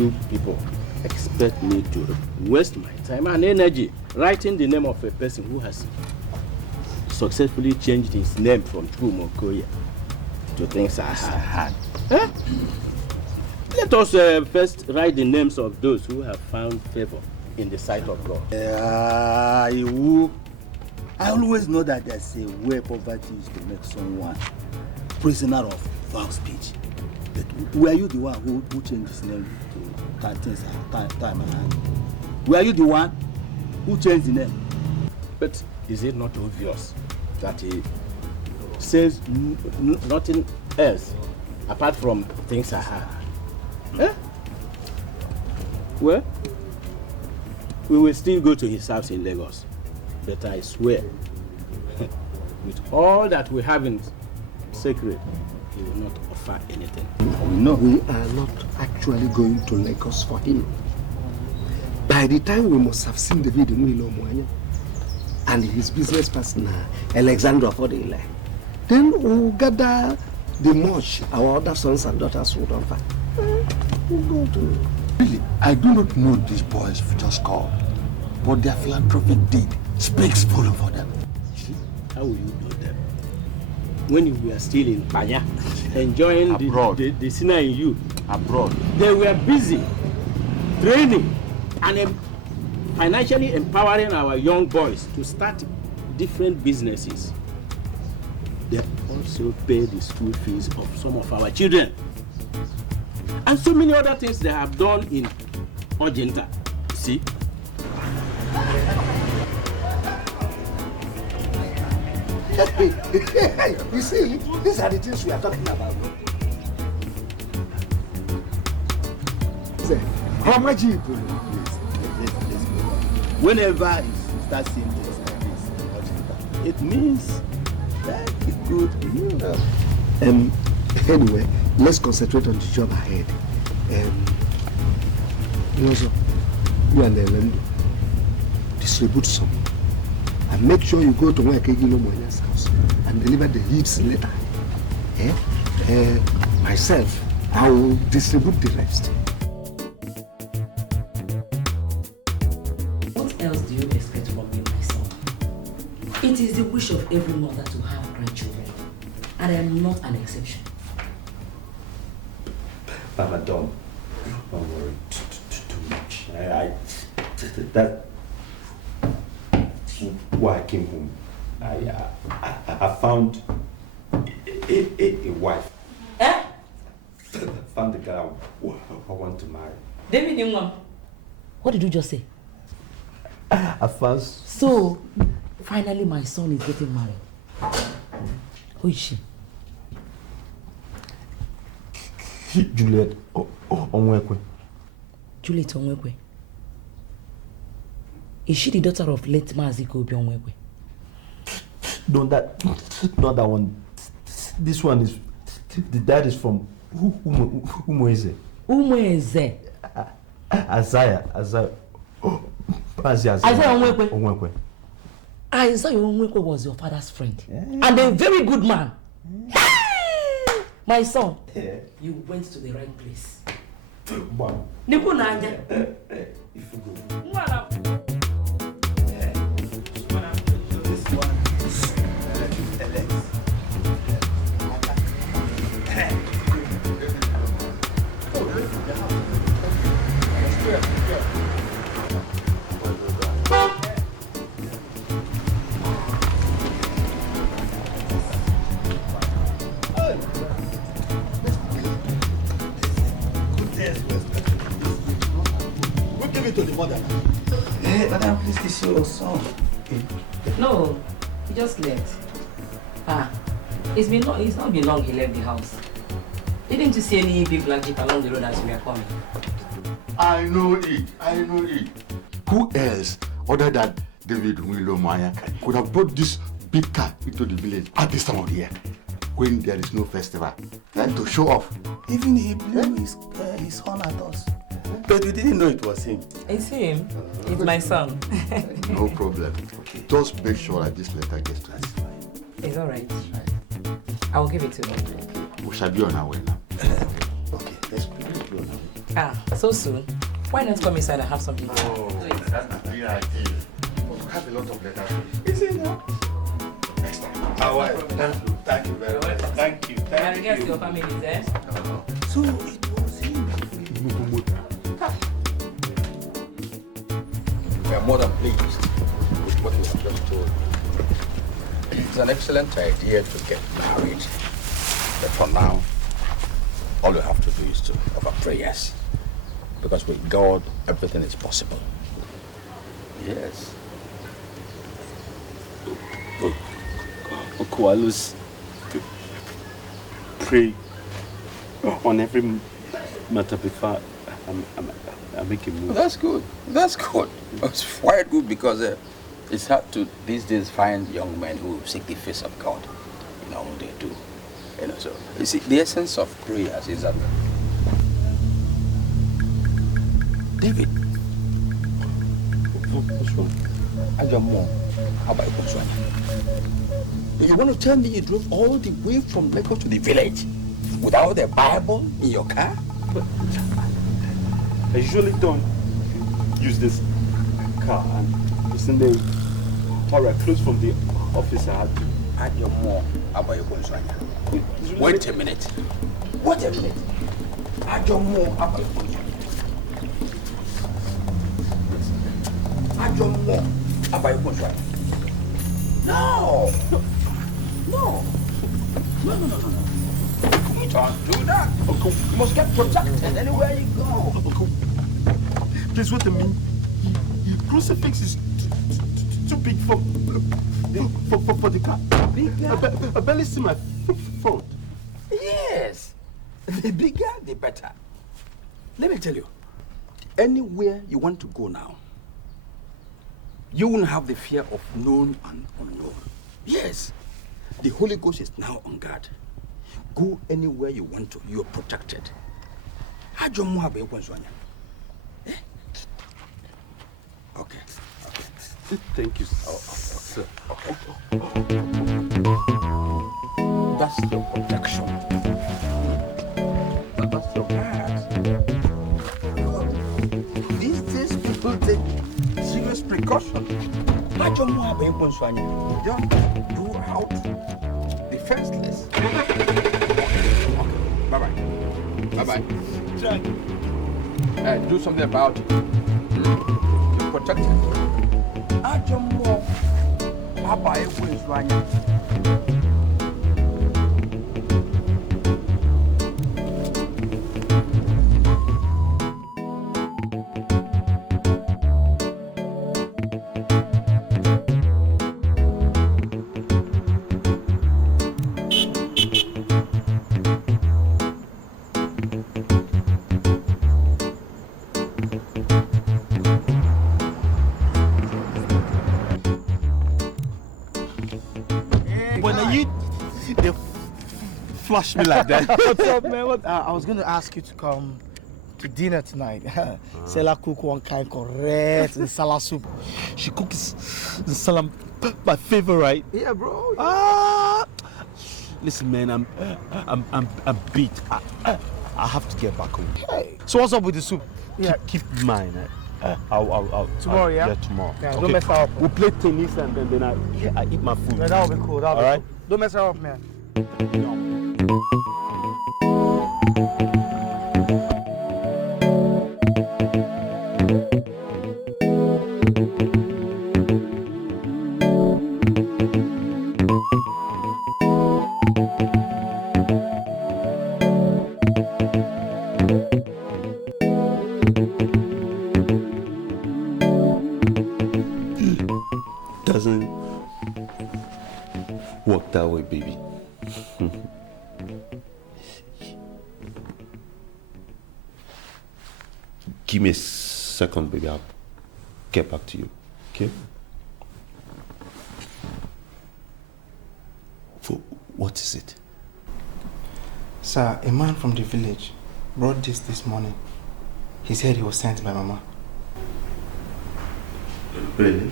you people expect me to waste my time and energy writing the name of a person who has successfully changed his name from Chumokoya to things I had? Huh? Let us first write the names of those who have found favor in the sight of God. I always know that there's a way poverty is to make someone prisoner of foul speech. But were you the one who changed his name to things time and hand? Were you the one who changed the name? But is it not obvious that he says nothing else apart from things I had? Eh? Well, we will still go to his house in Lagos. But I swear, with all that we have in secret, he will not offer anything. No, we are not actually going to Lagos for him. By the time we must have seen the video and his business partner, Alexandra Fodele, then we'll gather the much our other sons and daughters would offer. We'll go to... Really, I do not know these boys you just called, but their philanthropic deed speaks volume for them. See, how will you know them? When you were still in Panya, enjoying the sinner in you. Abroad. They were busy training and financially empowering our young boys to start different businesses. They also pay the school fees of some of our children. And so many other things they have done in Ojinta. See? You see, these are the things we are talking about. How much you put? Whenever you start seeing things like this, it means that it could be. Anyway, let's concentrate on the job ahead. You and Elendo distribute some. And make sure you go to Iyke's house and deliver the leads later. Myself, I will distribute the rest. What else do you expect from me, my son? It is the wish of every mother to have grandchildren, and I am not an exception. Mama, don't worry too much. That. Why I came home, I found a wife. Eh? Found the girl I want to marry. David Newman, what did you just say? I found. So, finally, my son is getting married. Who is she? Juliet Onwekwe. Juliet Onwekwe. Is she the daughter of late Maziko Onwekwe? No, not that one. This one is, the dad is from Umweze. Umweze? Isaiah Onwekwe. Isaiah Onwekwe was your father's friend. Yeah. And a very good man. Yeah. My son, you went to the right place. Wow. If you go. To the mother. Hey, madam, please, this is your son. No, he just left. It's not been long he left the house. Didn't you see any big black jeep along the road as we were coming? I know it. Who else other than David Wilomaya could have brought this big car into the village at this time of the year when there is no festival and to show off? Even he blew his horn at us. But we didn't know it was him. It's him. It's my son. No problem. Okay. Just make sure that this letter gets to us. It's all right. I will give it to him. We shall be on our way now. Okay, let's be on our way. So soon? Why not come inside and have something? Oh, that's a great idea. We have a lot of letters. Is it now? Next time. All right. Thank you very much. Thank you. I guess your family is there. So it was him. We are more than pleased with what we have just told you. It's an excellent idea to get married. But for now, all you have to do is to offer prayers. Because with God, everything is possible. Yes. Uncle Alus, pray on every matter before I make a move. That's good. That's good. It's quite good because it's hard to these days find young men who seek the face of God. You know, they do. You know, so you see, the essence of prayers is that David. What's wrong? And your mom, how about you? You want to tell me you drove all the way from Lagos to the village without a Bible in your car? But I usually don't use this car, and it's in the hurry. I close from the office. I had to. And your mom, how about you? Wait a minute. Wait a minute. And your mom, how about you? And your mom, how about you? No. No. You don't do that. Uncle, you must get protected anywhere you go. Uncle, please wait a minute. Your crucifix is too big for the car. Bigger? I barely see my front. Yes. The bigger, the better. Let me tell you, anywhere you want to go now, you won't have the fear of known and unknown. Yes. The Holy Ghost is now on guard. Go anywhere you want to. You are protected. Eh? Okay. Thank you, sir. Okay. That's your protection. That's your guard. These days people take serious precaution. Just do out defenseless. Bye-bye. Bye-bye. Do something about it. You're protected. Flush me like that. What's up, man? I was going to ask you to come to dinner tonight. Sela cook one kind correct nsala soup. She cooks nsala, my favorite. Yeah, bro. Listen, man, I'm beat. I have to get back home. Hey. So what's up with the soup? Yeah, keep mine. I'll tomorrow, yeah? Yeah, tomorrow. Yeah, okay. Don't mess her up. We'll play tennis and then I eat my food. Yeah, that'll be cool. That'll be right? cool. Don't mess her up, man. Doesn't work that way, baby. Give me a second, baby. I'll get back to you. Okay? What is it? Sir, a man from the village brought this morning. He said he was sent by Mama. Really?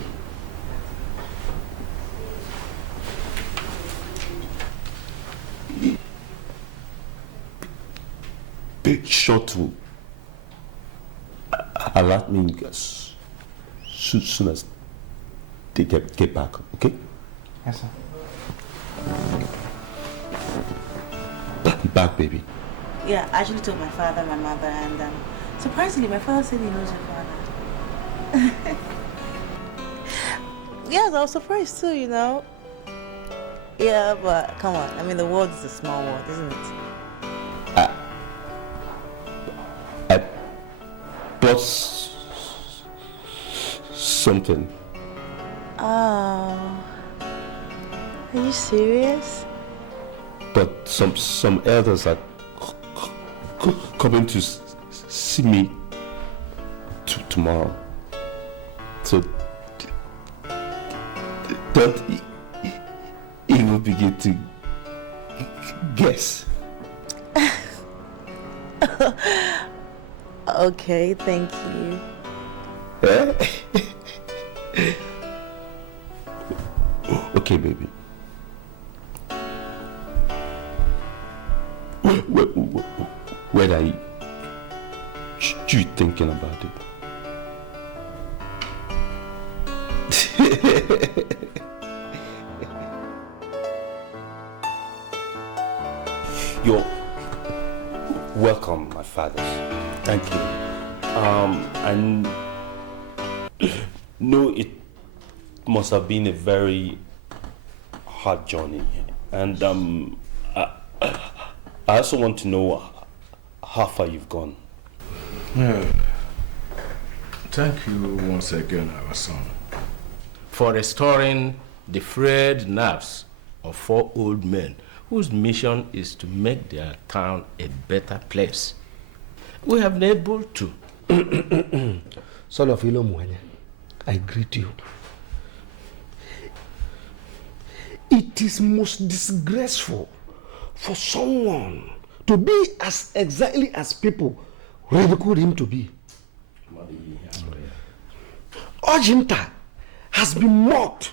Big short to alert me as soon as they get back, okay? Yes, sir. Back, baby. Yeah, I actually told my father, my mother, and surprisingly, my father said he knows your father. Yes, I was surprised too, you know. Yeah, but come on. I mean, the world is a small world, isn't it? I bought something. Oh. Are you serious? But some elders are coming to see me tomorrow. So don't even begin to guess. Okay, thank you. Okay, baby. When are you thinking about it? You're welcome, my fathers. Thank you. I know it must have been a very hard journey, and I also want to know how far you've gone. Thank you once again, our son, for restoring the frayed nerves of 4 old men whose mission is to make their town a better place. We have been able to. Son of Ilomwanya, I greet you. It is most disgraceful for someone to be as exactly as people ridiculed him to be. Ojinta has been mocked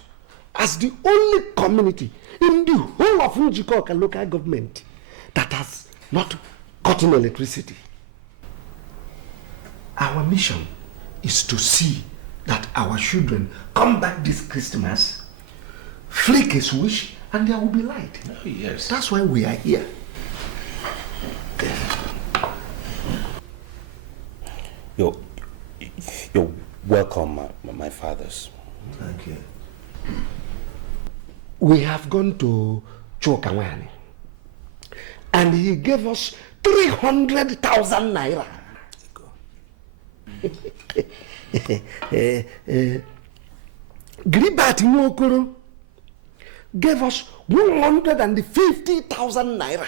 as the only community in the whole of Njikoka local government that has not gotten electricity. Our mission is to see that our children come back this Christmas, flick a switch, and there will be light. Oh, yes. That's why we are here. You're welcome, my fathers. Thank you. We have gone to Chokawani, and he gave us 300,000 naira. Gribat Mokoro gave us 150,000 naira.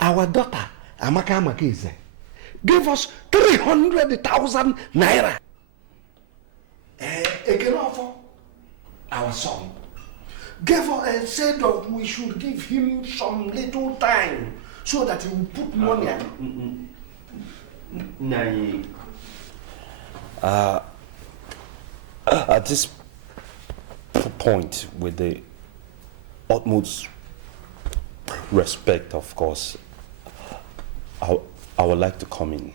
Our daughter, Amaka Makize, gave us 300,000 naira. Ekenofo, our son, gave us and said that we should give him some little time so that he will put money at this point, with the utmost respect, of course, I would like to come in.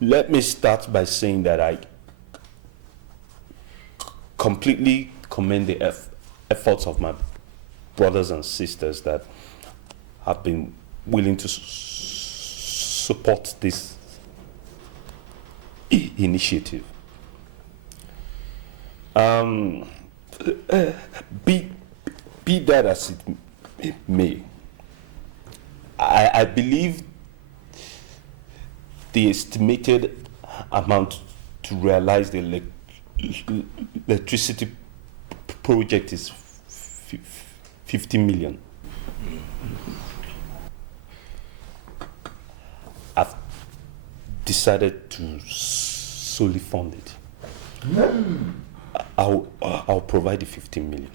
Let me start by saying that I completely commend the efforts of my brothers and sisters that have been willing to support this initiative. Be that as it may, I believe the estimated amount to realize the electricity project is 50 million. I've decided to solely fund it. I'll provide the 15 million.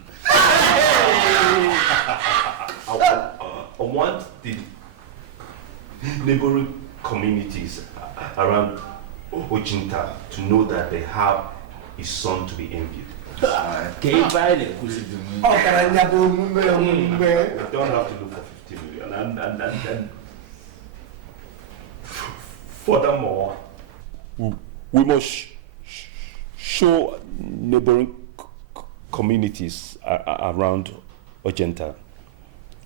I want the neighboring communities around Ojinta to know that they have a son to be envied. You don't have to look for 50 million. And Furthermore, we must show neighboring communities around Ojenta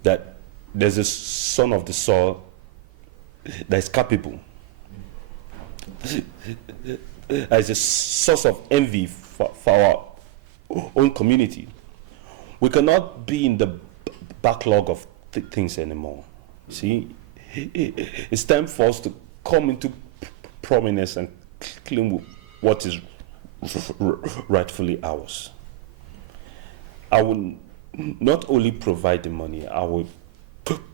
that there's a son of the soil that is capable. As a source of envy for our own community. We cannot be in the backlog of things anymore. See, it's time for us to come into prominence and claim what is rightfully ours. I will not only provide the money, I will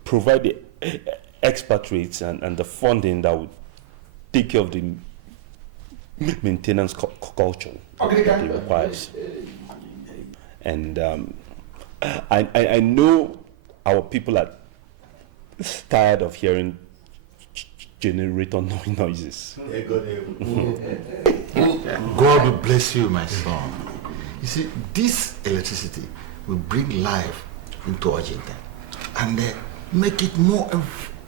provide the expatriates and the funding that will take care of the maintenance culture that it requires. And I know our people are tired of hearing generator noises. God will bless you, my son. You see, this electricity will bring life into Ojenta and make it more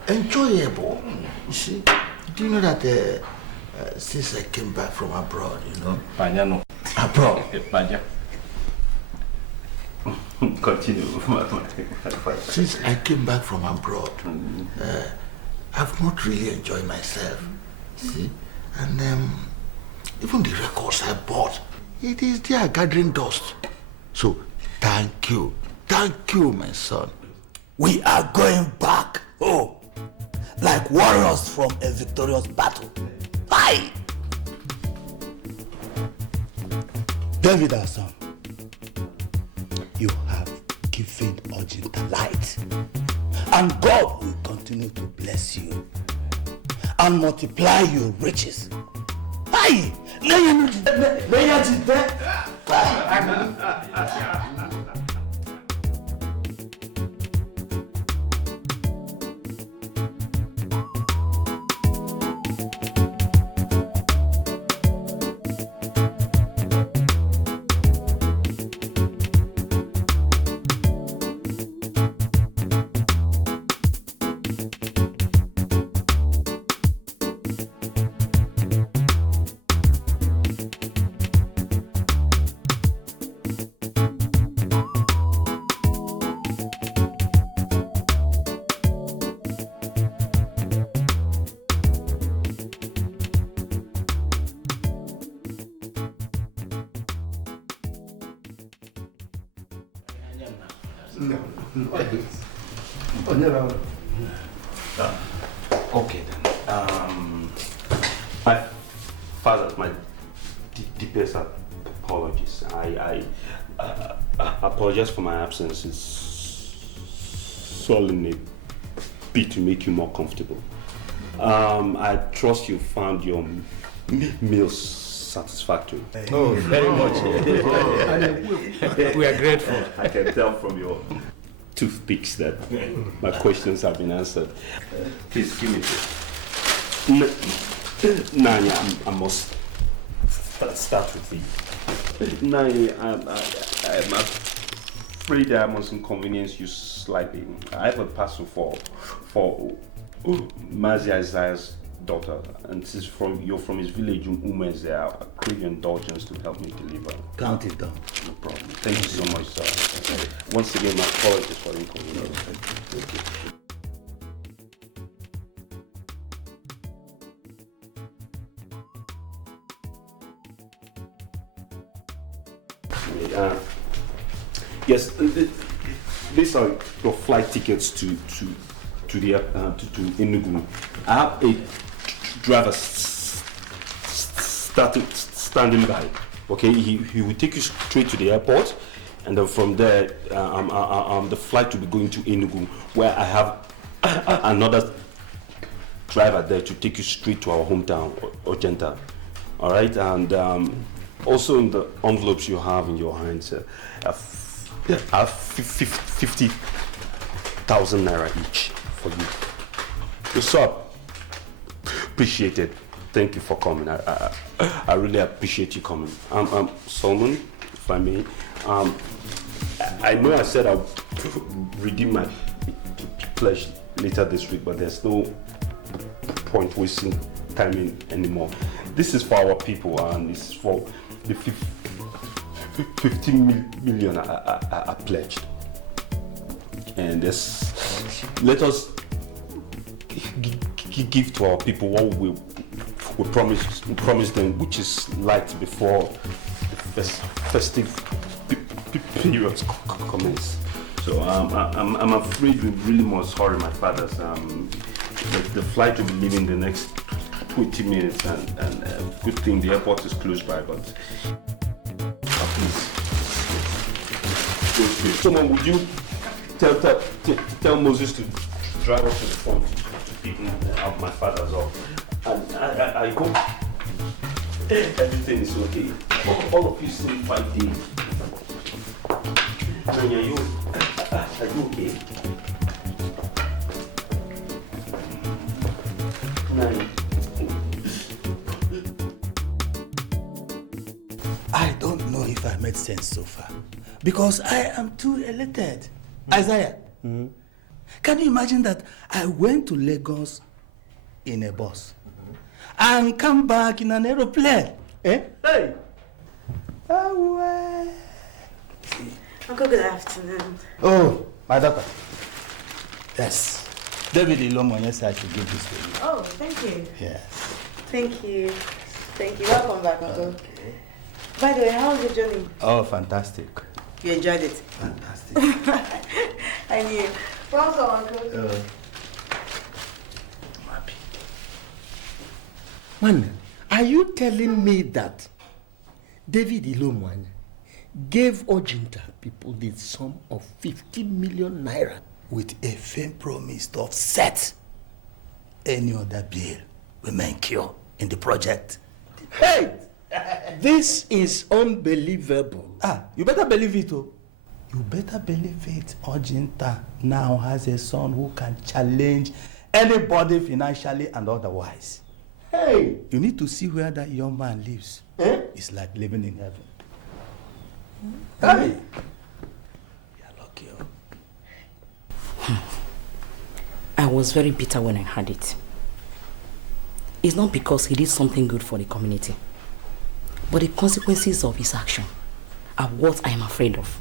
enjoyable. You see, do you know that since I came back from abroad, you know? Panyano. Abroad. Panya. Continue. Since I came back from abroad, I've not really enjoyed myself. See? And even the records I bought, it is there gathering dust. So, thank you, my son. We are going back, like warriors from a victorious battle. Aye! David, our son, you have given Ojenta light, and God will continue to bless you and multiply your riches. Aye! Okay then. My father, my deepest apologies. I apologize for my absence. It's solely a bit to make you more comfortable. I trust you found your meals satisfactory. Oh, very much. We are grateful. I can tell from your toothpicks that my questions have been answered. Please give me this. Nanya, I must start with you. Nanya, I'm afraid I must inconvenience you slightly. I have a parcel for Mazi Isaiah's daughter, and this is you're from his village in Umeze. I crave your indulgence to help me deliver. Count it down. No problem. Thank you so much, sir. Once again, my apologies for the inconvenience. Thank you. Yes, these are your flight tickets to Enugu. I have a driver standing by. Okay, he will take you straight to the airport, and then from there, the flight will be going to Enugu, where I have another driver there to take you straight to our hometown, Ojenta. All right, and also in the envelopes you have in your hands, I have 50,000 naira each for you. You're so appreciated. Thank you for coming. I really appreciate you coming. Solomon, if I may. I know I said I'll redeem my pledge later this week, but there's no point wasting time in anymore. This is for our people, and this is for the 15 million I pledged. And let us give to our people what we promise them, which is light before the festive periods commence. So I'm afraid we really must hurry, my fathers. The flight will be leaving the next 20 minutes, and good thing the airport is close by, but please. Someone, would you tell Moses to drive up to the front to pick up my father's off? And I hope everything is okay. All of you seem quite deep. Nanya, are you okay? I don't know if I made sense so far, because I am too elated. Isaiah, can you imagine that I went to Lagos in a bus and come back in an aeroplane? Eh? Hey! Uncle, good afternoon. Oh, my daughter. Yes. David Ilomonye said I should give this to you. Oh, thank you. Yes. Thank you. Thank you. Welcome back, Uncle. Okay. By the way, how was your journey? Oh, fantastic. You enjoyed it? Fantastic. I knew. Welcome, Uncle. I'm happy. Man, are you telling me that David Ilomwanya gave Ojinta people the sum of 50 million naira with a firm promise to offset any other bill we may incur in the project? Hey! This is unbelievable. You better believe it, oh. You better believe it. Ojinta now has a son who can challenge anybody financially and otherwise. Hey! You need to see where that young man lives. It's like living in heaven. Hey! You're lucky, oh. I was very bitter when I heard it. It's not because he did something good for the community, but the consequences of his action are what I am afraid of.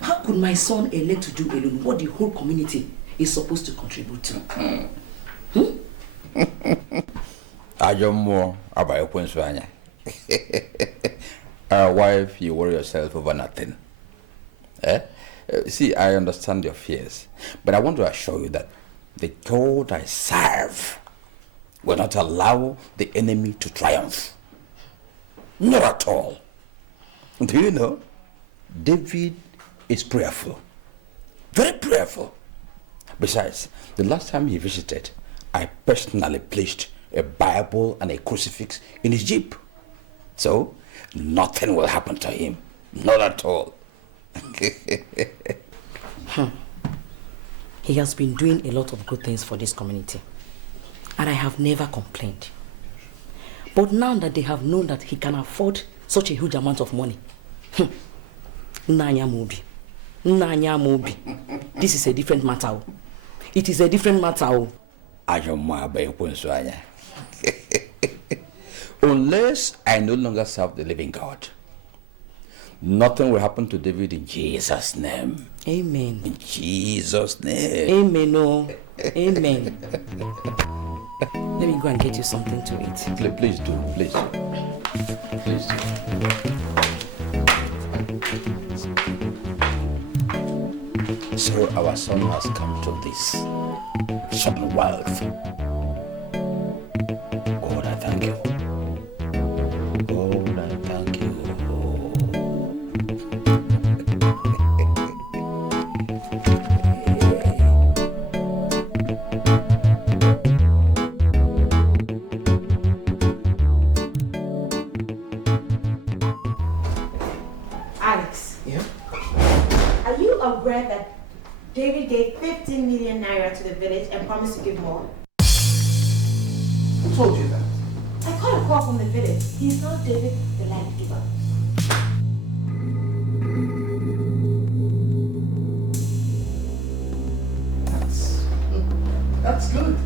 How could my son elect to do alone what the whole community is supposed to contribute to? Wife, you worry yourself over nothing. See, I understand your fears, but I want to assure you that the God I serve will not allow the enemy to triumph. Not at all. Do you know, David is prayerful. Very prayerful. Besides, the last time he visited, I personally placed a Bible and a crucifix in his jeep. So, nothing will happen to him. Not at all. He has been doing a lot of good things for this community, and I have never complained. But now that they have known that he can afford such a huge amount of money, Nanya Mobi, this is a different matter. It is a different matter. Unless I no longer serve the living God, nothing will happen to David in Jesus' name. Amen. In Jesus' name. Amen. Oh, amen. Let me go and get you something to eat. Please do. Please do. Please do. So our son has come to this sudden wealth. God, I thank you. God, I thank you. Alex. Yeah? Are you aware that David gave 15 million naira to the village and promised to give more? Who told you that? I got a call from the village. He's not David the land giver. That's good.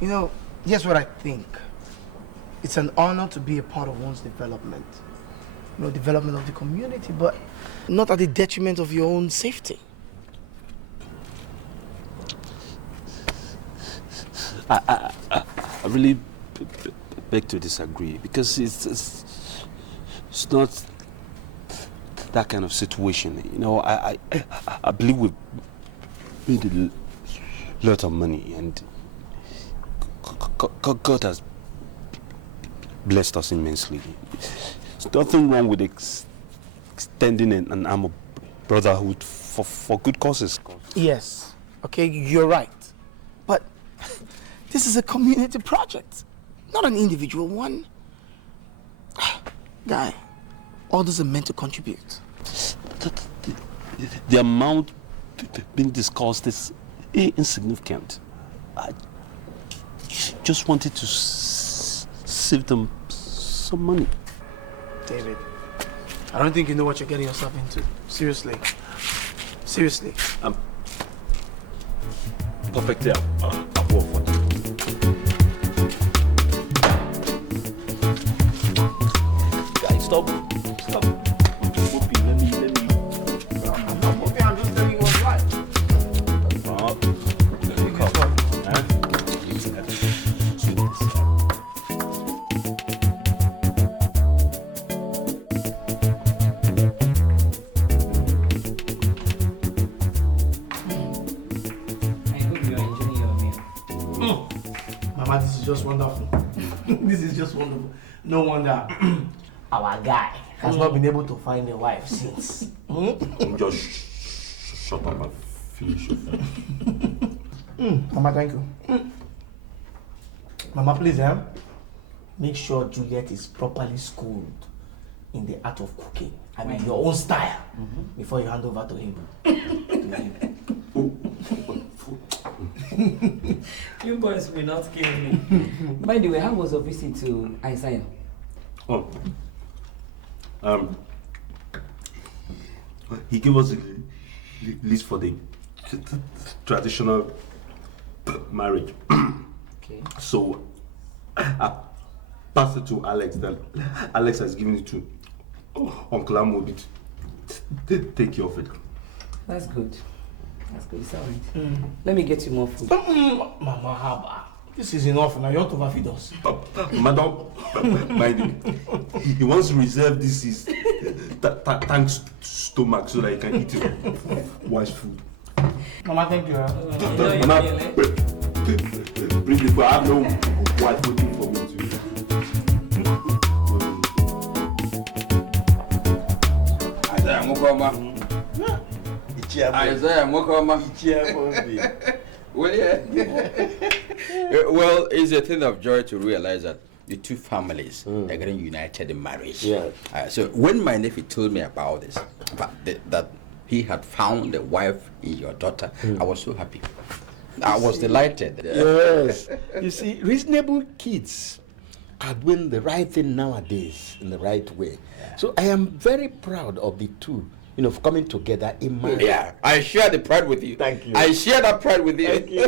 You know, here's what I think. It's an honor to be a part of one's development. You know, development of the community, but not at the detriment of your own safety. I really beg to disagree, because it's not that kind of situation. You know, I believe we've made a lot of money, and God has blessed us immensely. There's nothing wrong with extending an arm of brotherhood for good causes. Yes, okay, you're right. But this is a community project, not an individual one. Guy, others are meant to contribute. The amount being discussed is insignificant. I just wanted to save them some money. David, I don't think you know what you're getting yourself into. Seriously. Seriously. I'm perfectly above what you. Guys, stop. Stop. Whoopie, let me. I'm not moving, I'm just telling you what's right. Mama, this is just wonderful. This is just wonderful. No wonder our guy has not been able to find a wife since. Just shut up and finish your food. Mama, thank you. Mama, please, make sure Juliet is properly schooled in the art of cooking. I mean, your own style, before you hand over to him. You boys will not kill me. By the way, how was your visit to Isaiah? Oh. He gave us a list for the traditional marriage. Okay. So I passed it to Alex. Then Alex has given it to Uncle Amobi to take care of it. That's good. That's good. It's all right. Let me get you more food. Mama, Haba, this is enough now. You ought to overfeed us. Madam, mind him. He wants to reserve this his thanks stomach so that he can eat his wife's food. Mama, thank you. Mama, bring the food. I have no wife waiting for me to eat. Isaiah Mokoma. Isaiah Mokoma. Well, yeah. Well, it's a thing of joy to realize that the two families are getting united in marriage. Yeah. So when my nephew told me about this, that he had found a wife in your daughter, I was so happy. I was delighted. Yes. You see, reasonable kids are doing the right thing nowadays in the right way. Yeah. So I am very proud of the two, you know, coming together in marriage. Yeah, I share the pride with you. Thank you. I share that pride with you. Thank you.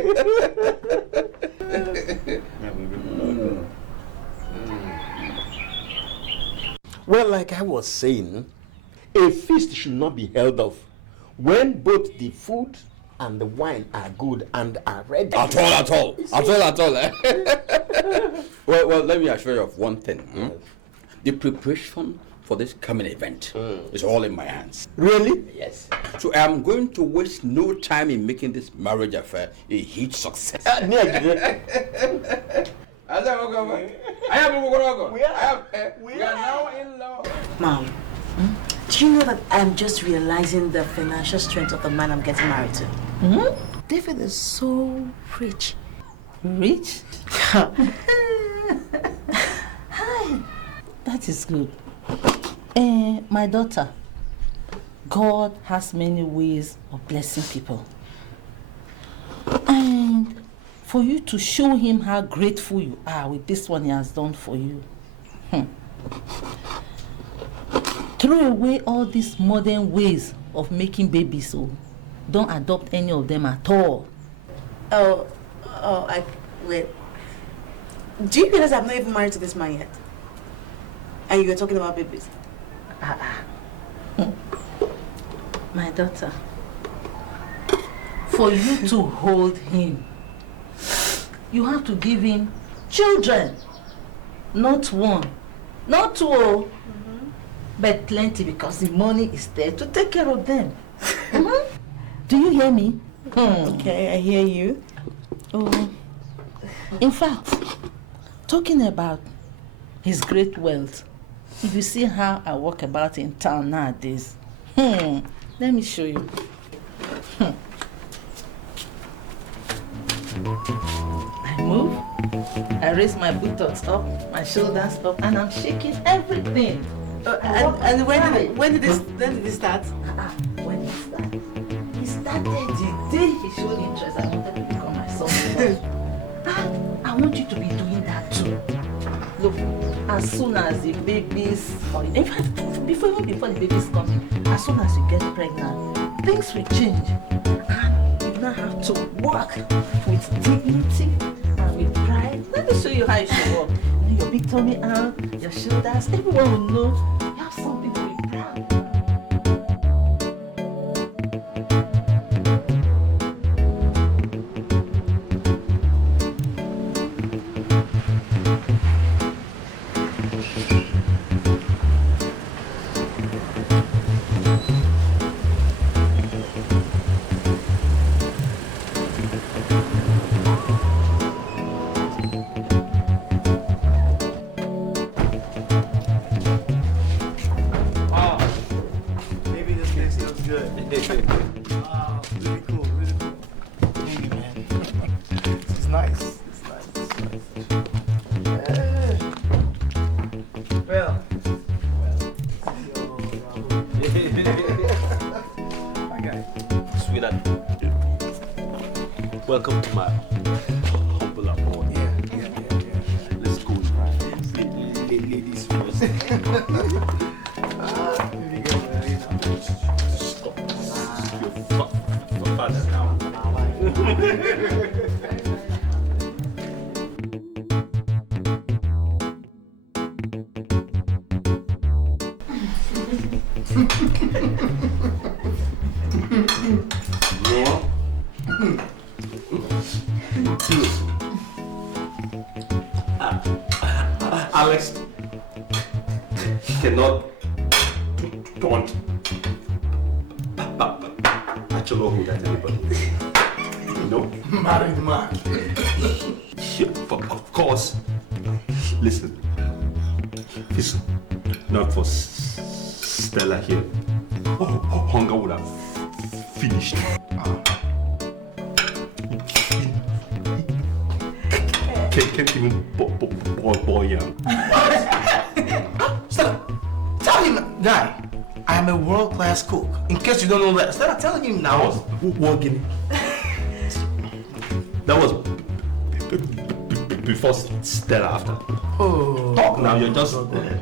Well, like I was saying, a feast should not be held off when both the food and the wine are good and are ready. At all. Well, let me assure you of one thing. The preparation for this coming event is all in my hands. Really? Yes. So I am going to waste no time in making this marriage affair a huge success. We are now in love. Mom, do you know that I'm just realizing the financial strength of the man I'm getting married to? David is so rich. Rich? Hi. That is good. My daughter, God has many ways of blessing people. And for you to show him how grateful you are with this one he has done for you. Throw away all these modern ways of making babies, so don't adopt any of them at all. Oh, Wait. Do you realize I'm not even married to this man yet? And you're talking about babies? My daughter, for you to hold him, you have to give him children. Not one, not two, but plenty, because the money is there to take care of them. Do you hear me? Okay, I hear you. Oh, in fact, talking about his great wealth, if you see how I walk about in town nowadays, let me show you. I move, I raise my buttocks up, my shoulders up, and I'm shaking everything. And when did this start? When it started? He started the day he showed interest. I wanted to become my son. I want you to be doing that too. Look, as soon as the babies, or in fact, before the babies come in, as soon as you get pregnant, things will change. And you now have to work with dignity and with pride. Let me show you how you should work. Your big tummy out, your shoulders, everyone will know you have something to be proud of. Welcome to my humble abode. Yeah. Let's go. Ladies first. Stop. Your father now. Alex cannot taunt bachelorhood at anybody. No? Married man. Of course. Listen. It's not for Stella here. Hunger would have finished. Can't even boy young. Stella, tell him, guy, I am a world-class cook. In case you don't know that. Stella, tell him now. That was before Stella after. Oh. Talk now, you're just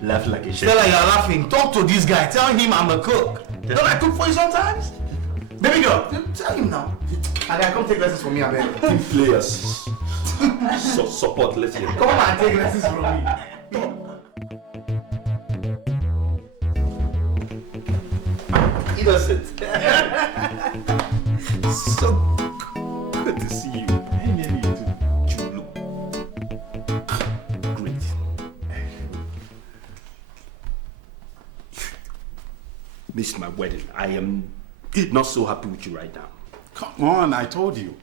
laughing like a shit. Stella, you're laughing. Talk to this guy. Tell him I'm a cook. Yeah. Don't I cook for you sometimes? Baby girl, tell him now. And I come take lessons from me, I beg. Team players. Support, let's hear. Come on, take lessons from me. Innocent. So good to see you. You look great. Missed my wedding. I am not so happy with you right now. Come on, I told you.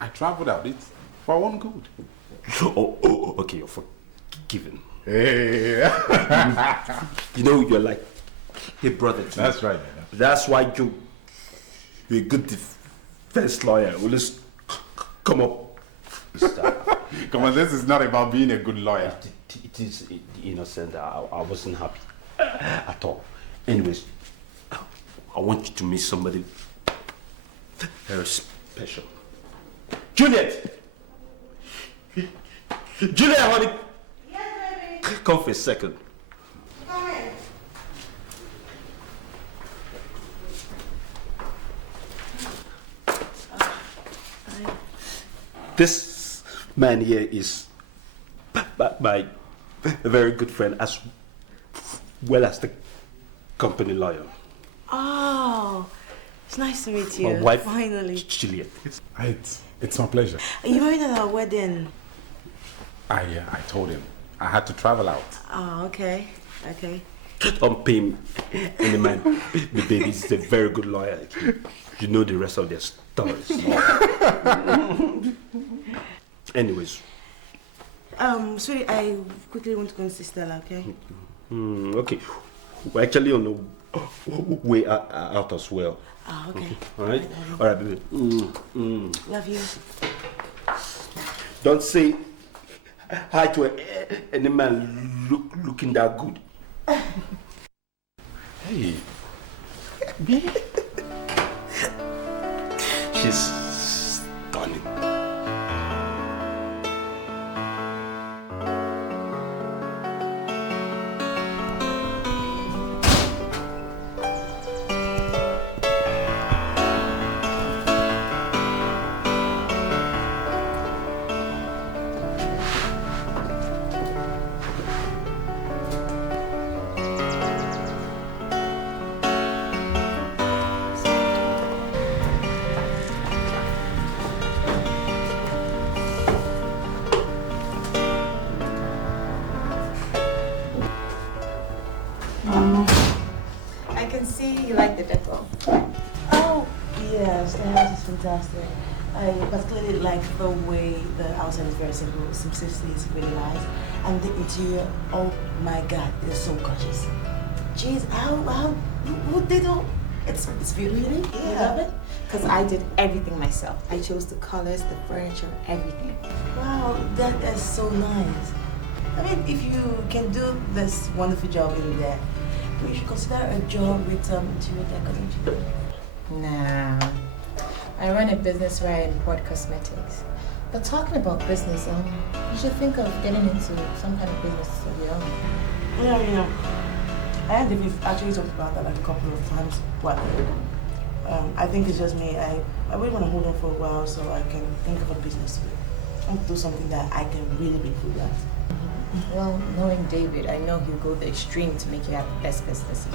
I traveled out. It's for one good. Oh, okay, you're forgiven. Hey. You know, you're like a brother to me. That's right. That's why you're a good defense lawyer. Always come up with stuff. Come on, this is not about being a good lawyer. It is innocent. I wasn't happy at all. Anyways, I want you to meet somebody very special. Juliet! Juliet, honey! Yes, baby. Come for a second. Come in. This man here is my very good friend as well as the company lawyer. Oh, it's nice to meet you. My wife, finally. Juliet. It's my pleasure. You married at our wedding. I told him I had to travel out. Oh, okay. Don't pay him any man. The baby is a very good lawyer. You know the rest of their stories. Anyways. Sweetie, I quickly want to go and see Stella, okay? Okay. We're actually on the way out as well. Oh, okay. Alright? Alright, baby. Love you. Don't say hi to any man looking that good. Hey. She's stunning. I can see you like the decor. Oh, yes, the house is fantastic. I particularly like the way the outside is very simple. Simplicity is really nice. And the interior, oh my God, it's so gorgeous. Jeez, who did all? It's beautiful. You love it? Because I did everything myself. I chose the colors, the furniture, everything. Wow, that is so nice. I mean, if you can do this wonderful job in there, you should consider a job with interior decor, don't you? Nah. I run a business where I import cosmetics. But talking about business, you should think of getting into some kind of business of your own. Yeah. I and David actually talked about that like a couple of times. But I think it's just me. I really want to hold on for a while so I can think of a business to do. I want to do something that I can really be good at. Well, knowing David, I know he'll go the extreme to make you have the best business.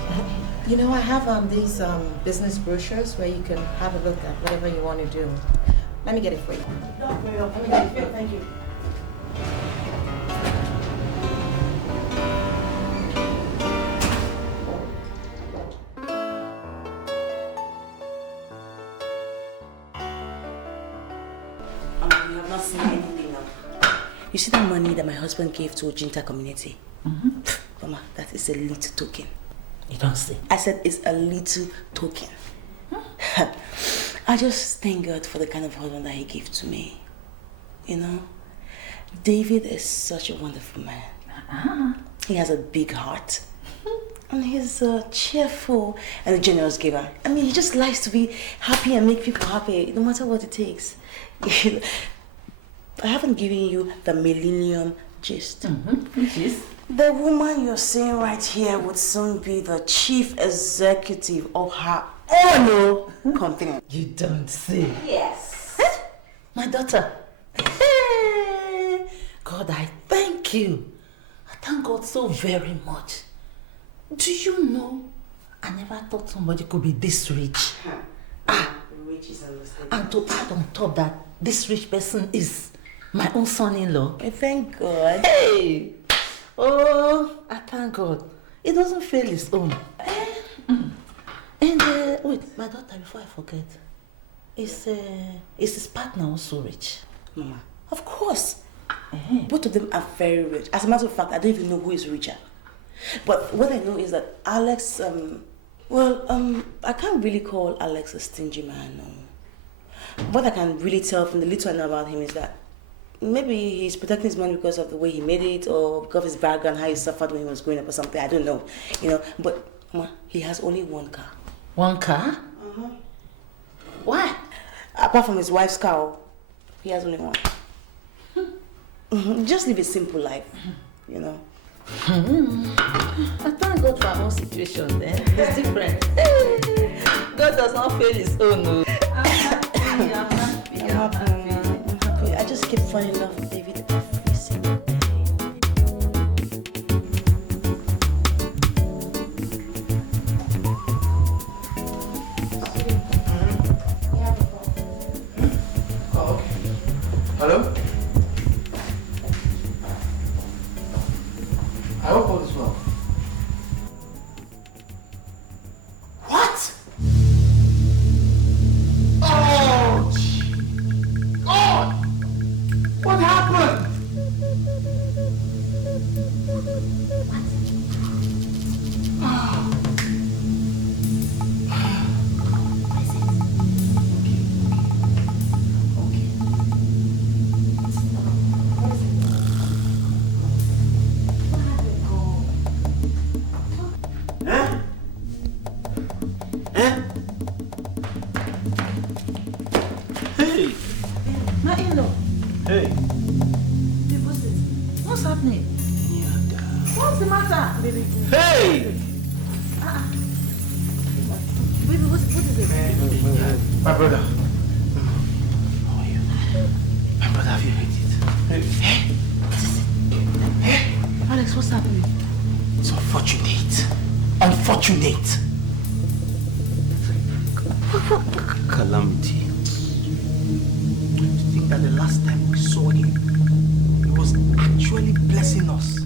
You know, I have these business brochures where you can have a look at whatever you want to do. Let me get it for you. Let me get it for you. Thank you. You have not seen anything now. You see that money that my husband gave to Ojinta community? Mama, that is a little token. You don't see? I said it's a little token. I just thank God for the kind of husband that he gave to me. You know? David is such a wonderful man. He has a big heart. And he's cheerful and a generous giver. I mean, he just likes to be happy and make people happy, no matter what it takes. I haven't given you the millennium gist. Which is? The woman you're seeing right here would soon be the chief executive of her own company. You don't see? Yes. My daughter. Hey. God, I thank you. I thank God so very much. Do you know, I never thought somebody could be this rich. Rich is a mistake. And to add on top that this rich person is my own son-in-law. Thank God. Hey! Oh, I thank God. It doesn't fail his own. And wait, my daughter, before I forget, is his partner also rich? Mama, of course. Both of them are very rich. As a matter of fact, I don't even know who is richer. But what I know is that Alex, I can't really call Alex a stingy man. No. What I can really tell from the little I know about him is that maybe he's protecting his money because of the way he made it or because of his background, how he suffered when he was growing up or something. I don't know. You know, but he has only one car. One car? Why? Apart from his wife's car, he has only one. Just live a simple life, you know. I thank God for our own situation then. It's different. God does not fail his own. I'm happy. I just just keep falling in love with David every single day. Oh, okay. Hello? I hope all is well. What? Oh, God! What happened? Hey! My in-law. Hey! What's happening? What's the matter? Baby. Hey! Baby, what is it? My brother. How are you? My brother, have you heard it? Hey! Hey! Alex, what's happening? It's unfortunate. Unfortunate. Calamity. To think that the last time we saw him, he was actually blessing us.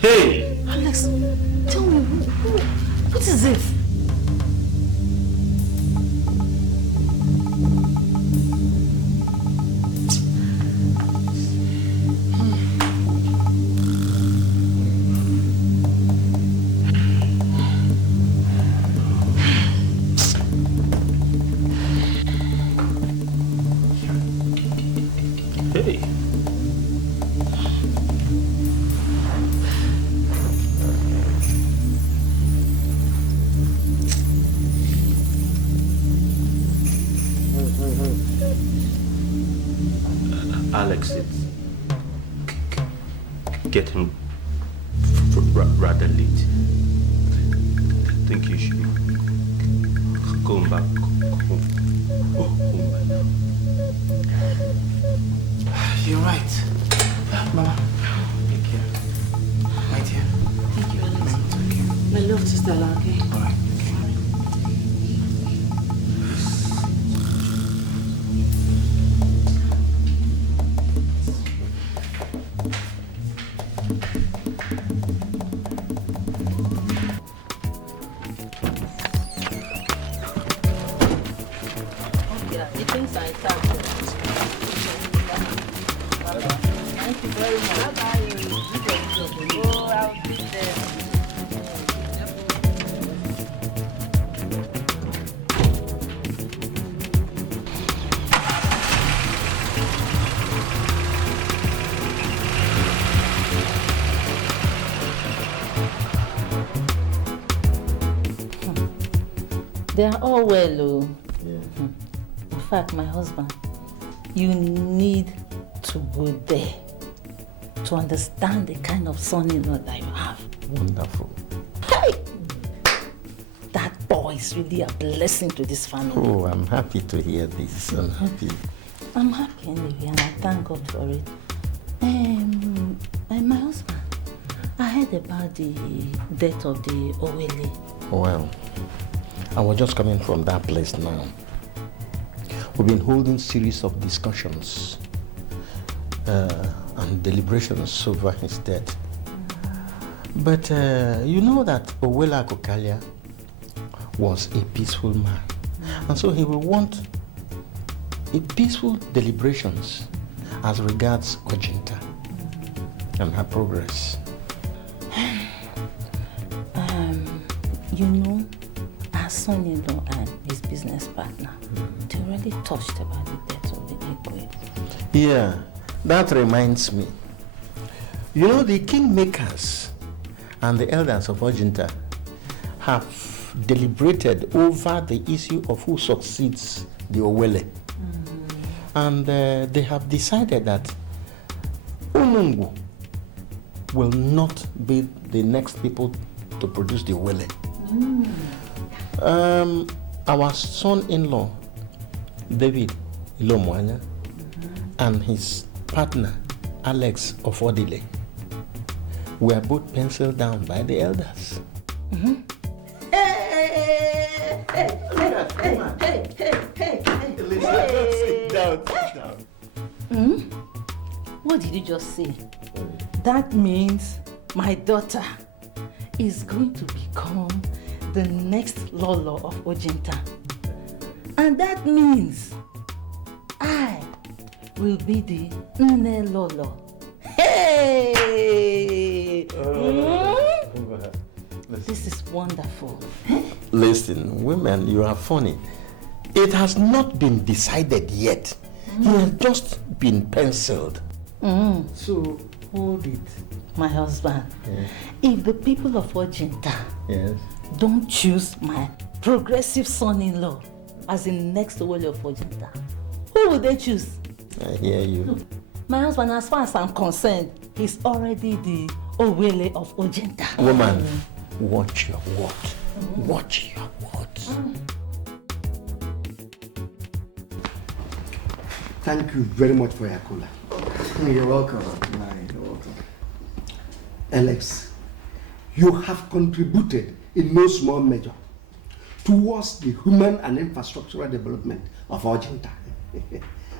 Hey! Alex, tell me, what is it? Hey! Alex, it's getting rather late. I think you should go back home by now. You're right. Mama, take care. My dear. Thank you, Alex. My love to Stella, okay? All right. Okay, the things are intact. Thank you very much. Bye-bye. Oh, I'll be there. They are all well, oh. In fact, my husband, you need to go there to understand the kind of son-in-law that you have. Wonderful. Hey! That boy is really a blessing to this family. Oh, I'm happy to hear this. I'm happy. I'm happy anyway, and I thank God for it. And my husband, I heard about the death of the Owele. Well, I was just coming from that place now. We've been holding series of discussions and deliberations over his death. But you know that Owele Akokalia was a peaceful man. And so he will want a peaceful deliberations as regards Ojinta and her progress. You know, our son-in-law and his business partner, they already touched about the death of the Iyke. Yeah, that reminds me. You know, the kingmakers and the elders of Ojinta have deliberated over the issue of who succeeds the Owele. And they have decided that Onungu will not be the next people to produce the Owele. Our son-in-law, David Ilomwanya, and his partner, Alex Ofodile, were both penciled down by the elders. Hey! Sit down. What did you just say? That means my daughter is going to become the next Lolo of Ojenta. And that means I will be the Nne Lolo. Hey! This is wonderful. Listen, women, you are funny. It has not been decided yet. It has just been penciled. So, hold it. My husband, if the people of Ojenta don't choose my progressive son-in-law as the next Owele of Ojenta, who will they choose? I hear you. Look, my husband, as far as I'm concerned, he's already the Owele of Ojenta. Woman, watch your word. Watch your words. Thank you very much for your cooler. You're welcome. You're welcome. Alex, you have contributed in no small measure towards the human and infrastructural development of Ojenta.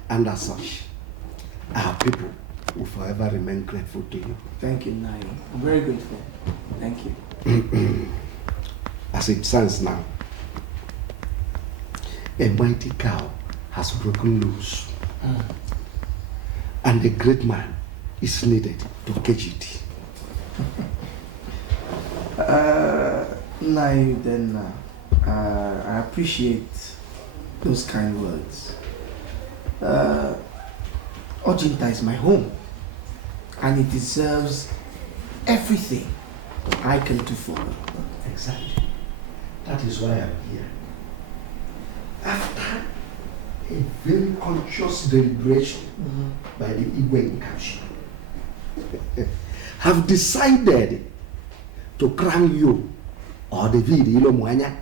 And as such, our people will forever remain grateful to you. Thank you, Nai. I'm very grateful. Thank you. As it stands now, a mighty cow has broken loose. And a great man is needed to cage it. Nai, then I appreciate those kind words. Ojenta is my home, and it deserves everything I can do for it. Exactly. That is why I'm here. After a very conscious deliberation by the iyke Council, have decided to crown you, or David Ilomwanya,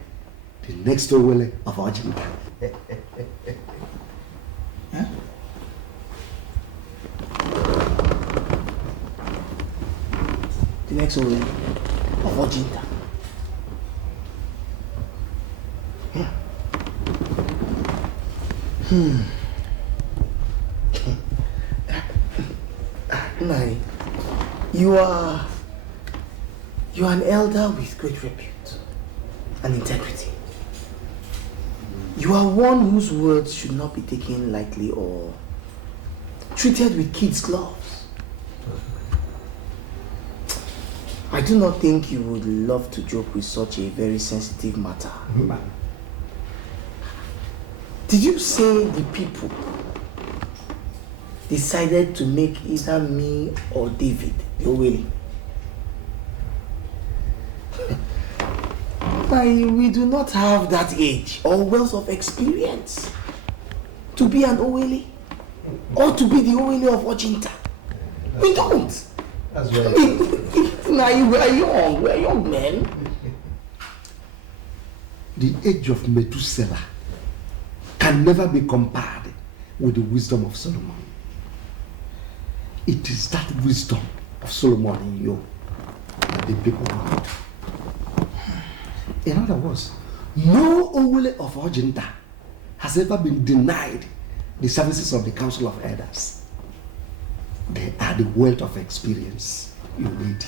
the next Owele of Ojenta. The next Owele of Ojenta. Nai, you are an elder with great repute and integrity. You are one whose words should not be taken lightly or treated with kids' gloves. I do not think you would love to joke with such a very sensitive matter. Did you say the people decided to make either me or David the Owele? We do not have that age or wealth of experience to be an Owele or to be the Owele of Ojenta. We don't. That's right. We're young men. The age of Methuselah can never be compared with the wisdom of Solomon. It is that wisdom of Solomon in you that the people want. In other words, no Owele of Ojenta has ever been denied the services of the Council of Elders. They are the wealth of experience you need.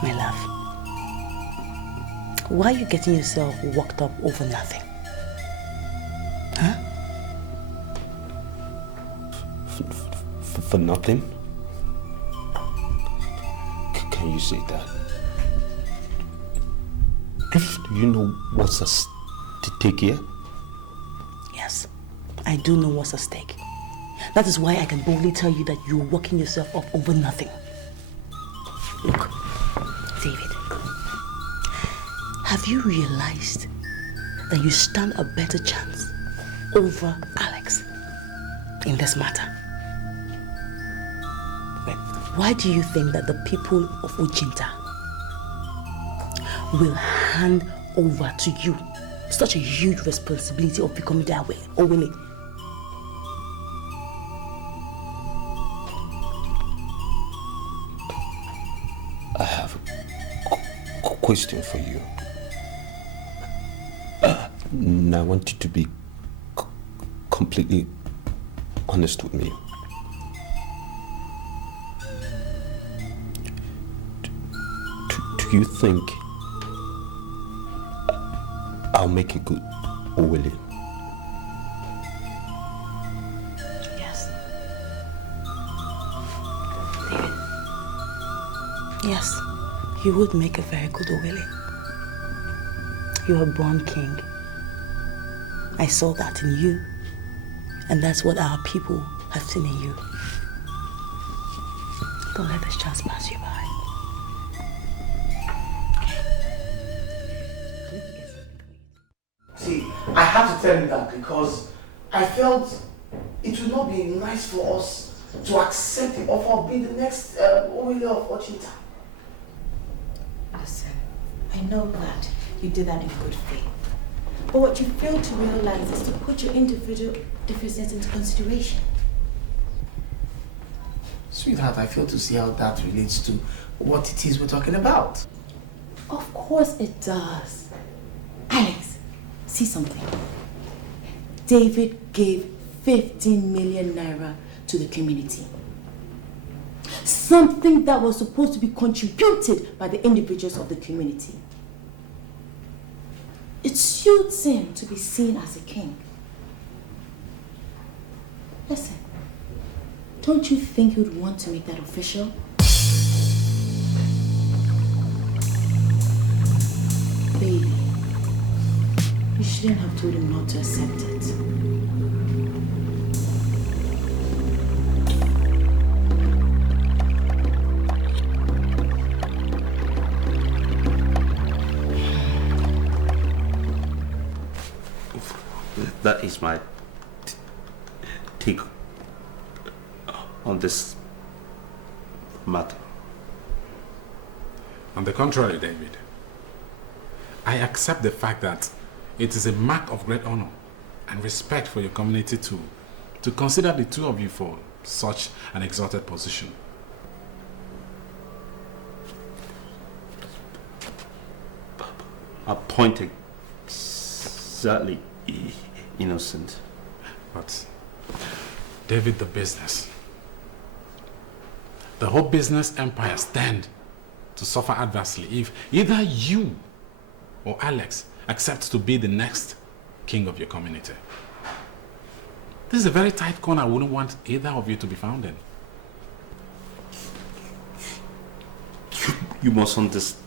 My love, why are you getting yourself worked up over nothing? Huh? For nothing? Can you say that? Do you know what's at stake here? Yes, I do know what's at stake. That is why I can boldly tell you that you're working yourself up over nothing. Look, David, have you realized that you stand a better chance over Alex? in this matter. Why do you think that the people of Uchinta will hand over to you such a huge responsibility of becoming their way, Owele? I have a question for you. And I want you to be completely honest with me. Do you think I'll make a good Owele? Yes. David. Yes, you would make a very good Owele. You're a born king. I saw that in you, and that's what our people have seen in you. Don't let this chance pass you by. See, I had to tell him that because I felt it would not be nice for us to accept the offer of being the next Owele of Ochita. Listen, I know that you did that in good faith. But what you fail to realize is to put your individual differences into consideration. Sweetheart, I fail to see how that relates to what it is we're talking about. Of course it does. Alex, see something. David gave 15 million naira to the community. Something that was supposed to be contributed by the individuals of the community. It suits him to be seen as a king. Listen, don't you think he would want to make that official? Baby, you shouldn't have told him not to accept it. That is my take on this matter. On the contrary, David, I accept the fact that it is a mark of great honor and respect for your community to consider the two of you for such an exalted position. A point exactly innocent. But David, the business, the whole business empire stand to suffer adversely if either you or Alex accepts to be the next king of your community. This is a very tight corner I wouldn't want either of you to be found in. You must understand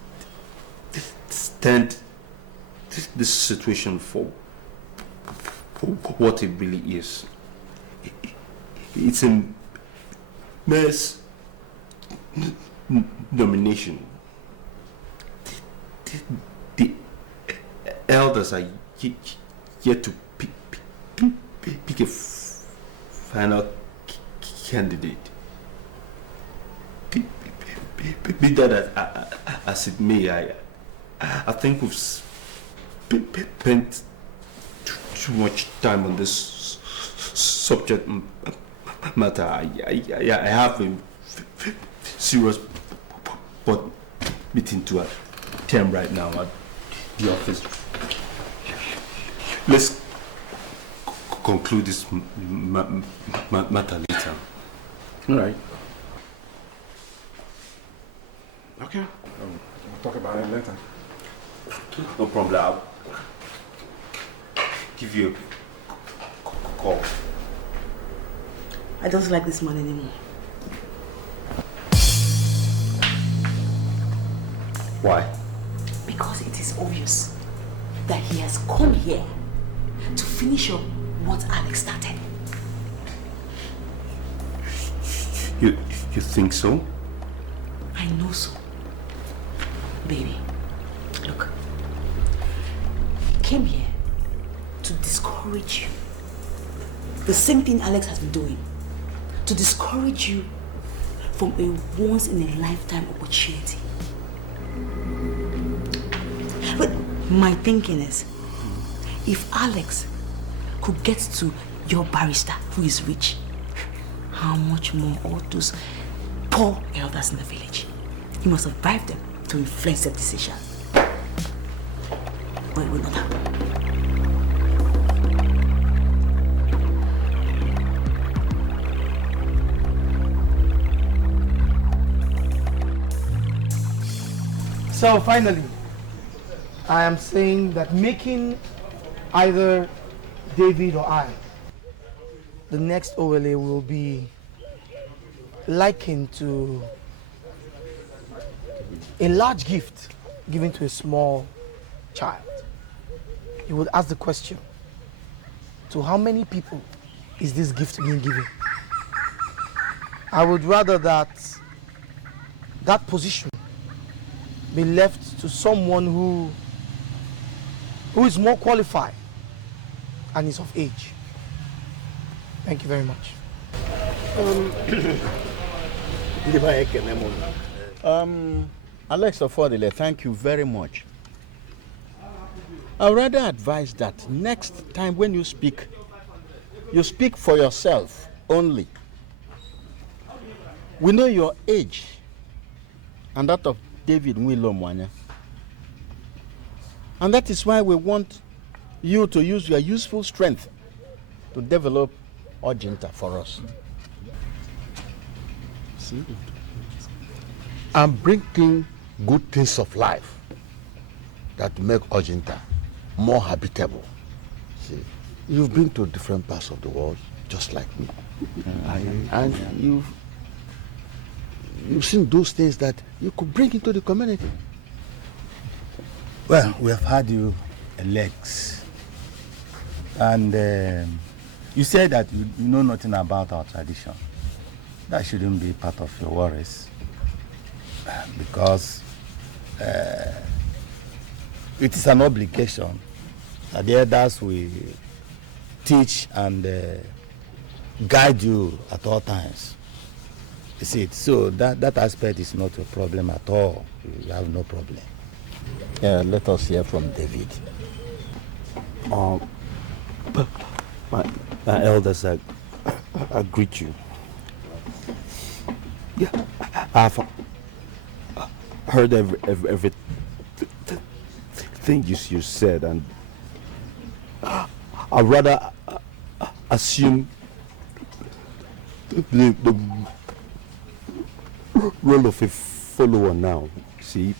this situation for what it really is. It's a mass nomination. The elders are yet to pick a final candidate. Be that as it may, I think we've spent too much time on this subject matter. I have a serious board meeting to attend right now at the office. Let's conclude this matter later. All right. Okay. We'll talk about it later. No problem. I'll give you a call. I don't like this man anymore. Why? Because it is obvious that he has come here to finish up what Alex started. You think so? I know so. Baby, look. He came here to discourage you The same thing Alex has been doing. To discourage you from a once-in-a-lifetime opportunity. But my thinking is, if Alex could get to your barrister who is rich, how much more all those poor elders in the village? He must have bribed them to influence their decision. But it will not happen. So finally, I am saying that making either David or I the next overlay will be likened to a large gift given to a small child. You would ask the question, to how many people is this gift being given? I would rather that position be left to someone who is more qualified and is of age. Thank you very much. Alex Affordile, thank you very much. I would rather advise that next time when you speak for yourself only. We know your age and that of David Nwilomwanya. And that is why we want you to use your useful strength to develop Ojinta for us. And bringing good things of life that make Ojinta more habitable. See, you've been to different parts of the world, just like me. And you've seen those things that you could bring into the community. Well, we have had you Alex. And you said that you know nothing about our tradition. That shouldn't be part of your worries. Because it is an obligation that the elders will teach and guide you at all times. You see it? So that aspect is not a problem at all. You have no problem. Let us hear from David. My elders, I greet you. Yeah, I've heard everything you said, and I'd rather assume the role of a follower now. See,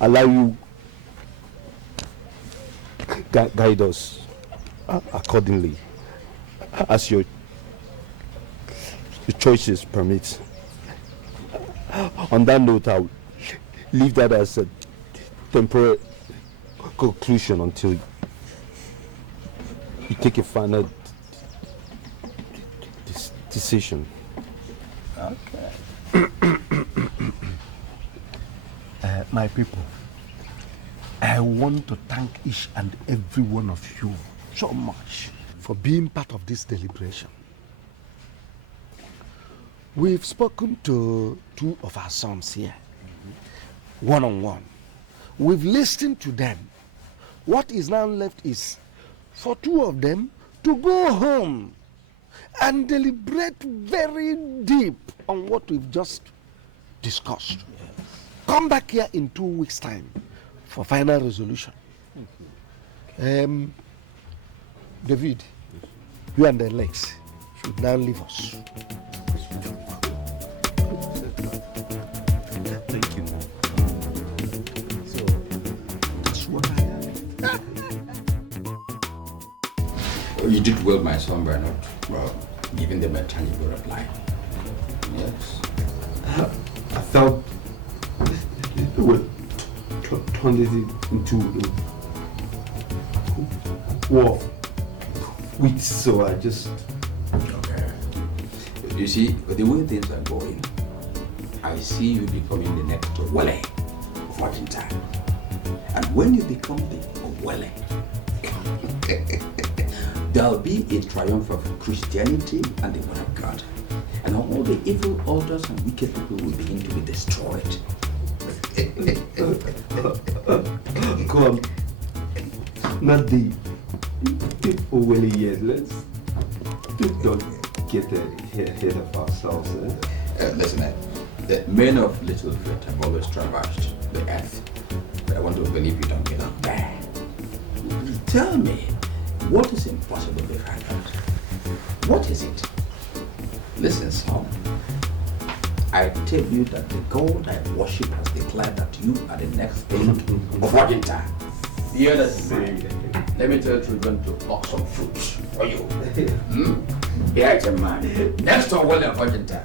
allow you guide us accordingly as your choices permit. On that note, I'll leave that as a temporary conclusion until you take a final decision. Okay. My people, I want to thank each and every one of you so much for being part of this deliberation. We've spoken to two of our sons here, one-on-one. We've listened to them. What is now left is for two of them to go home and deliberate very deep on what we've just discussed. Yes. Come back here in 2 weeks' time for final resolution. David, you and the Lex should now leave us. Thank you. So, that's what I am. You did well, my son, by not giving them a tangible reply. Yes. I felt it would turn it into a war of wits, so I just... Okay. You see, the way things are going, I see you becoming the next Wale of Argentina. And when you become the Wale, There'll be a triumph of Christianity and the word of God. And all the evil altars and wicked people will begin to be destroyed. Go on. Not the Oweli yet. Let's don't get ahead of ourselves. Listen, the men of little faith have always traversed the earth. But I want to believe you don't belong there. Tell me, what is impossible behind that? What is it? Listen, son. I tell you that the God I worship has declared that you are the next king of Argentina. Hear that, man. Let me tell children to pluck some fruits for you. Yeah, it's a man. Next to William of Argentina.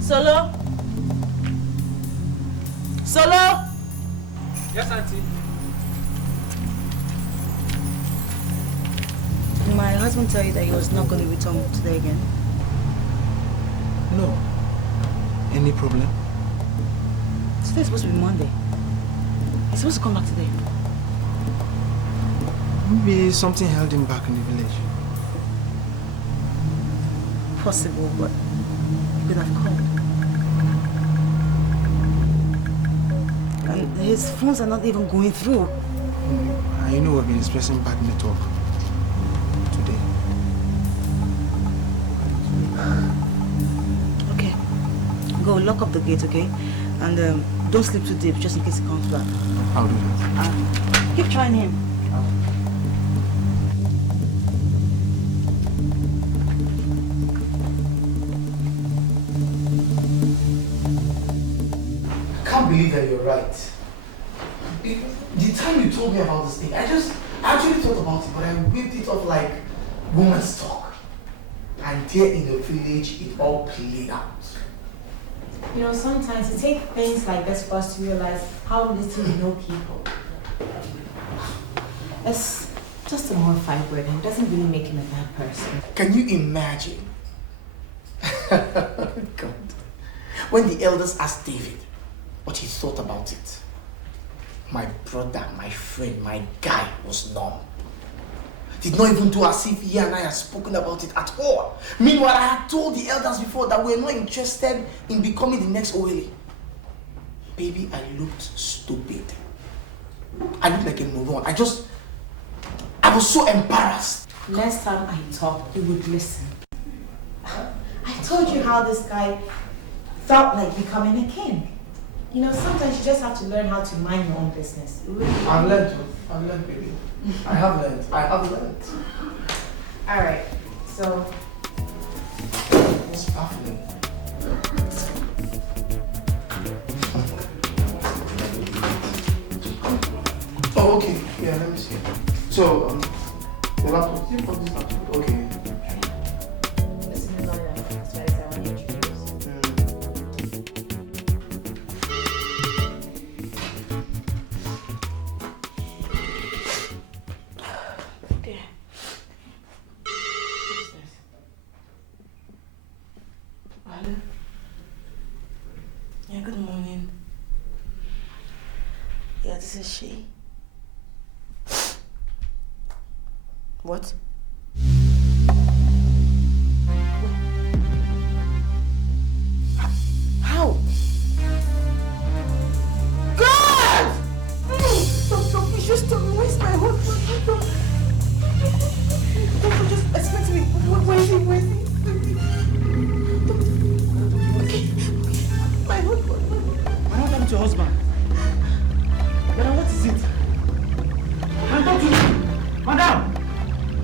Solo? Solo? Yes, Auntie. Did my husband tell you that he was not going to return today again? No. Any problem? Today's supposed to be Monday. He's supposed to come back today. Maybe something held him back in the village. Possible, but he could have called. And his phones are not even going through. I know we've been expressing bad network today. Okay. Go lock up the gate, okay? And don't sleep too deep, just in case he comes back. I'll do that. Keep trying him. I can't believe that you're right. The time you told me about this thing, I actually thought about it, but I whipped it off like woman's talk. And there in the village, it all played out. You know, sometimes it takes things like this for us to realize how little we know people. It's just a modified word, and it doesn't really make him a bad person. Can you imagine? God. When the elders asked David what he thought about it, my brother, my friend, my guy was numb. Did not even do as if he and I had spoken about it at all. Meanwhile, I had told the elders before that we were not interested in becoming the next Oweli. Baby, I looked stupid. I looked like a moron. I was so embarrassed. Next time I talk, you would listen. I told you how this guy felt like becoming a king. You know, sometimes you just have to learn how to mind your own business. I've learned, baby. I have learned. Alright, so... It's baffling. Oh, okay. Yeah, let me see. So, the laptop. You put this laptop. Okay. Yeah, good morning. Yeah, this is she. What? How? God! Doctor, please just tell me, where's my husband? Doctor, just explain to me, where is he? Okay. My husband. your husband. Madam, what is it? Madam, talk to me. Madam!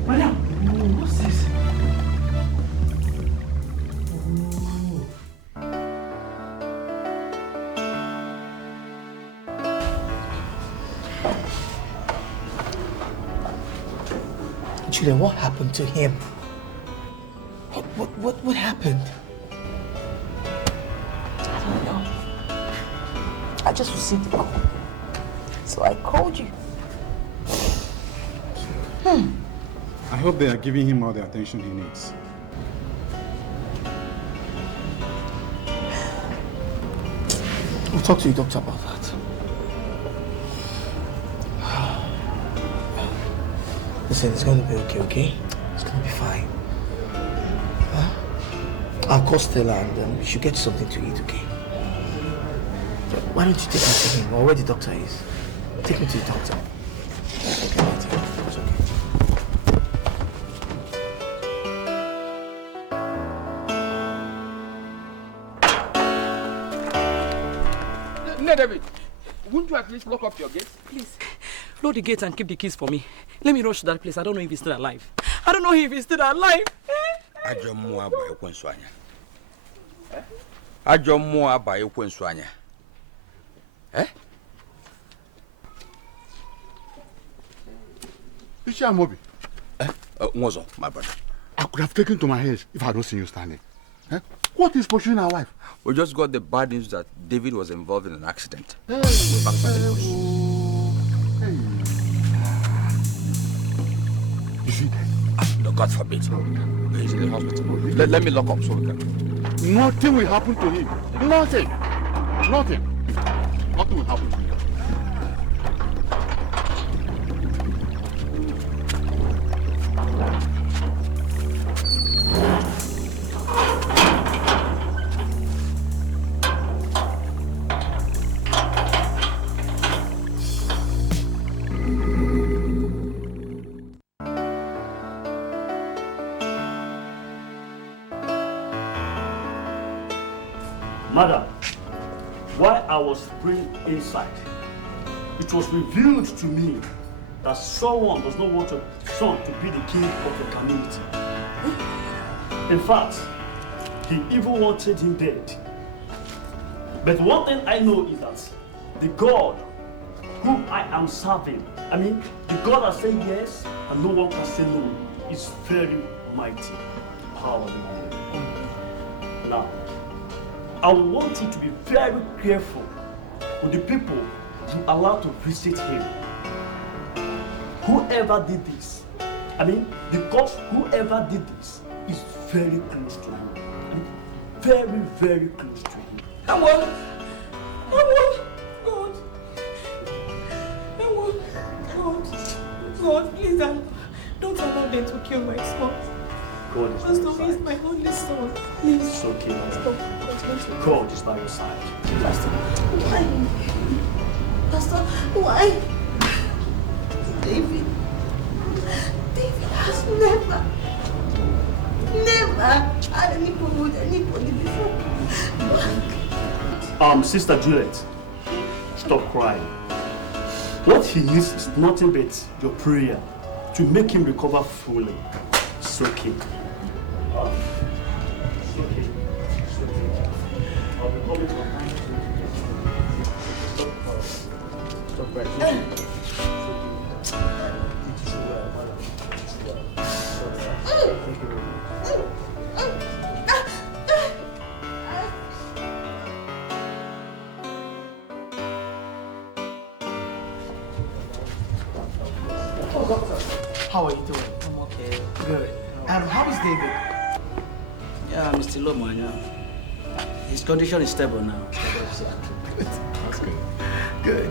Madam! What's this? Julian, what happened to him? What happened? I don't know. I just received the call. So I called you. I hope they are giving him all the attention he needs. We'll talk to your doctor about that. Listen, it's going to be okay? It's going to be fine. I'll call Stella and she'll get you something to eat, okay? Why don't you take me to him or where the doctor is? Take me to the doctor. Okay, later. It's okay. No, David, wouldn't you at least lock up your gate? Please, lock the gate and keep the keys for me. Let me rush to that place. I don't know if he's still alive. I don't know if he's still alive. Ajo mmụọ aba ekwensu anya. Ajo mmụọ aba ekwensu anya. Ishamobi. Nwozo, my brother. I could have taken to my head if I had not seen you standing. What is pursuing our wife? We just got the bad news that David was involved in an accident. Hey. We're back by the bush. Is he dead? No, God forbid. He's in the hospital. Let me lock up so we can. Nothing will happen to him. Nothing. Nothing. Nothing will happen to him. Madam, while I was praying inside, it was revealed to me that someone does not want your son to be the king of your community. In fact, he even wanted him dead. But one thing I know is that the God whom I am serving, the God that says yes and no one can say no, is very mighty. Hallelujah. Now, I want you to be very careful with the people you allow to visit him. Whoever did this, because whoever did this is very close to him. Very, very close to him. God. God, please don't allow them to kill my son. God is Pastor, by he's your side. my only son. Please. It's okay, madam. Stop. God is by your side. Pastor, why? Pastor, why? David has never had any problem with anybody before. Sister Juliet, stop crying. What he needs is nothing but your prayer to make him recover fully. It's okay. It's okay. It's okay. I'll be coming to stop crying. How are you doing? I'm okay. Good. How is David? Yeah, Mr. Lomanya. His condition is stable now. Good. That's good. Good.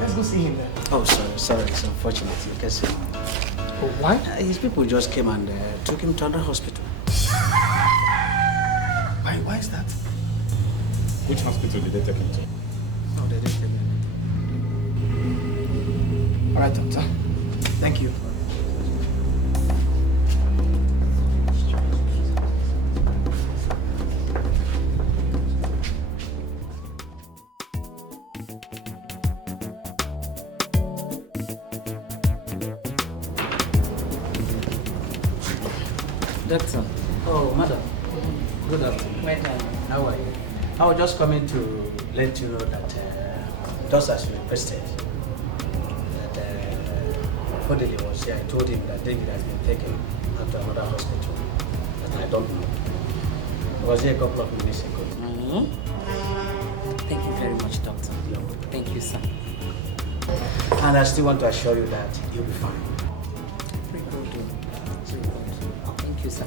Let's go see him then. Oh, sorry. It's unfortunate. You can see him. Oh, why? His people just came and took him to another hospital. Why is that? Which hospital did they take him to? No, they didn't take him. All right, doctor. Thank you. Doctor. Oh, madam. Good afternoon. Well done. How are you? I was just coming to let you know that, just as you requested, that Odele was here. I told him that David has been taken out to another hospital that I don't know. I was here a couple of minutes ago. Thank you very much, doctor. Thank you, sir. And I still want to assure you that you'll be fine. Very good. Very good. Thank you, sir.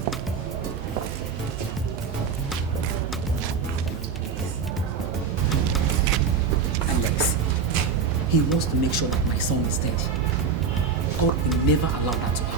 Alex, he wants to make sure that my son is dead. God will never allow that to happen.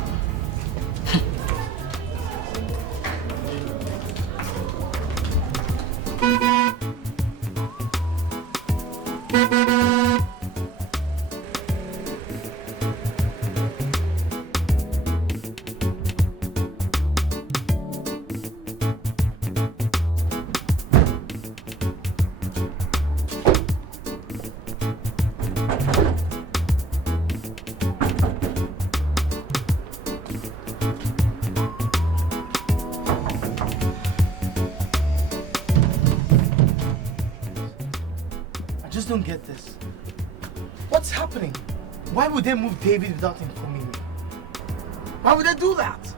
Don't get this. What's happening? Why would they move David without informing me? Why would they do that?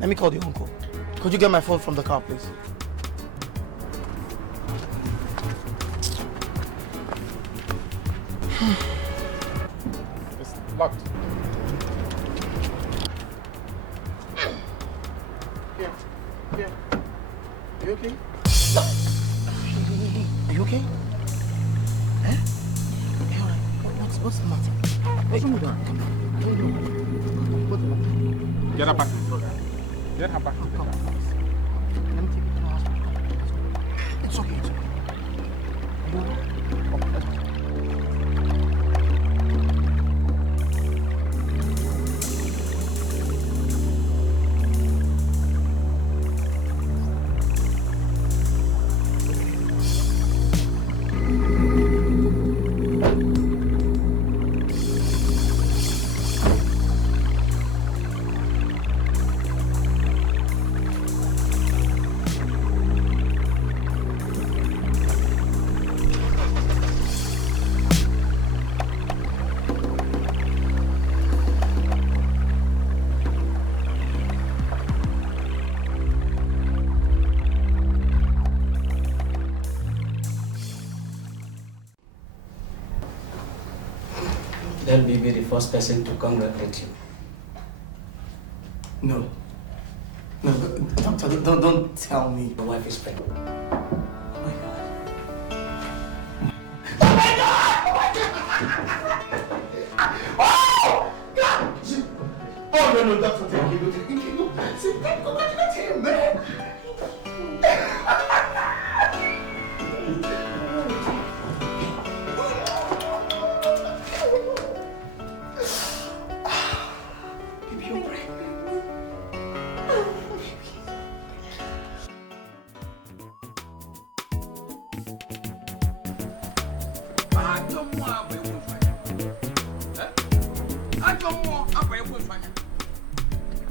Let me call the uncle. Could you get my phone from the car, please? It's locked. Here. Here. Are you okay? Are you okay? Eh? Hey, all right. What's the matter? What's wrong with her? Get her back to the car. Get her back to the car. Let me take you to the hospital. It's okay. It's okay. Are you all right? Let me be the first person to congratulate you. No. No, doctor, don't tell me. Your wife is pregnant. Oh, no, doctor, thank you. See, congratulate him, man.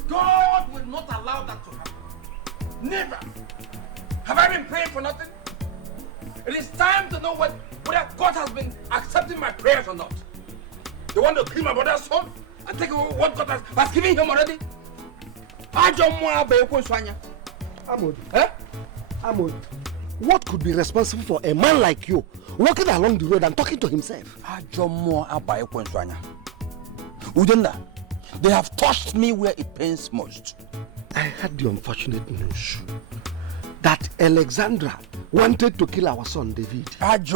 God will not allow that to happen. Never. Have I been praying for nothing? It is time to know whether God has been accepting my prayers or not. They want to kill my brother's son and take away what God has given him already? Amod, Amod, what could be responsible for a man like you walking along the road and talking to himself? Udenda, they have touched me where it pains most. I had the unfortunate news that Alexandra wanted to kill our son David. And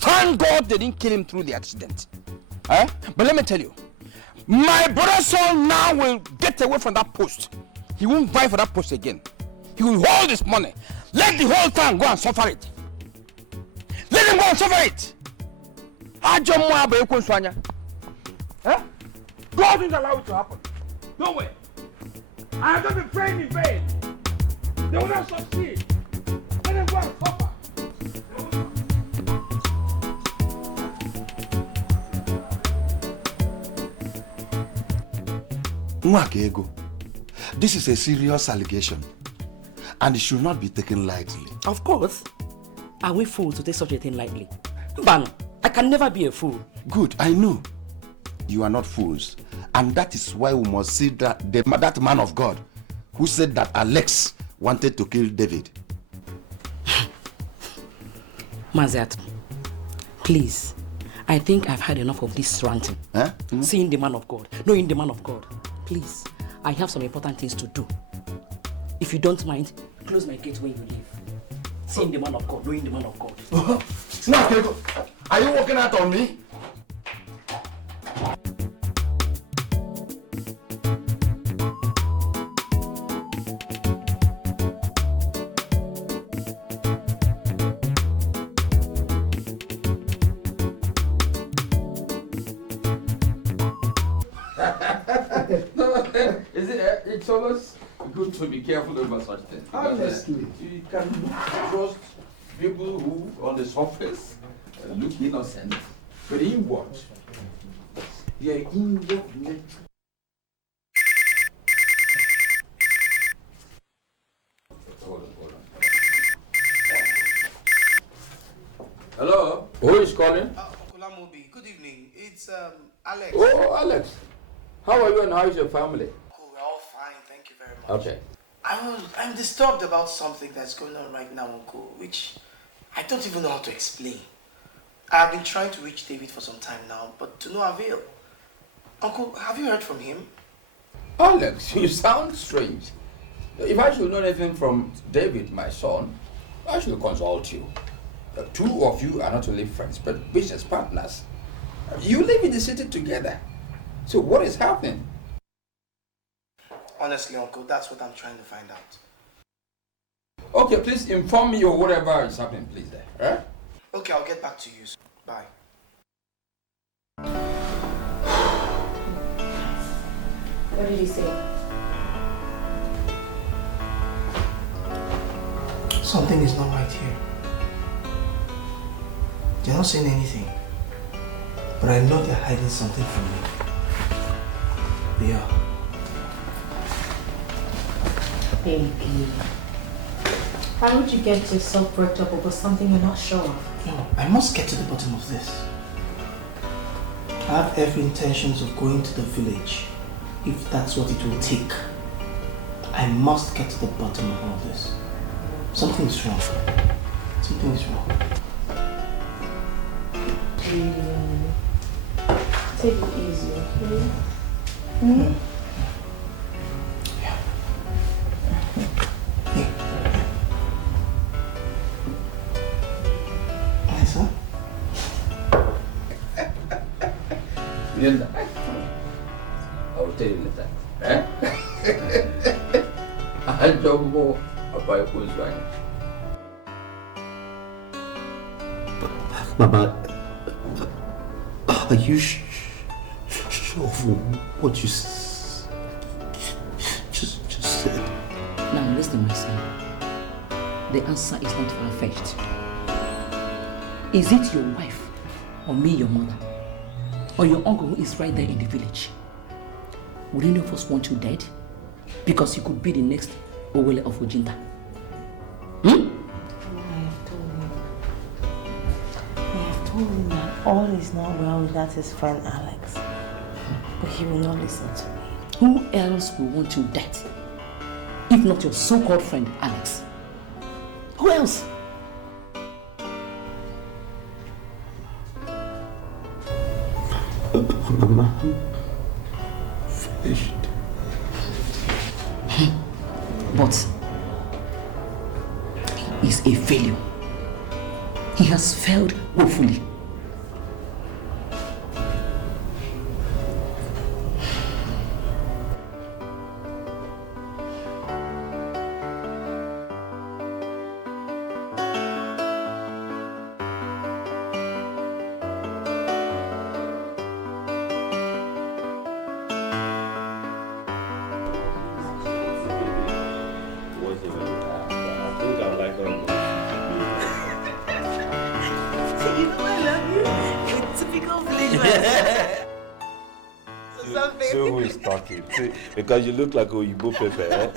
thank God they didn't kill him through the accident. But let me tell you, my brother's son now will get away from that post. He won't vie for that post again. He will hold his money. Let the whole town go and suffer it. Let him go and suffer it. God didn't allow it to happen. No way. I have not been praying in vain. They will not succeed. Let them go and suffer. Nwakego, this is a serious allegation and it should not be taken lightly. Of course. Are we fools to take such a thing lightly? Ban, I can never be a fool. Good, I know. You are not fools. And that is why we must see that man of God who said that Alex wanted to kill David. Maziat, please. I think I've had enough of this ranting. Huh? Seeing the man of God, knowing the man of God. Please, I have some important things to do. If you don't mind, close my gate when you leave. Seeing the man of God, knowing the man of God. Now, are you walking out on me? It's always good to be careful over such things. Honestly. You can trust people who, on the surface, look innocent, but inward, they are inward nature. Hold on. Hello? Who is calling? Kulamobi, good evening. It's Alex. Oh, Alex. How are you and how is your family? Cool, we're all fine, thank you very much. Okay. I'm disturbed about something that's going on right now, Uncle, which I don't even know how to explain. I've been trying to reach David for some time now, but to no avail. Uncle, have you heard from him? Alex, you sound strange. If I should know anything from David, my son, I should consult you. Two of you are not only friends, but business partners. You live in the city together. So what is happening? Honestly, Uncle, that's what I'm trying to find out. Okay, please inform me of whatever is happening, please. Right? Okay, I'll get back to you. Bye. What did he say? Something is not right here. They're not saying anything. But I know they're hiding something from me. They are. Baby. Why would you get yourself worked up over something you're not sure of? No, I must get to the bottom of this. I have every intentions of going to the village, if that's what it will take. I must get to the bottom of all this. Something's wrong. Something's wrong. Take it easy, okay? Hmm? Linda, I will tell you later. I don't know about who's right. Mama, are you sure of what you just said? Now listen, my son. The answer is not far-fetched. Is it your wife or me, your mother? Or your uncle who is right there in the village? Would any of us want you dead? Because you could be the next Owele of Ojinta. I have told him that all is not well with that his friend Alex. But he will not listen to me. Who else will want you dead? If not your so-called friend Alex. Who else? Mama, finished. But he is a failure. He has failed woefully. talking. See, because you look like Oyibo Pepe, eh?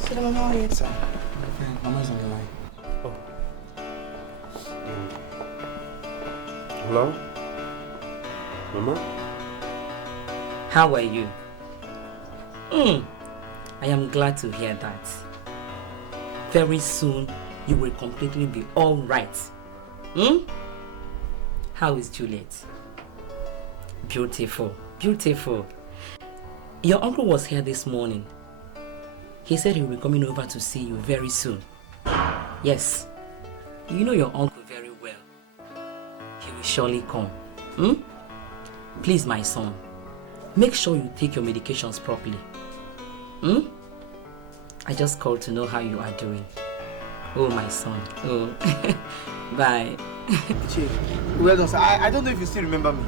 So, how are you, sir? Mama's on the line. Hello? Mama? How are you? I am glad to hear that. Very soon, you will completely be all right. How is Juliet? Beautiful, beautiful. Your uncle was here this morning. He said he will be coming over to see you very soon. Yes, you know your uncle very well. He will surely come. Please, my son, make sure you take your medications properly. I just called to know how you are doing. Oh, my son. Oh, bye. Well done, sir. I don't know if you still remember me.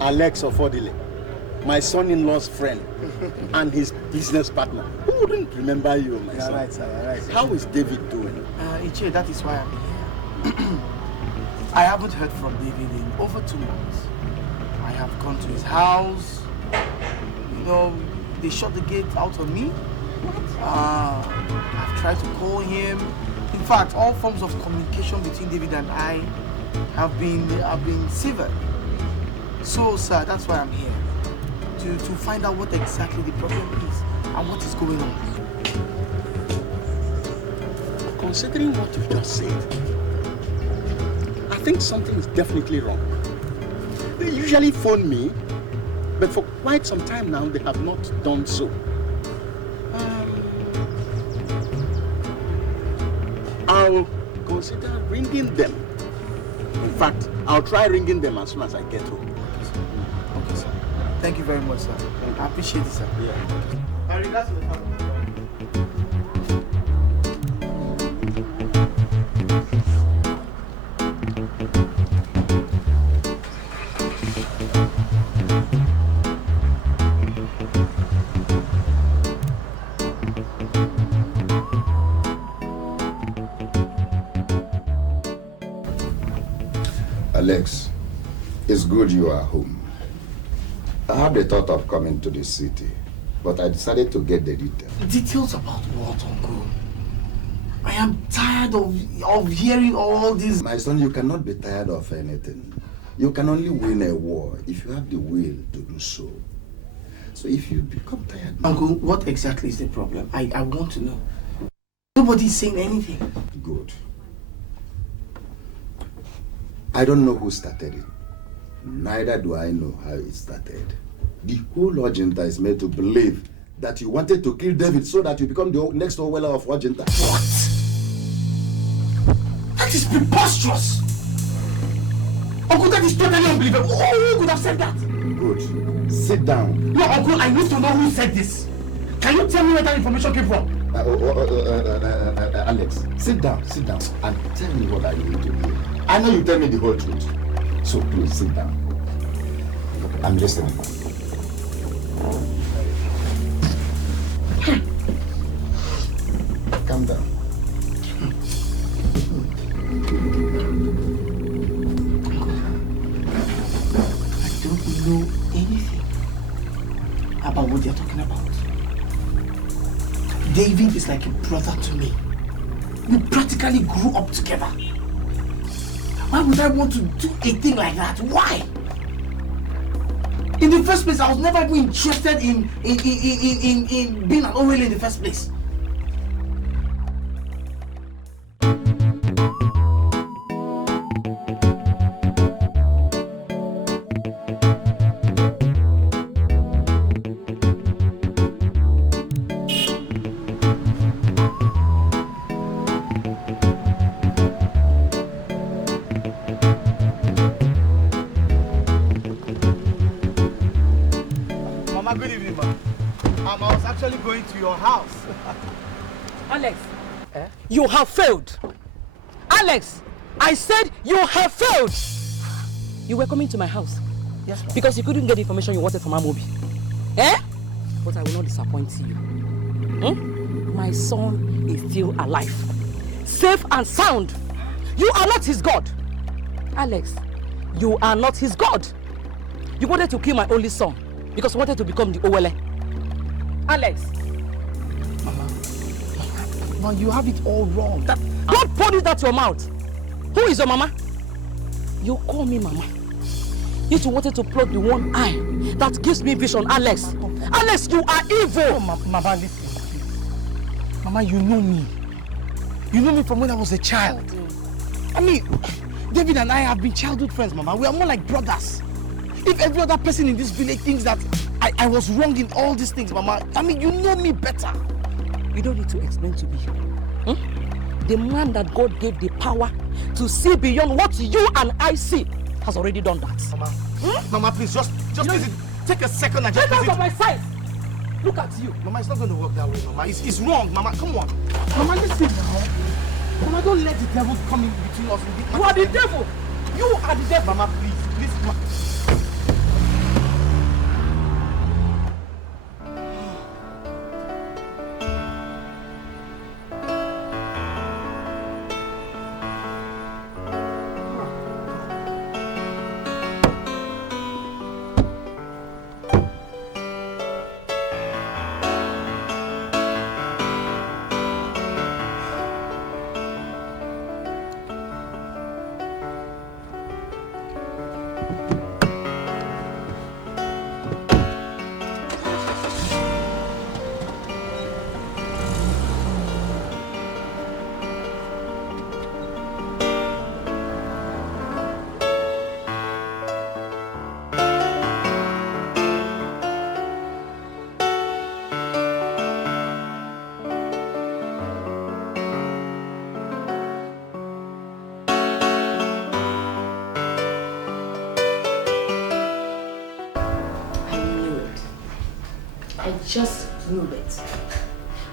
Alex Ofodile, my son-in-law's friend and his business partner. Who wouldn't remember you, my son? Right, sir. You're right, sir. How is David doing? Iyke, that is why I'm here. I haven't heard from David in over 2 months. I have gone to his house. You know, they shut the gate out on me. I've tried to call him. In fact, all forms of communication between David and I have been severed. So, sir, that's why I'm here. To find out what exactly the problem is and what is going on. Considering what you've just said, I think something is definitely wrong. They usually phone me, but for quite some time now, they have not done so. I'll consider ringing them. In fact, I'll try ringing them as soon as I get home. Okay, sir. Thank you very much, sir. I appreciate it, sir. Yeah. And regards to the family. Alex, it's good you are home. I had the thought of coming to the city, but I decided to get the details. Details about what, Uncle? I am tired of hearing all this. My son, you cannot be tired of anything. You can only win a war if you have the will to do so. So if you become tired... Uncle, what exactly is the problem? I want to know. Nobody is saying anything. Good. I don't know who started it. Neither do I know how it started. The whole Ojinta is made to believe that you wanted to kill David so that you become the next Orwella of Ojinta. What? That is preposterous! Uncle, that is totally unbelievable. Who could have said that? Good. Sit down. No, Uncle, I need to know who said this. Can you tell me where that information came from? Alex, sit down, and tell me what I need to do. I know you tell me the whole truth. So please sit down. I'm listening. Calm down. I don't know anything about what you're talking about. David is like a brother to me. We practically grew up together. Why would I want to do a thing like that? Why? In the first place, I was never even interested in being an Orwell in the first place. Good evening, ma. I was actually going to your house. Alex, you have failed. Alex, I said you have failed. You were coming to my house. Yes, ma'am. Because you couldn't get the information you wanted from Amobi. But I will not disappoint you. My son is still alive. Safe and sound. You are not his God. Alex, you are not his God. You wanted to kill my only son because you wanted to become the Owele. Alex. Mama, you have it all wrong. Don't put it out your mouth. Who is your mama? You call me mama. You two wanted to plug the one eye that gives me vision, Alex. Alex, you are evil. Oh, Mama, listen. Mama, you know me. You know me from when I was a child. I mean, David and I have been childhood friends, Mama. We are more like brothers. If every other person in this village thinks that I was wrong in all these things, Mama, I mean, you know me better. You don't need to explain to me. The man that God gave the power to see beyond what you and I see has already done that. Mama, Mama, please, just listen. Take a second and just get out of my sight. Look at you. Mama, it's not going to work that way, Mama. It's wrong, Mama. Come on. Mama, listen now. Mama, don't let the devil come in between us. You are the devil. You are the devil. Mama, please, Mama. I just knew it.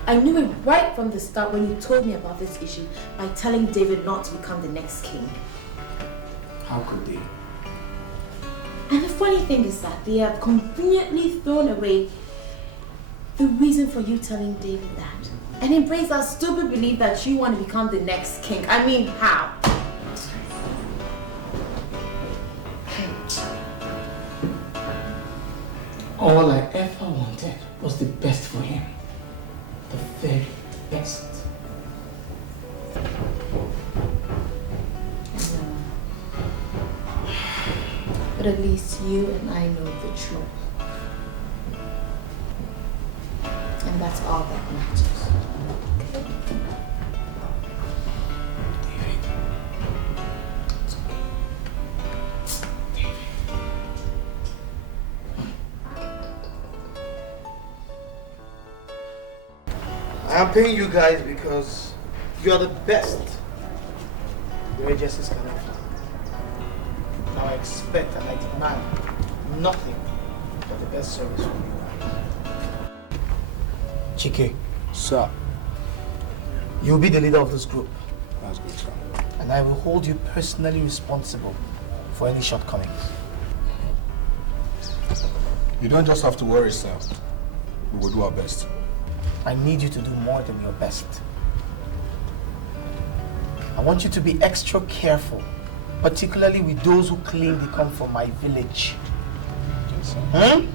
I knew it right from the start when you told me about this issue by telling David not to become the next king. How could they? And the funny thing is that they have conveniently thrown away the reason for you telling David that and embrace that stupid belief that you want to become the next king. I mean, how? All I ever wanted was the best for him. The very best. But at least you and I know the truth. And that's all that matters. I'm paying you guys because you are the best. Your agencies can offer. Now I expect and I demand nothing but the best service from you guys. Chike, sir, you'll be the leader of this group. That's good, sir. And I will hold you personally responsible for any shortcomings. You don't just have to worry, sir. We will do our best. I need you to do more than your best. I want you to be extra careful, particularly with those who claim they come from my village. I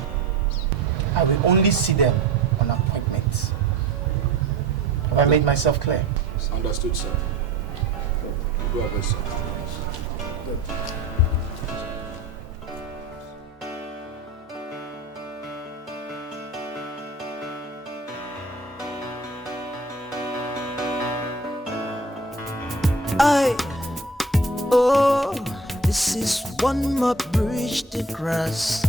will only see them on appointment. Have I made myself clear? Understood, sir. We'll do our best, sir. Good. This is one more bridge to cross.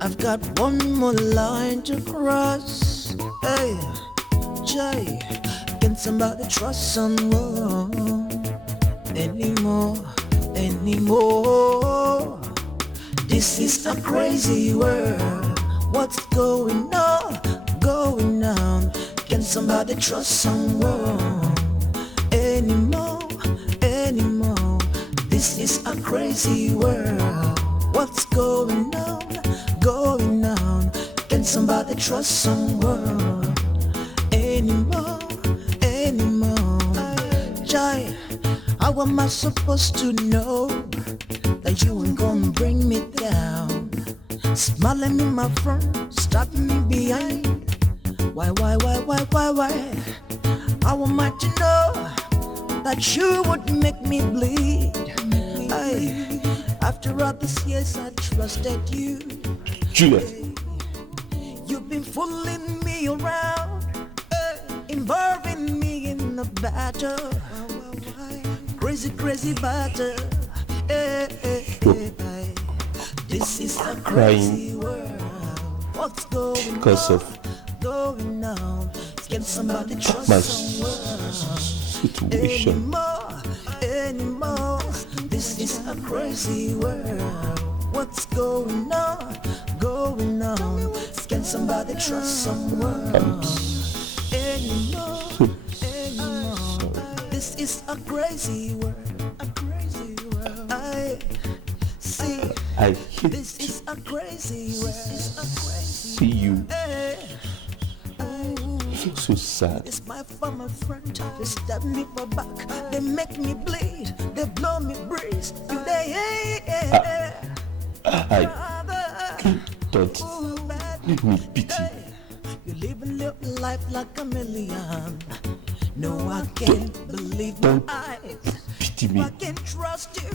I've got one more line to cross. Can somebody trust someone anymore? This is a crazy world. What's going on? Can somebody trust someone anymore? This is a crazy world. What's going on? Can somebody trust someone anymore? How am I supposed to know You ain't gonna bring me down. Smiling in my front, stabbing me behind. Why? I want my to know that you would make me bleed. After all these years I trusted you. Juliet. You've been fooling me around, involving me in a battle. Crazy battle. This is a crazy world. What's going because of going on? Can somebody trust my situation anymore? This is a crazy world. What's going on? Can somebody trust someone anymore? This is a crazy world. I hate this is a crazy world. See you so sad. It's my former friend. They stab me for back. They make me bleed. They blow me breeze. I don't leave me pity. You live a little life like a million. No, I can't believe my eyes. Pity me. If I can't trust you,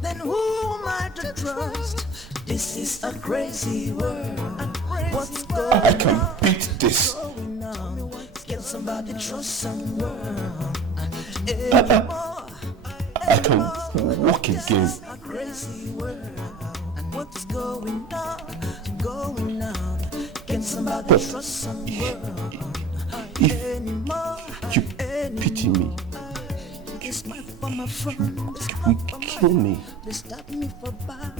then who am I to trust? This is a crazy world. What's going on? I can beat this. Can somebody trust someone anymore? I can walk again. This is a crazy world. What's going on? Can somebody trust someone anymore? You pity me. It's my former friend. You kill me. They stop me for bad.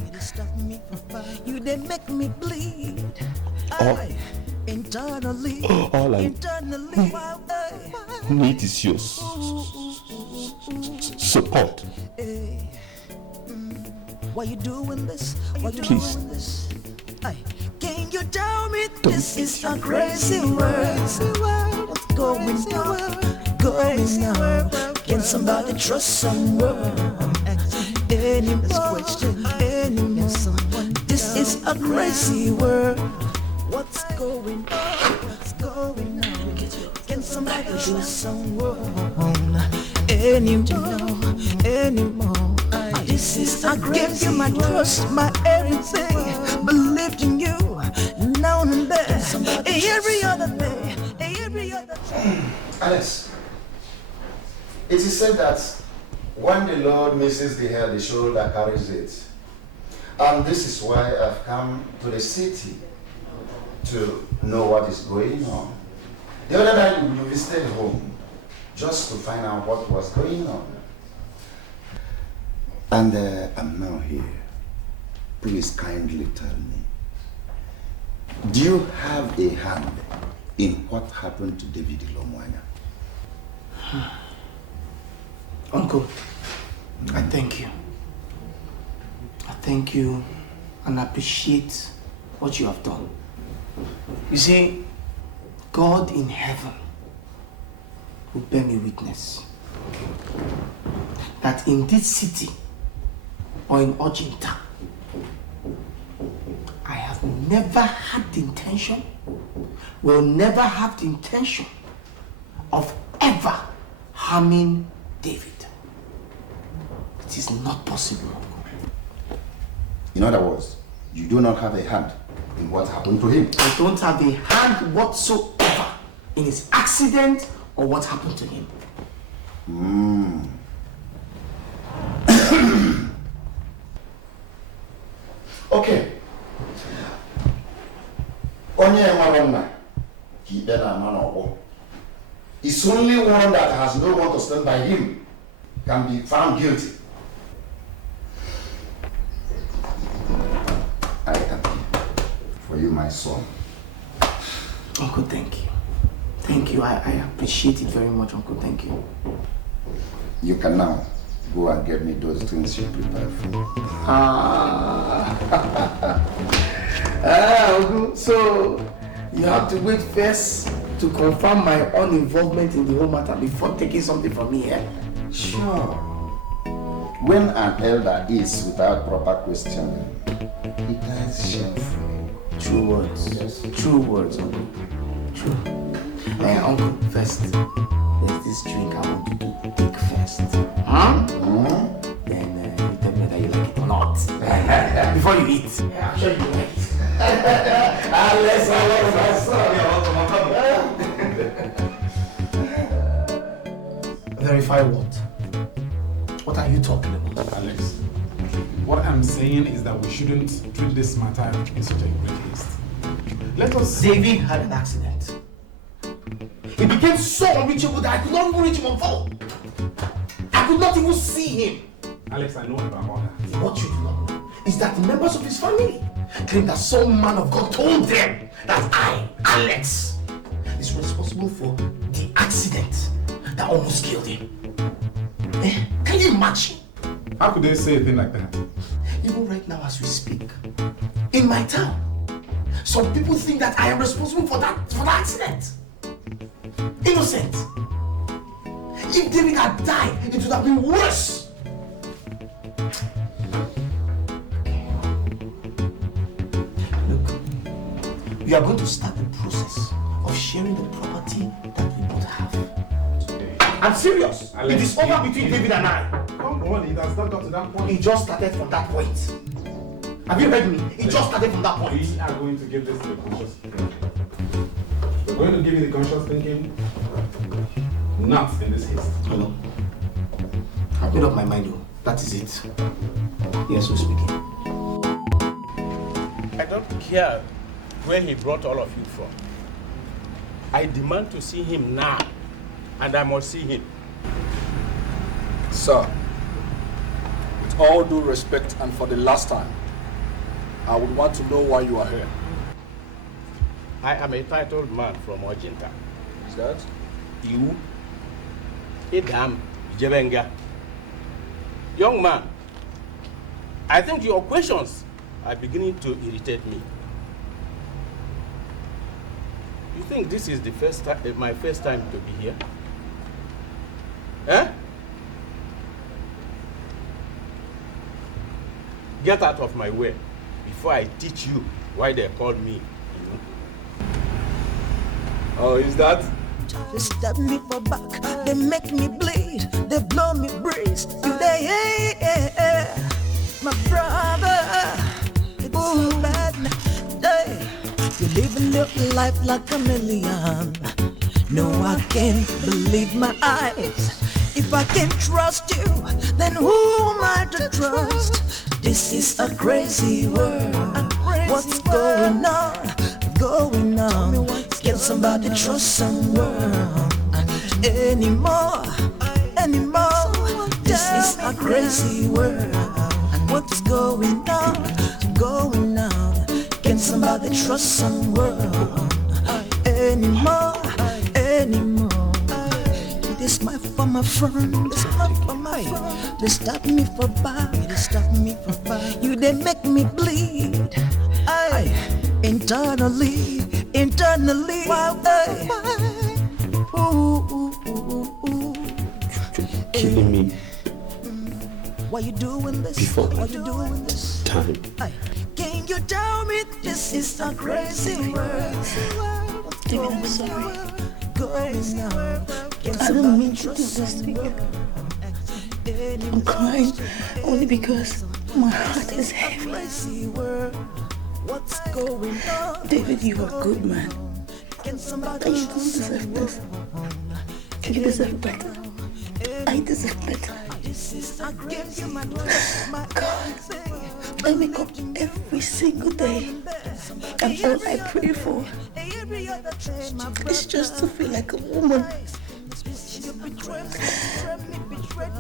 You they make me bleed. Internally. All I need is your support. Why you doing this? Please. Can you tell me this is a crazy world? What's going on? Can somebody trust someone anymore? This is a crazy world. What's going on? Can somebody trust someone anymore? This is I give you my trust, my everything. Believed in you, now and then, every other day, every other day. Alex, it is said that when the Lord misses the head, the shoulder carries it. And this is why I've come to the city to know what is going on. The other night we visited home just to find out what was going on. And I'm now here. Please kindly tell me, do you have a hand in what happened to David Ilomwanya? Uncle, I thank you. I thank you and appreciate what you have done. You see, God in heaven will bear me witness that in this city or in Ojinta, I have never had the intention, will never have the intention of ever harming David. It is not possible. In other words, you do not have a hand in what happened to him. I don't have a hand whatsoever in his accident or what happened to him. Okay. It's only one that has no one to stand by him can be found guilty. I am here for you, my son. Uncle, thank you. Thank you. I appreciate it very much, Uncle. Thank you. You can now go and get me those things you prepared for me. Uncle, so you have to wait first to confirm my own involvement in the whole matter before taking something from me, eh? Sure. When an elder is without proper questioning, he dies shamefully. True words. Yes. True words, Uncle. True. Uncle, first, there's this drink I want you to take first. Huh? Then you tell me whether you like it or not. Before you eat. Yeah, I'm sure you like it. Let's Verify what? What are you talking about? Alex, what I'm saying is that we shouldn't treat this matter in such a great haste. Let us... David had an accident. He became so unreachable that I could not even reach him on phone. I could not even see him. Alex, I know about all that. What you do not know is that the members of his family claim that some man of God told them that I, Alex, is responsible for the accident that almost killed him. Can you imagine? How could they say a thing like that? Even right now as we speak, in my town, some people think that I am responsible for that accident. Innocent. If David had died, it would have been worse. Look, we are going to start the process of sharing the property that we both have. I'm serious. Alex, it is over between David and I. Come on, it has not got to that point. It just started from that point. Have you heard me? It just started from that point. We are going to give this to the conscious thinking. We're going to give you the conscious thinking. Not in this haste. Hello. I made up my mind though. That is it. Yes, we're speaking. I don't care where he brought all of you from. I demand to see him now, and I must see him. Sir, with all due respect and for the last time, I would want to know why you are here. I am a titled man from Ojinta. Is that? You? Idam Jebenga. Young man, I think your questions are beginning to irritate me. You think this is the first time, my first time to be here? Eh? Get out of my way before I teach you why they call me. Oh, is that? They stab me for back, they make me bleed, they blow me breeze. Today, my brother, it's so bad. Hey, you living your life like a million. No, I can't believe my eyes. If I can't trust you, then who am I to trust? This is a crazy world. What's going on? Going on? Can somebody trust someone anymore? This is a crazy world. What's going on? Going on? Can somebody trust someone anymore? This my for my friend. This my for my friend. They stop me for bad. You they make me bleed. Internally. Wow, Killing me. Why you doing this? Before Why you doing this? Time. Can you tell me this is a crazy world? David, I'm sorry. I don't mean to do this to you. I'm crying only because my heart is heavy. What's going on? David, you are a good man. But you don't deserve this. You deserve better. I deserve better. God, I wake up every single day, and all I pray for is just to feel like a woman.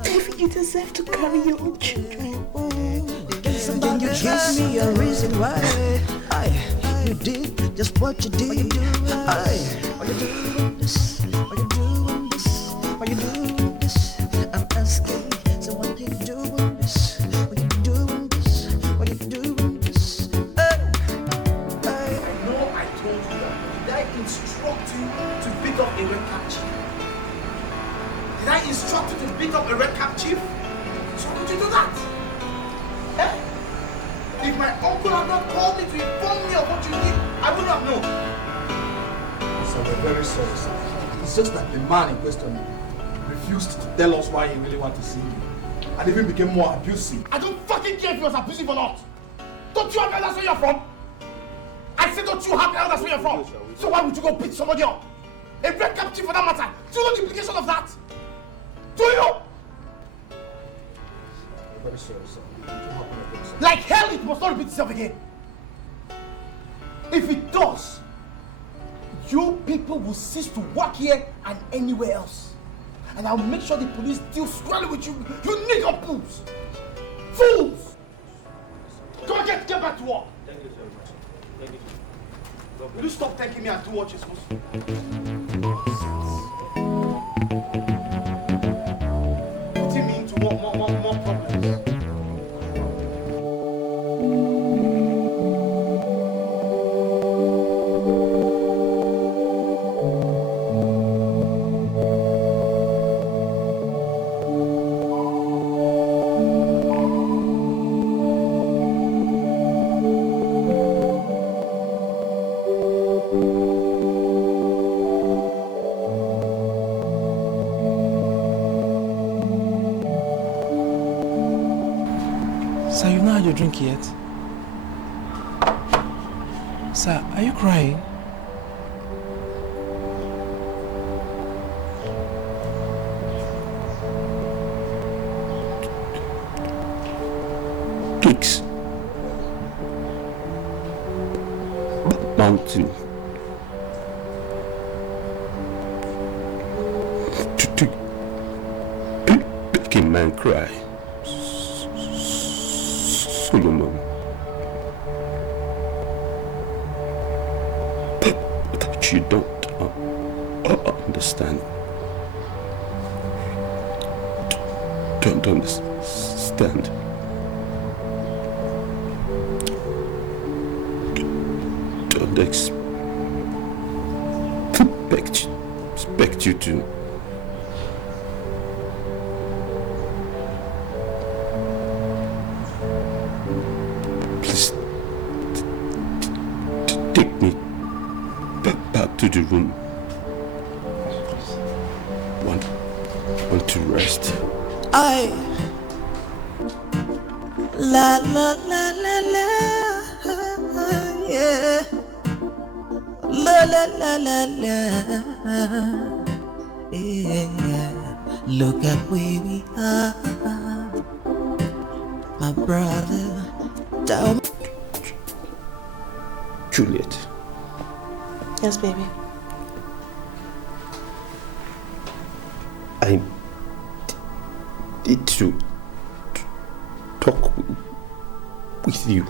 David, you deserve to carry your own children. Can you give me a reason why you did just what you did? Why you doing this? Why you doing this? Why you doing this? I'm asking. So why you doing this? Why you doing this? Why you doing this? I know I told you that. Did I instruct you to beat up a red cap chief? Did I instruct you to beat up a red cap chief? So would you do that? Eh? If my uncle had not called me to inform me of what you did, I wouldn't have known. So we're very sorry, sir. It's just that the man in question refused to tell us why he really wanted to see you. And even became more abusive. I don't fucking care if he was abusive or not. Don't you have elders where you're from? I said, don't you have elders where you're from? So why would you go beat somebody up? A red cap chief for that matter. Do you know the implication of that? Do you? We're very sorry, sir. Like hell, it must not repeat itself again. If it does, you people will cease to work here and anywhere else. And I'll make sure the police deal squarely with you, you nigger fools! Fools! Go get back to work! Thank you very much. Thank you. Will you stop thanking me and do what you're supposed to do? Putting me into more problems. Sir, you've not had your drink yet. Sir, are you crying? Peaks. Mountain. To make a man cry. Solomon. But you don't understand. Don't understand. Don't expect you to. Please take me back to the room. Want to rest. La la la la la, yeah. La la la la la, yeah. Look at where we are, my brother. Down. Juliet. Yes, baby. I need to talk with you.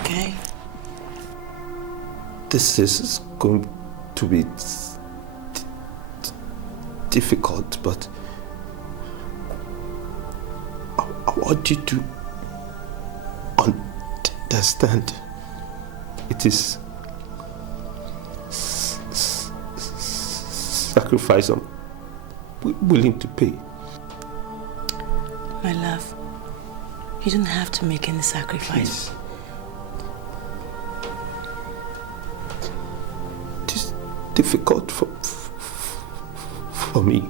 Okay. This is going to be difficult, but I want you to understand. It is sacrifice I'm willing to pay. My love, you don't have to make any sacrifice. Please. It is difficult for me.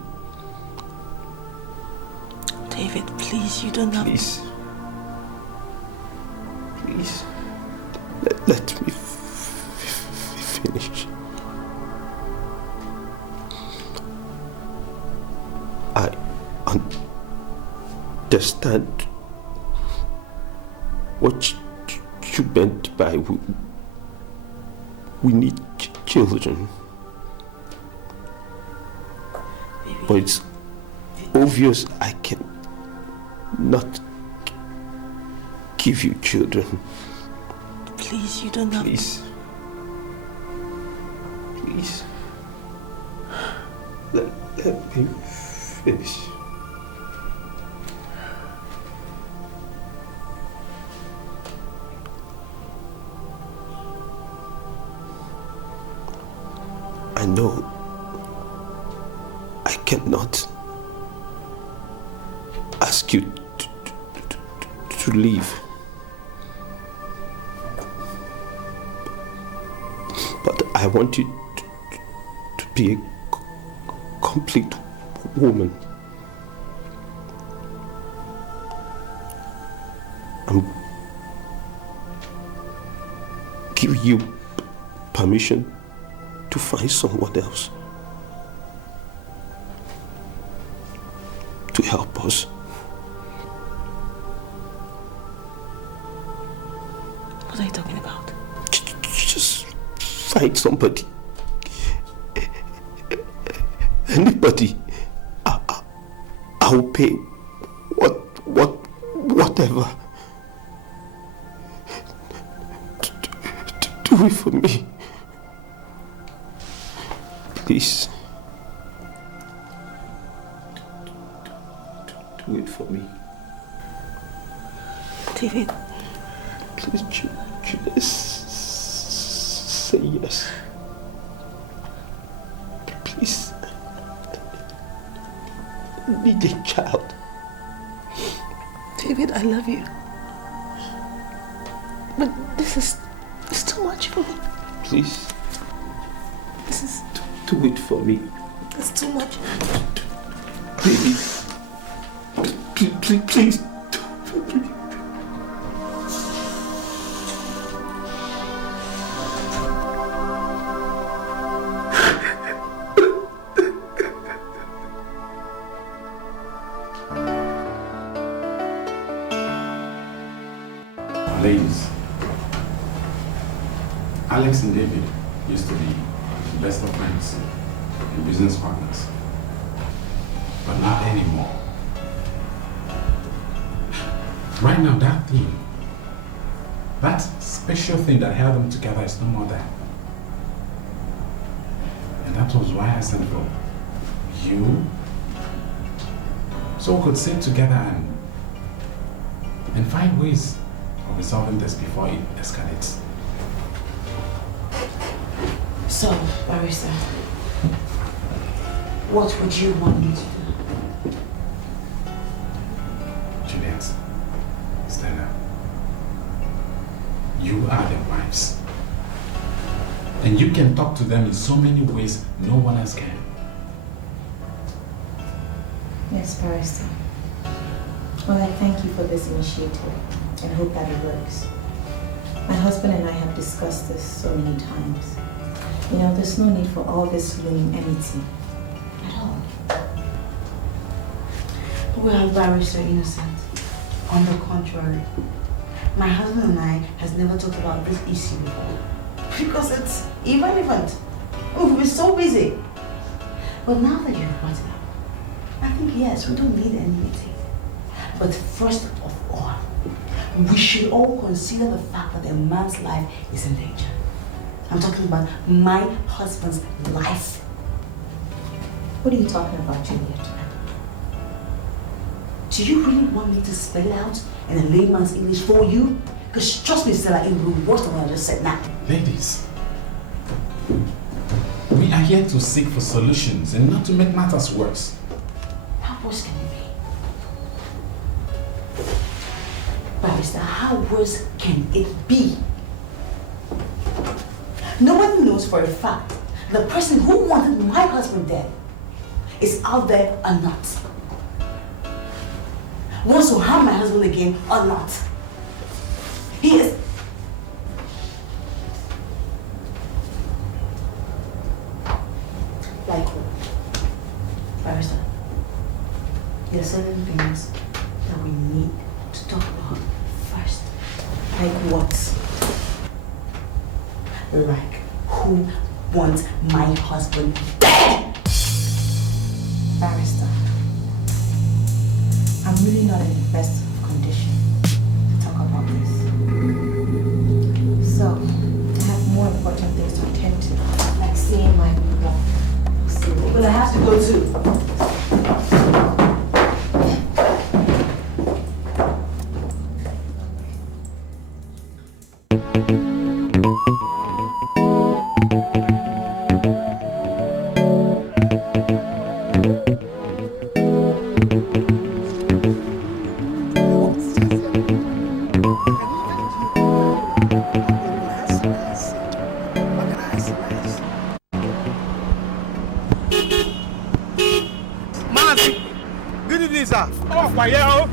David, please, you don't have... Please. Please. Let me finish. I understand what you meant by we need children. But it's obvious I can not give you children. Please, you don't have... Please. Please. Let me finish. I know I cannot ask you to leave. But I want you to be a complete woman. I'm giving you permission to find someone else to help us. What are you talking about? Just find somebody. Anybody. I'll pay whatever. Do it for me. Please. Do it for me. David. Please, just say yes. Please. I need a child. David, I love you. But this is too much for me. Please. This is... Do it for me. It's too much. Baby. Please. Ladies, Alex and David used to be the best of friends and business partners, but not anymore. Right now, that thing, that special thing that held them together is no more there. And that was why I sent for you, so we could sit together and find ways of resolving this before it escalates. So, Barrister, what would you want me to do? Juliet, Stella, you are their wives. And you can talk to them in so many ways no one else can. Yes, Barrister. Well, I thank you for this initiative and hope that it works. My husband and I have discussed this so many times. You know, there's no need for all this looming enmity at all. Well, Barrister Innocent, on the contrary, my husband and I has never talked about this issue before. Because it's irrelevant. We've been so busy. But now that you've brought it up, I think yes, we don't need enmity. But first of all, we should all consider the fact that a man's life is in danger. I'm talking about my husband's life. What are you talking about, Juliet? Do you really want me to spell it out in a layman's English for you? Because trust me, Stella, it will be worse than what I just said now. Ladies, we are here to seek for solutions and not to make matters worse. How worse can it be? Barrister, how worse can it be? Nobody knows for a fact the person who wanted my husband dead is out there or not. Wants to harm my husband again or not. He is... Like who? Barrister, there are certain things that we need to talk about first. Like what? Like who wants my husband dead? Barrister, I'm really not in the best condition to talk about this. So, I have more important things to attend to, like seeing my brother. But I have to go too. Mazi, good evening, sir. Oh, fire!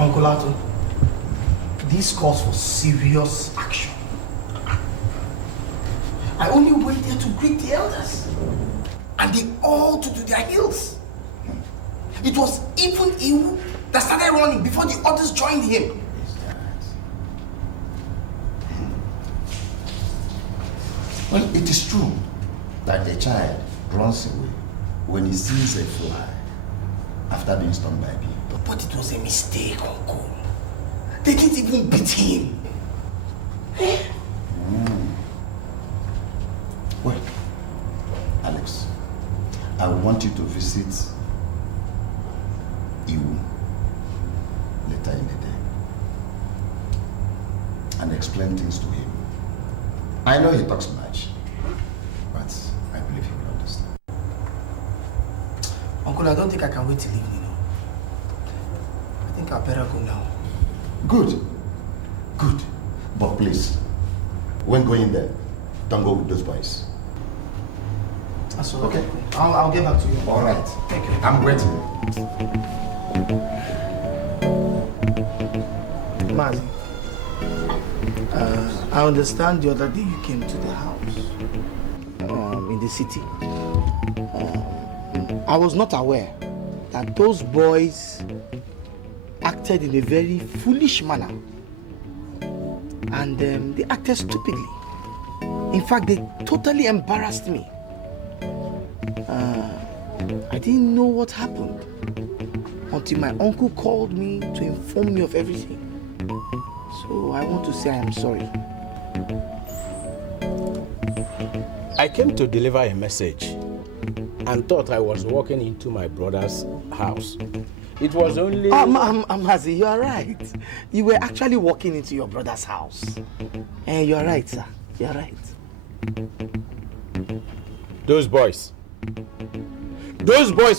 Uncle Ato, this calls for serious action. I only went there to greet the elders, and they all took to their heels. It was even Iwu that started running before the others joined him. Well, it is true that a child runs away when he sees a fly after being stung by a bee. But it was a mistake, Uncle. They didn't even beat him. Well, Alex, I want you to visit Iwu later in the day and explain things to him. I know he talks much, but I believe he will understand. Uncle, I don't think I can wait to leave, you know. I think I better go now. Good. Good. But please, when going there, don't go with those boys. That's all. Okay. I'll get back to you. All right. Thank you. I'm waiting. Mazi, I understand the other day you came to the house in the city. I was not aware that those boys acted in a very foolish manner, and they acted stupidly. In fact, they totally embarrassed me. I didn't know what happened until my uncle called me to inform me of everything. So I want to say I am sorry. I came to deliver a message and thought I was walking into my brother's house. It was only... Mazi, you are right. You were actually walking into your brother's house. You are right, sir. You are right. Those boys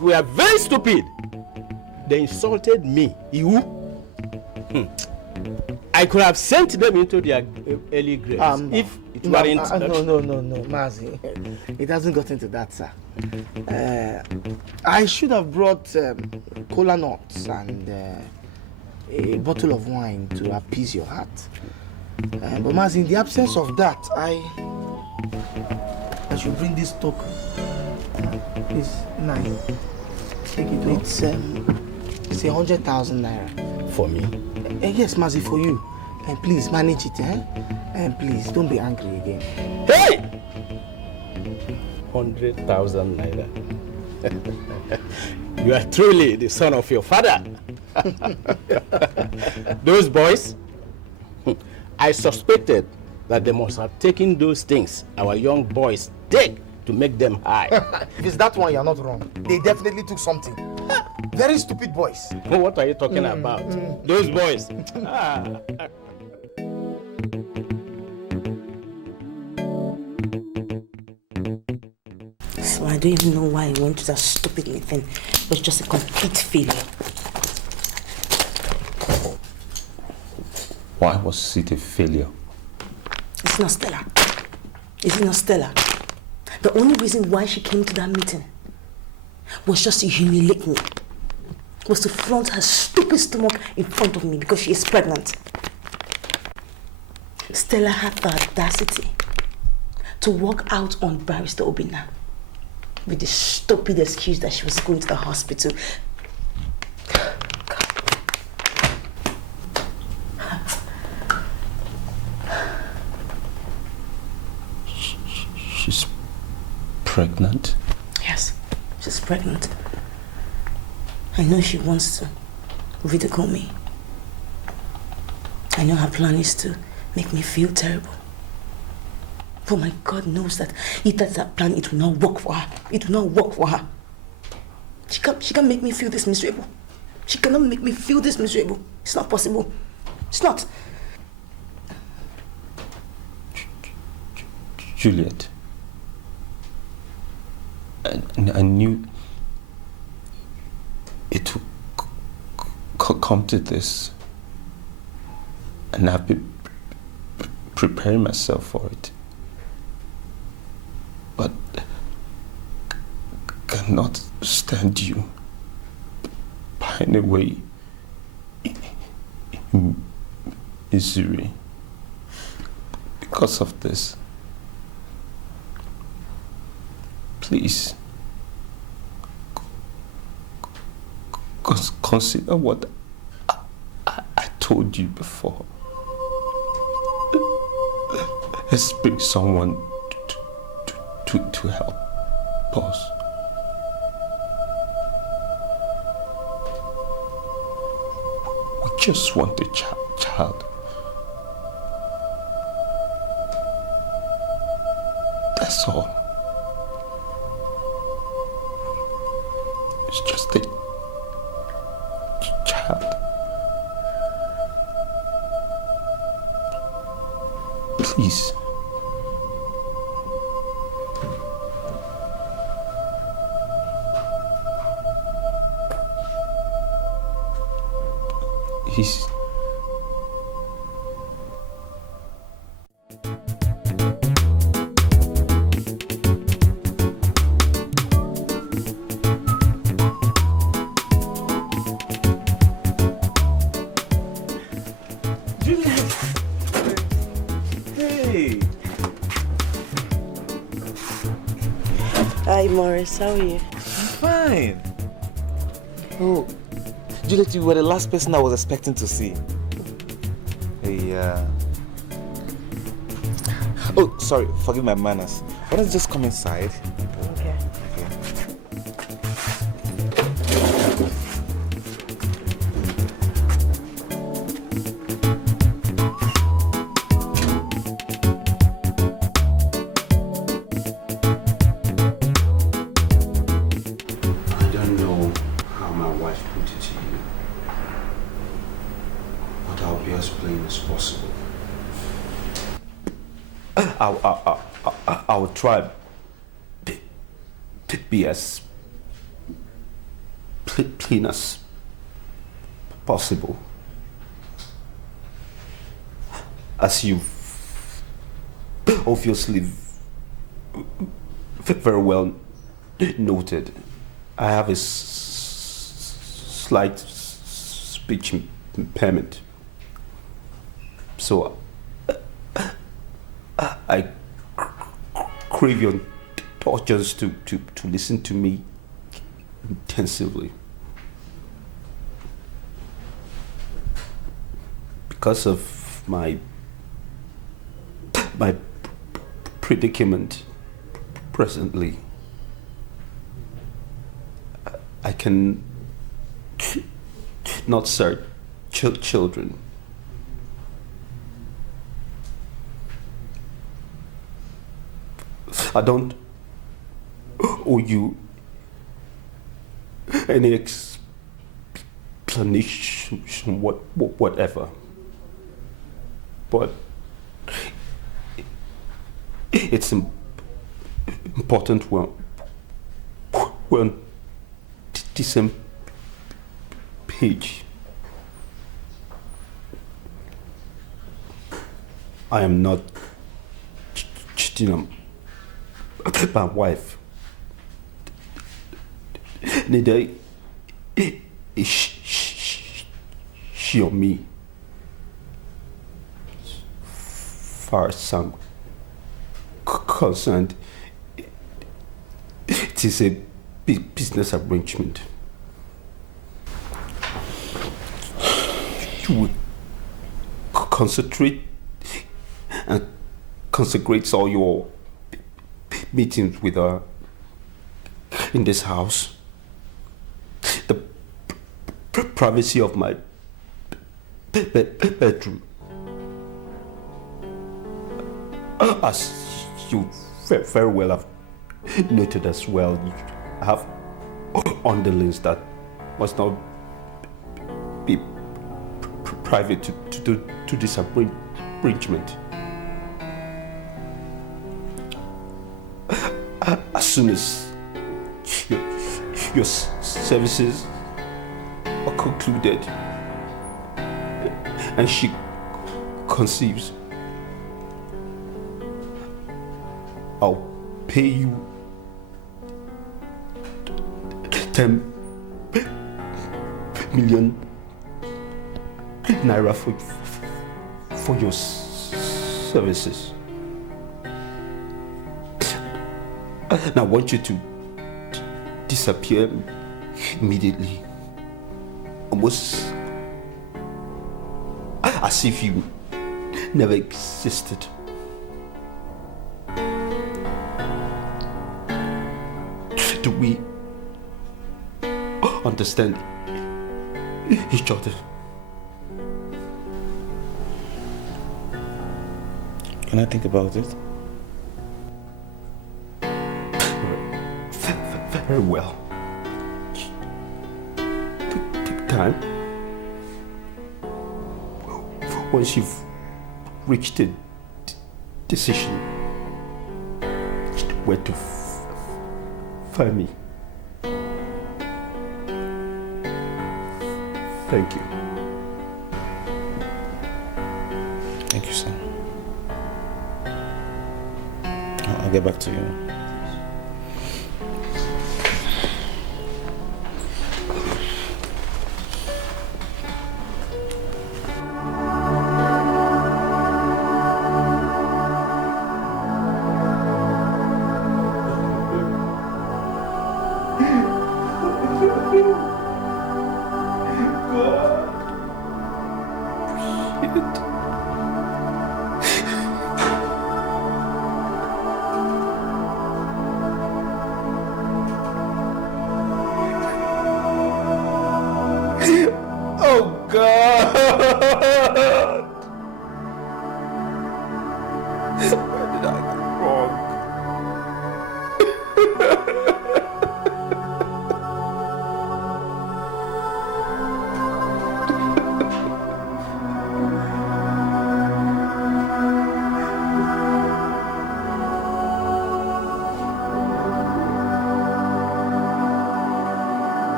were very stupid. They insulted me. You? I could have sent them into their early graves if it weren't... No, Mazi. It hasn't gotten to that, sir. I should have brought cola nuts and a bottle of wine to appease your heart. But Mazi, in the absence of that, I should bring this token. Please, nine. Take it. It's 100,000 naira. For me? Yes, Mazi, for you. And please manage it, And please don't be angry again. Hey! 100,000 naira. You are truly the son of your father. Those boys, I suspected that they must have taken those things our young boys take to make them high. If it's that one, you're not wrong. They definitely took something. Very stupid boys. What are you talking about? Those boys. So I don't even know why I went to that stupid meeting. It was just a complete failure. Why was it a failure? It's not Stella. It's not Stella. The only reason why she came to that meeting was just to humiliate me. Was to flaunt her stupid stomach in front of me because she is pregnant. Stella had the audacity to walk out on Barrister Obina with the stupid excuse that she was going to the hospital. She's pregnant? Yes, she's is pregnant. I know she wants to ridicule me. I know her plan is to make me feel terrible. But my God knows that if that's her plan, it will not work for her. It will not work for her. She can't make me feel this miserable. She cannot make me feel this miserable. It's not possible. It's not. Juliet, I knew it would come to this, and I've been preparing myself for it. But cannot stand you pining away in misery because of this. Please consider what I told you before. Let's bring someone to help us. We just want a child. That's all. It's just a child. Please. He's... Hi, Morris. How are you? Fine. Oh, Juliet, you were the last person I was expecting to see. Hey, oh, sorry. Forgive my manners. Why don't you just come inside? Okay. I will try to be as plain as possible. As you've obviously very well noted, I have a slight speech impairment. So I crave your indulgence to listen to me intensively. Because of my predicament presently, I can not serve children. I don't owe you any explanation, whatever. But it's important we're on the same page. I am not cheating on my wife. Neither is she or me. Far as I'm concerned, it is a business arrangement. You would concentrate and consecrate all your meetings with her in this house. The privacy of my bedroom. As you very well have noted as well, I have underlings that must not be private to this arrangement. As soon as your services are concluded and she conceives, I'll pay you 10 million naira for your services. And I want you to disappear immediately, almost as if you never existed. Do we understand each other? Can I think about it? Very well. Take time. Once you've reached a decision where to find me. Thank you. Thank you, sir. I'll get back to you.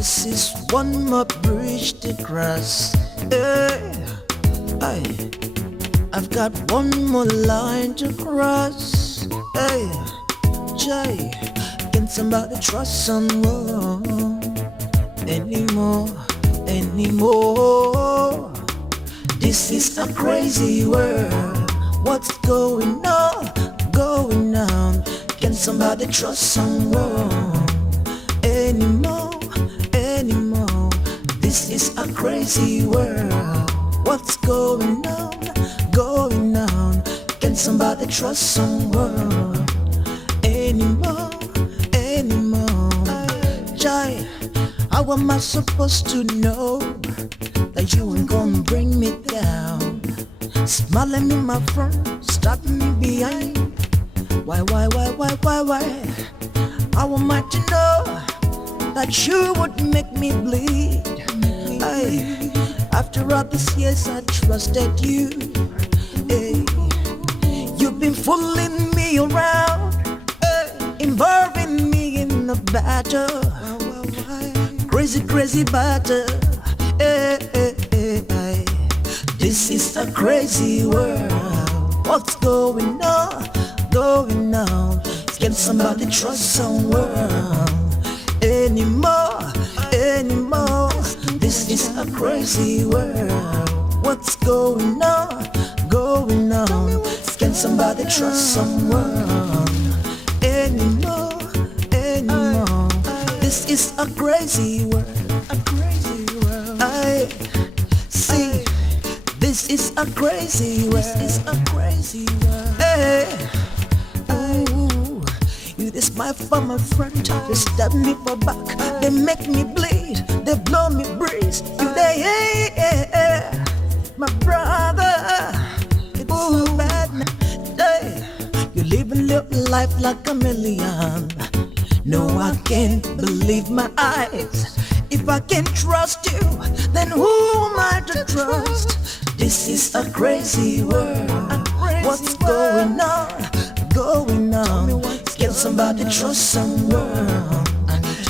This is one more bridge to cross. I've got one more line to cross. Jay, can somebody trust someone anymore? This is a crazy world. What's going on? Can somebody trust someone anymore? This is a crazy world. What's going on? Can somebody trust someone anymore? Jai, how am I supposed to know that you ain't gonna bring me down? Smiling in my front, stabbing me behind. Why? How am I to know that you would make me bleed? After all these years I trusted you. You've been fooling me around, involving me in a battle, crazy battle. This is a crazy world. What's going on? Can somebody trust someone anymore? This is a crazy world. What's going on? Can somebody trust someone anymore? This is a crazy world. I see. is a crazy world. This is a crazy world. Hey, ooh, you this my for my front, they stab me for back, they make me bleed, they blow me breeze. You they, hey, my brother, it's so bad now. Hey, you live a little life like a million. No, I can't believe my eyes. If I can't trust you, then who am I to trust? This is a crazy world. What's going on? Going on? Can somebody trust someone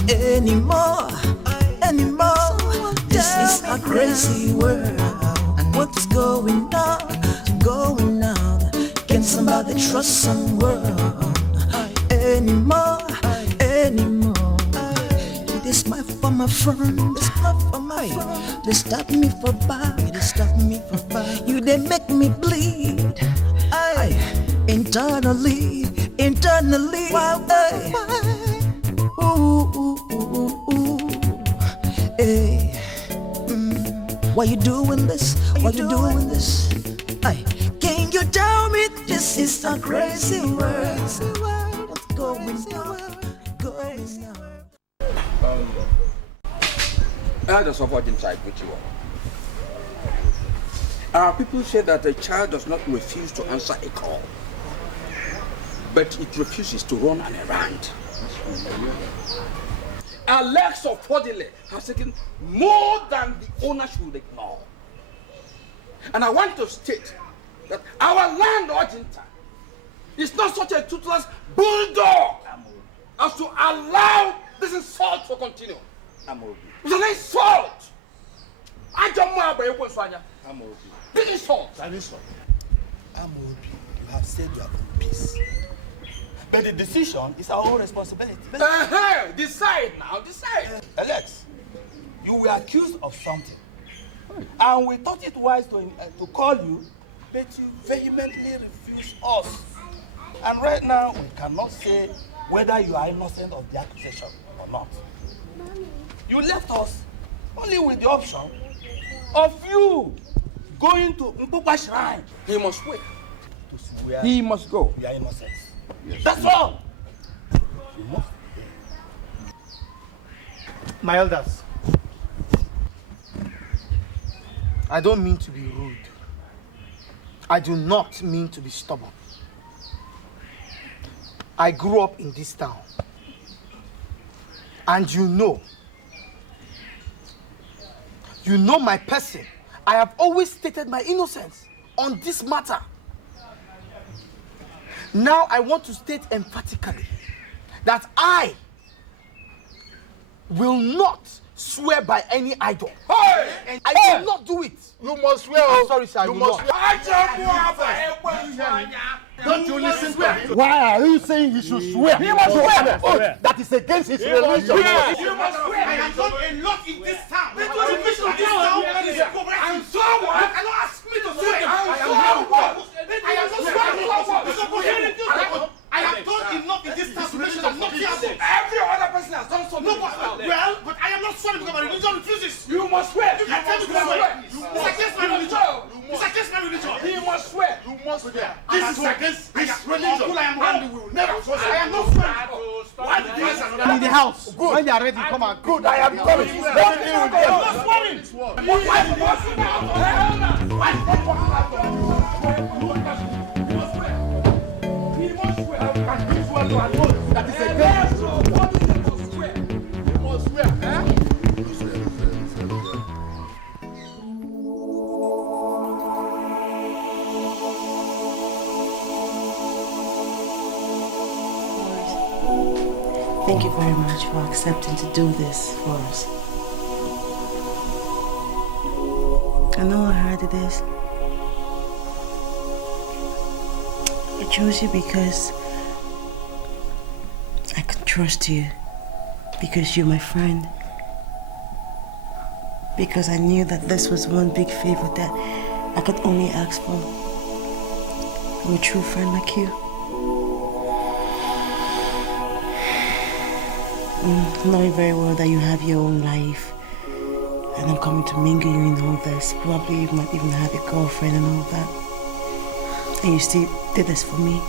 anymore? Anymore? This is a crazy world. What's going on? Going on? Can somebody trust someone anymore? Anymore? This my for my friend, this my for my friend. They stop me for back, they stop me for back. You they make me bleed. Aye, internally, why? Hey, why you doing this? Why you doing this? Aye, can you tell me this is a crazy world? What's going on? Going on? Elders of Argentina, with you all. People say that a child does not refuse to answer a call, but it refuses to run an errand. Alex of Fodile has taken more than the owner should ignore. And I want to state that our land, Argentina, is not such a toothless bulldog as to allow this insult to continue. It's an insult! I don't know about it. Big insult! An insult. Amobi, you have said your own piece. But the decision is our own responsibility. Decide now, decide. Alex, you were accused of something. And we thought it wise to call you, but you vehemently refused us. And right now, we cannot say whether you are innocent of the accusation or not. You left us only with the option of you going to Mpupa Shrine. He must wait. To swear he must go. We are innocent. Yes. That's all. You must. My elders, I don't mean to be rude. I do not mean to be stubborn. I grew up in this town. And you know my person. I have always stated my innocence on this matter. Now I want to state emphatically that I will not swear by any idol. Hey! And I will not do it. You must swear. I'm sorry, sir. You must swear. Don't you listen to him? Why are you saying he should swear? He must swear. Oh, that is against his religion. You must swear. I have done a lot in this town. The vision of this town is progressive. I'm so what? You cannot ask me to swear. I'm so what? I am not swearing. I have done enough in this town to make sure that nothing happens. Every other person has done something. No, but I am not swearing because my religion refuses. You must swear. You can't tell me to swear. It's against my religion. It's against my religion. He must swear. You must swear. This is against his religion. I am not swearing. Why did you answer? I'm in the house. Good. When they are ready, come on. Good, I am coming. Let me deal with them. I'm not swearing. Why did you answer? Why did you that is against you. What do you must swear? You must swear. Thank you very much for accepting to do this for us. I know how hard it is. I chose you because I could trust you, because you're my friend, because I knew that this was one big favor that I could only ask for from a true friend like you. Knowing very well that you have your own life Then I'm coming to mingle you in all this. Probably you might even have a girlfriend and all that. And you still did this for me.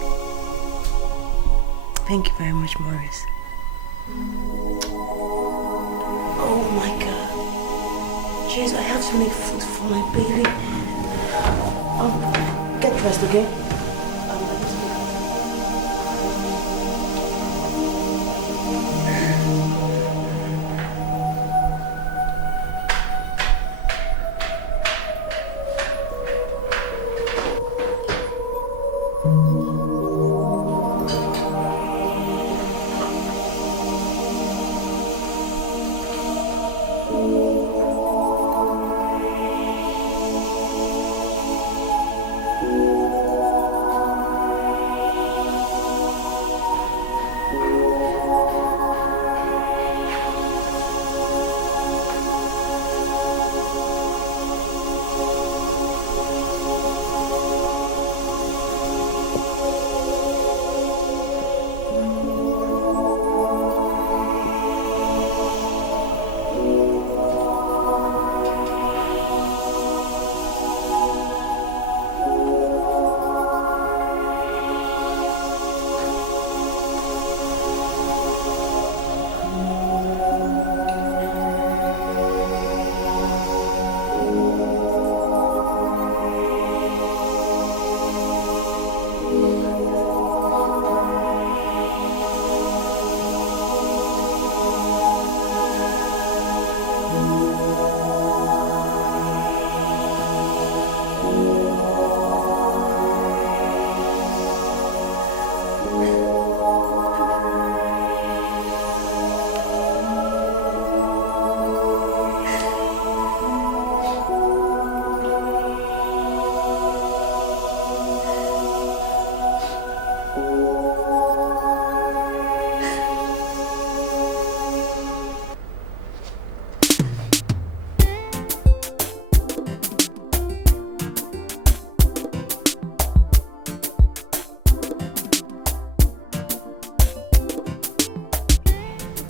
Thank you very much, Morris. Oh my God. Jeez, I have to make food for my baby. Get dressed, okay?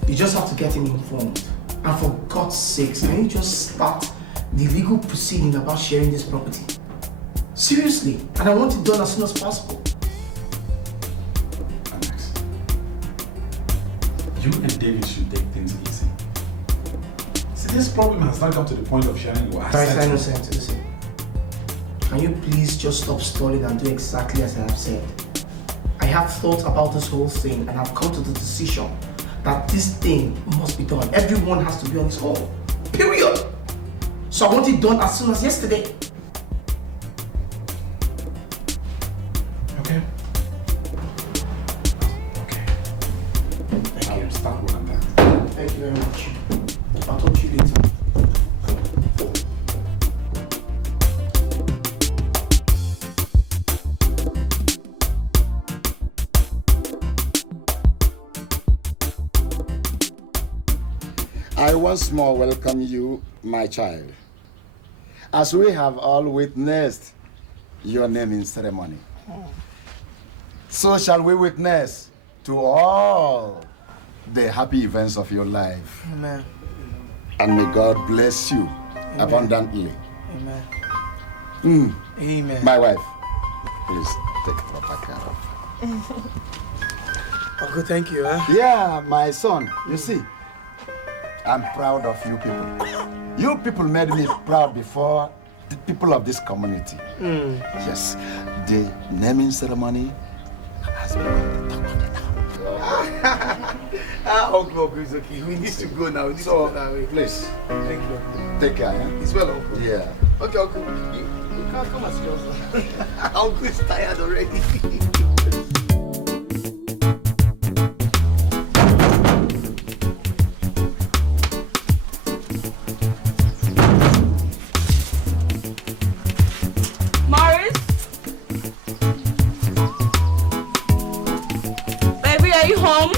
You just have to get him informed. And for God's sakes, can you just start the legal proceeding about sharing this property? Seriously, and I want it done as soon as possible. Alex, you and David should take things easy. See, this problem has not come to the point of sharing your assets. Very innocent, listen. Can you please just stop stalling and do exactly as I have said? I have thought about this whole thing and have come to the decision that this thing must be done. Everyone has to be on his own. Period. So I want it done as soon as yesterday. Okay. Okay. Thank you. Start work on that. Thank you very much. I'll talk to you later. I once more welcome you, my child, as we have all witnessed your naming ceremony. So shall we witness to all the happy events of your life. Amen. And may God bless you abundantly. Amen. Amen. My wife, please take proper care of. Uncle, thank you. Yeah, my son, you see, I'm proud of you people. You people made me proud before the people of this community. Yes, the naming ceremony has become the talk of the town. Uncle, it's okay. We need to go now. We need to go that way. Please. Thank you, Uncle. Take care, yeah? It's well, Uncle. Yeah. Okay, Uncle. You can't come as yours. Uncle is tired already. Are you home?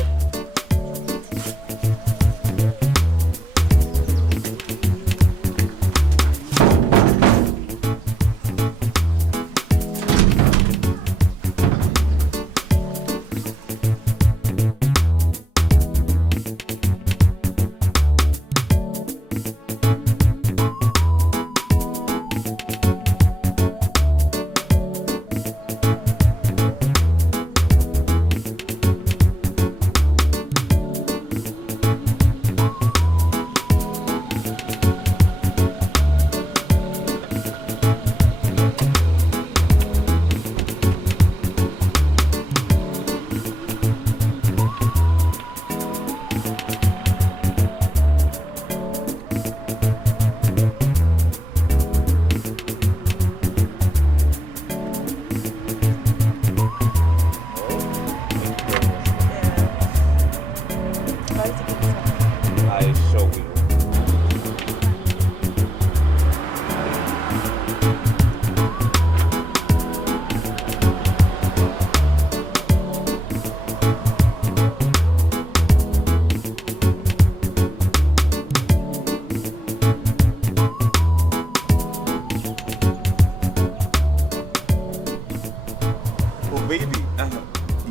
baby,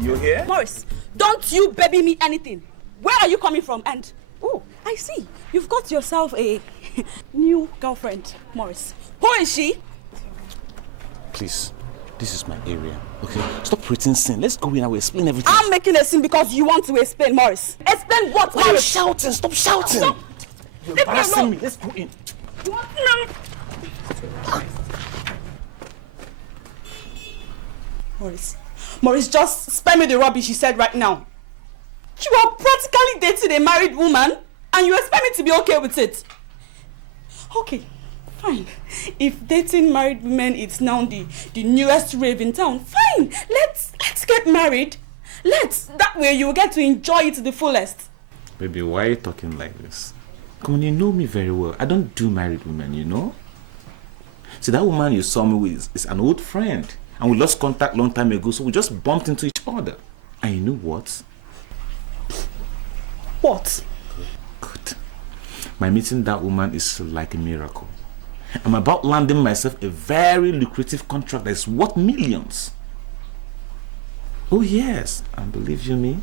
you here? Morris, don't you baby me anything. Where are you coming from? And, oh, I see. You've got yourself a new girlfriend, Morris. Who is she? Please, this is my area, okay? Stop creating sin. Let's go in and we'll explain everything. I'm making a scene because you want to explain, Morris. Explain what, Why are you Morris? shouting? Stop shouting. Stop. You're embarrassing me. Let's go in. Morris, just spare me the rubbish you said right now. You are practically dating a married woman and you expect me to be okay with it. Okay, fine. If dating married women is now the newest rave in town, fine. Let's get married. That way you will get to enjoy it to the fullest. Baby, why are you talking like this? Come on, you know me very well. I don't do married women, you know? See, that woman you saw me with is an old friend. And we lost contact long time ago, so we just bumped into each other. And you know what? What? Good. My meeting that woman is like a miracle. I'm about landing myself a very lucrative contract that is worth millions. Oh yes, and believe you me,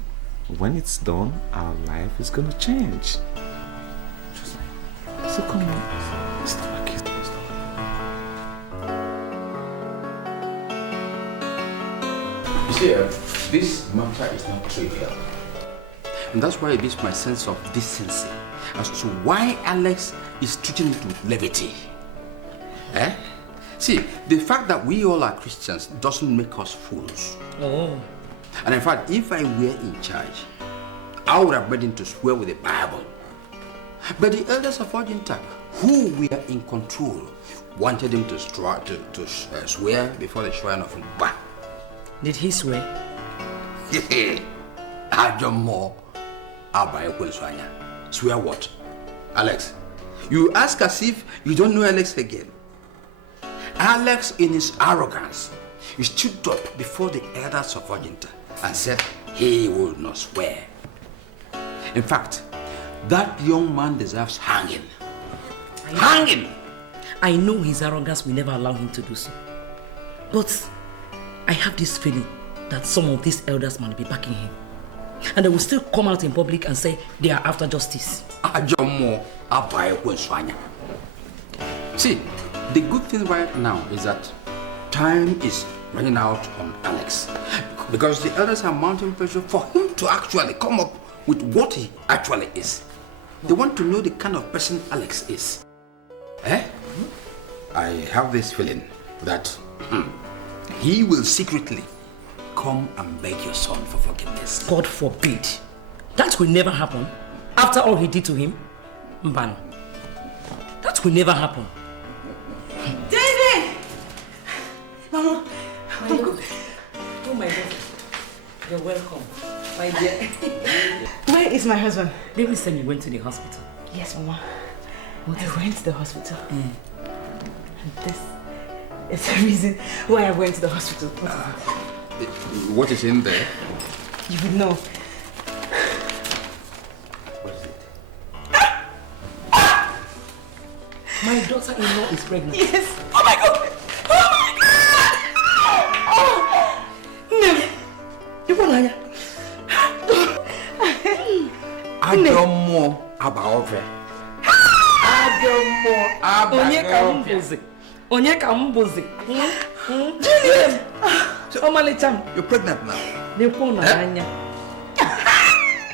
when it's done, our life is gonna change. So come on. Stop. You see, this matter is not trivial. And that's why it gives my sense of decency as to why Alex is treating it with levity. See, the fact that we all are Christians doesn't make us fools. Oh. And in fact, if I were in charge, I would have made him to swear with the Bible. But the elders of Argentina, who were in control, wanted him to swear before the shrine of Mba. Did he swear? Ajomo Abaye. Swear what? Alex, you ask as if you don't know Alex again. Alex, in his arrogance, he stood up before the elders of Argentina and said he will not swear. In fact, that young man deserves hanging. Hanging! I know his arrogance will never allow him to do so. But I have this feeling that some of these elders might be backing him. And they will still come out in public and say they are after justice. See, the good thing right now is that time is running out on Alex. Because the elders are mounting pressure for him to actually come up with what he actually is. They want to know the kind of person Alex is. I have this feeling that he will secretly come and beg your son for forgiveness. God forbid. That will never happen. After all he did to him, Mbano. That will never happen. David! Mama, my God. Oh my God. You're welcome. My dear. Where is my husband? David said you went to the hospital. Yes, Mama. I went to the hospital. And this is the reason why I went to the hospital. What is in there? You would know. What is it? My daughter-in-law is pregnant. Yes. Oh my God! Oh my God! No. You want to Ajomo Abaove. Ajomo Abaove. Onye ka mbuzi. Julian! You're pregnant now.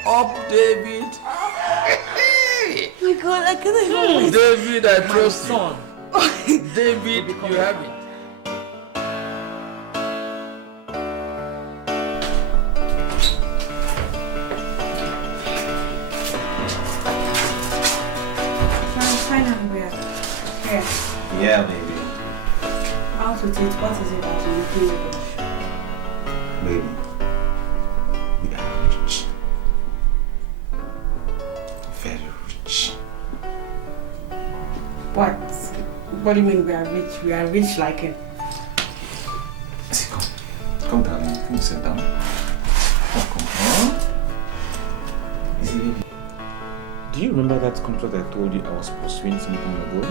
Up, David. My God, I can't even wait. David, I trust you. David, you have it. Finally, we are here. Yeah, baby. Out with it. What is it that you do? Baby, we are rich. Very rich. What? What do you mean we are rich? We are rich like him. Come down. Come sit down. Oh, come on. Easy, baby. Do you remember that contract I told you I was pursuing some time ago?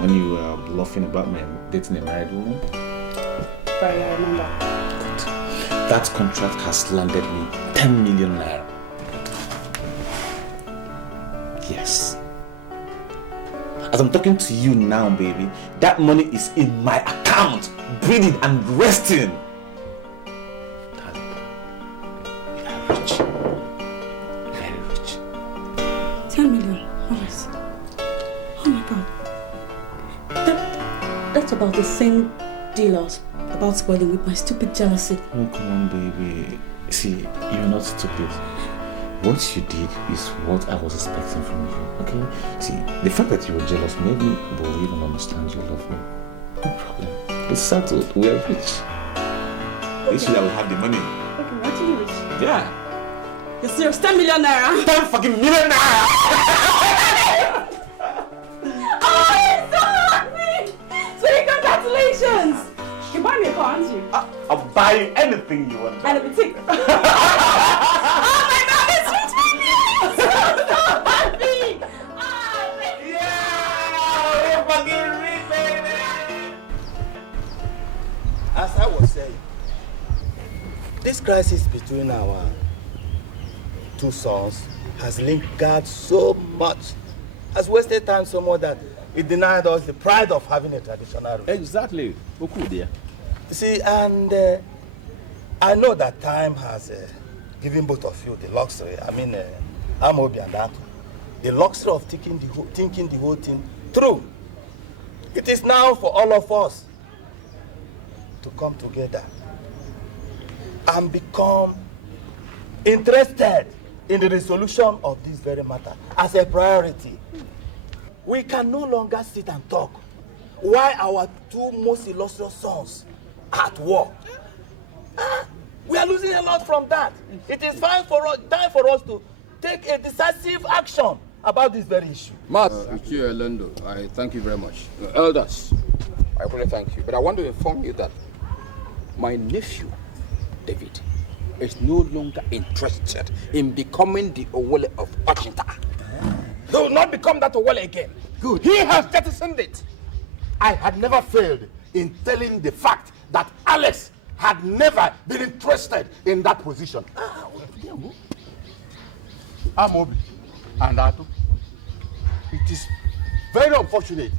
When you were bluffing about my dating a married woman? But I remember. That contract has landed me 10 million naira. Yes. As I'm talking to you now, baby, that money is in my account, breathing and resting. Darling, we are rich. Very rich. 10 million. Honest. Oh my God. That's about the same deal I was about spoiling with my stupid jealousy. Oh, come on, baby. See, you're not stupid. What you did is what I was expecting from you, okay? See, the fact that you were jealous made me believe and understand you love me. No problem. It's settled. We are rich. This year I will have the money. Okay, we're actually rich. Yeah. You're serious? 10 million naira? 10 fucking million naira! Oh, I'm so happy! Sweetie, congratulations! You buy me a car, aren't you? I'll buy you anything you want. And a boutique. Oh my God, it's rich money! I'm so happy! We're fucking rich, baby! As I was saying, this crisis between our two sons has lingered so much, has wasted time so much that it denied us the pride of having a traditional root. Exactly. You see, and I know that time has given both of you the luxury, Amobi and Atu, the luxury of thinking the whole thing through. It is now for all of us to come together and become interested in the resolution of this very matter as a priority. We can no longer sit and talk while our two most illustrious sons are at war. We are losing a lot from that. It is time for us to take a decisive action about this very issue. Ichie Lendo, I thank you very much. Elders, I really thank you. But I want to inform you that my nephew, David, is no longer interested in becoming the Owole of Ochinta. He will not become that Owole again. Good. He has jettisoned it. I had never failed in telling the fact that Alex had never been interested in that position. Amobi and Atu, it is very unfortunate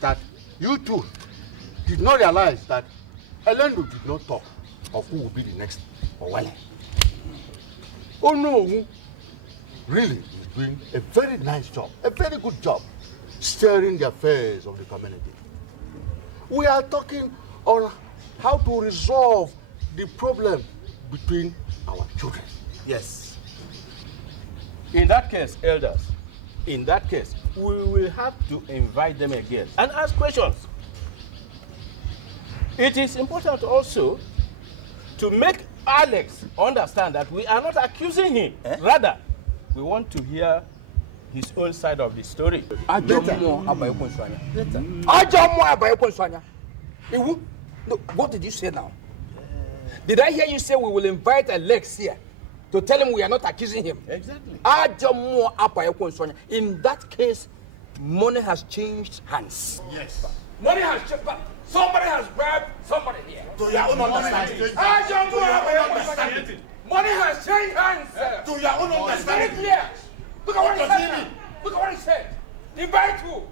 that you two did not realize that Elendo did not talk of who will be the next Owole. Oh no, really is doing a very nice job, a very good job, steering the affairs of the community. We are talking on how to resolve the problem between our children. Yes. In that case, elders, we will have to invite them again and ask questions. It is important also to make Alex understand that we are not accusing him. Rather, we want to hear his own side of the story. What did you say now? Did I hear you say we will invite Alex here to tell him we are not accusing him? Exactly. In that case, money has changed hands. Yes. Money has changed. Somebody has grabbed somebody here. To your own understanding. Money has changed hands. To your own understanding. Very clear. Look at what he said. Look at what he said. Invite who?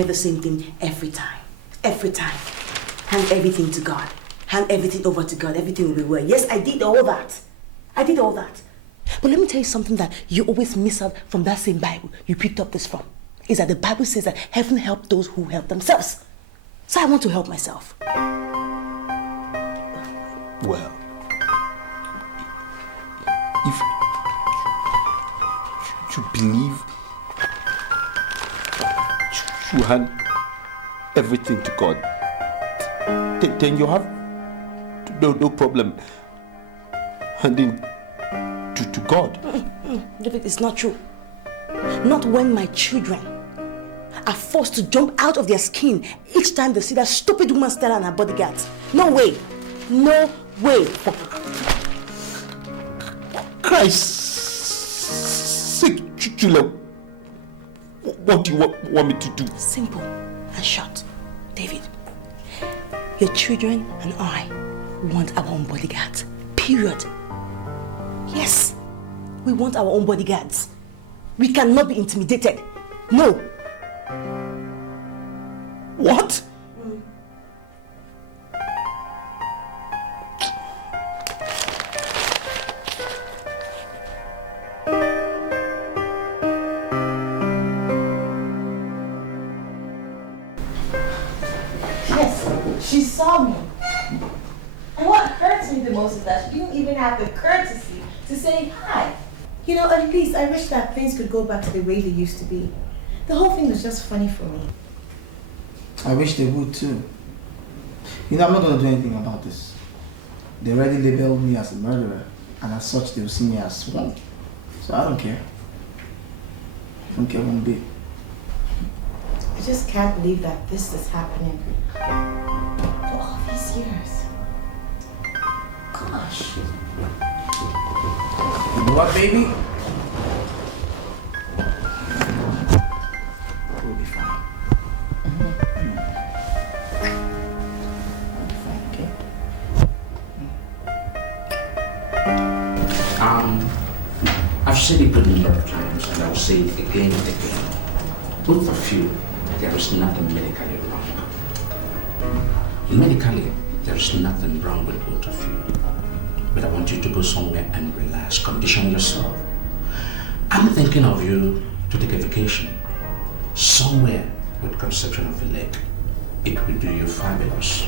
hear the same thing every time. Every time. Hand everything to God. Hand everything over to God. Everything will be well. Yes, I did all that. I did all that. But let me tell you something that you always miss out from that same Bible you picked up this from. Is that the Bible says that heaven helps those who help themselves. So I want to help myself. Well, if you believe you hand everything to God, then you have no problem handing to God. David, it's not true. Not when my children are forced to jump out of their skin each time they see that stupid woman Stella and her bodyguards. No way. No way. Christ's sake, Chula, what do you want me to do? Simple and short. David, your children and I want our own bodyguards. Period. Yes, we want our own bodyguards. We cannot be intimidated. No. What? Yes, she saw me. And what hurts me the most is that she didn't even have the courtesy to say hi. You know, at least I wish that things could go back to the way they used to be. The whole thing was just funny for me. I wish they would too. You know, I'm not going to do anything about this. They already labeled me as a murderer, and as such, they'll see me as one. So I don't care. I don't care one bit. I just can't believe that this is happening. For all these years. Gosh. You know what, baby? We'll be fine. We'll be fine, okay? I've said it a number of times, and I'll say it again and again. Both of you, there is nothing medically wrong. Medically, there is nothing wrong with both of you. But I want you to go somewhere and relax, condition yourself. I'm thinking of you to take a vacation. Somewhere with conception of a lake. It will do you fabulous.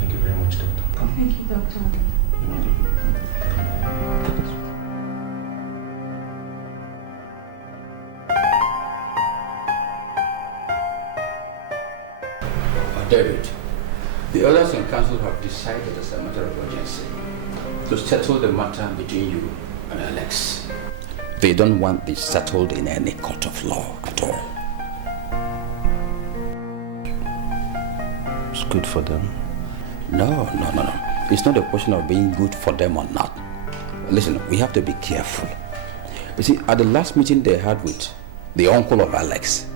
Thank you very much, Doctor. Thank you, Doctor. David, the others in council have decided as a matter of urgency to settle the matter between you and Alex. They don't want this settled in any court of law at all. It's good for them. No. It's not a question of being good for them or not. Listen, we have to be careful. You see, at the last meeting they had with the uncle of Alex,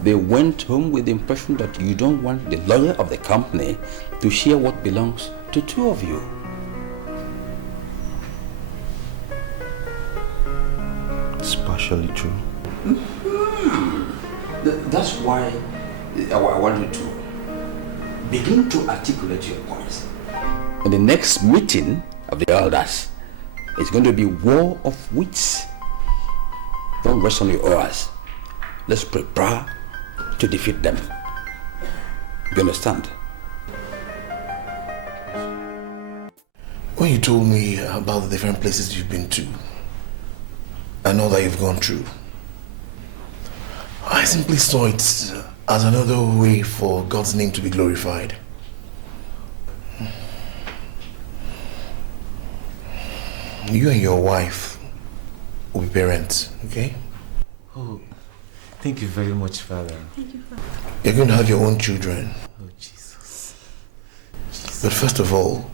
they went home with the impression that you don't want the lawyer of the company to share what belongs to two of you. It's partially true. That's why I want you to begin to articulate your points. In the next meeting of the elders, it's going to be war of wits. Don't rest on your oars. Let's prepare to defeat them. You understand? When you told me about the different places you've been to, and all that you've gone through, I simply saw it as another way for God's name to be glorified. You and your wife will be parents, okay? Oh, thank you very much, Father. Thank you, Father. You're going to have your own children. Oh, Jesus. But first of all,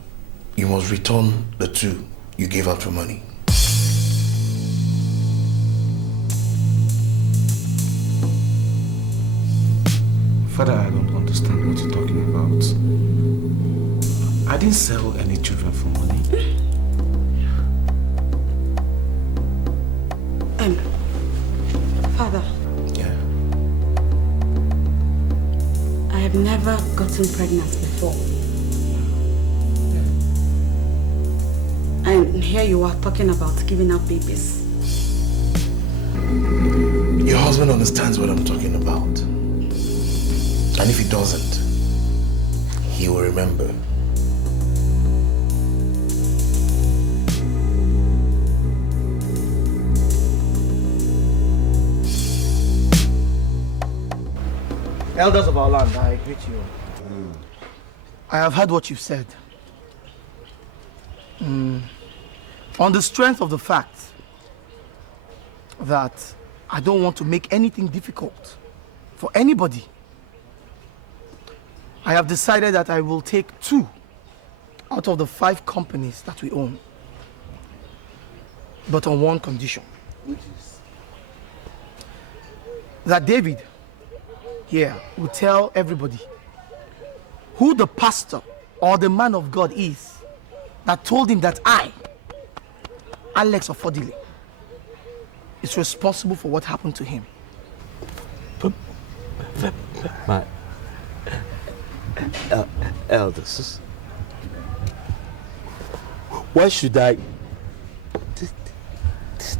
you must return the two you gave out for money. Father, I don't understand what you're talking about. I didn't sell any children for money. never gotten pregnant before. And here you are talking about giving up babies. Your husband understands what I'm talking about. And if he doesn't, he will remember. Elders of our land, I greet you. I have heard what you've said. On the strength of the fact that I don't want to make anything difficult for anybody, I have decided that I will take 2 out of the 5 companies that we own. But on one condition. Which is? That David here will tell everybody who the pastor or the man of God is that told him that I, Alex Ofodile, is responsible for what happened to him. My elders, why should I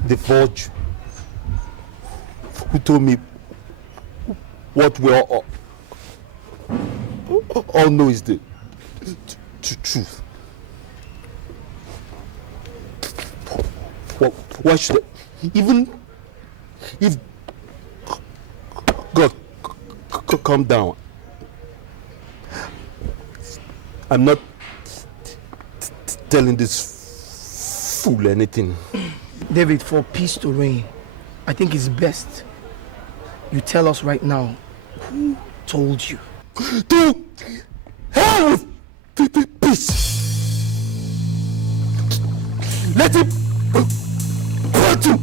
divulge who told me what we all know is the truth? Why should I, even if God come down, I'm not telling this fool anything. David, for peace to reign, I think it's best you tell us right now who told you. To hell with peace. Let him burn to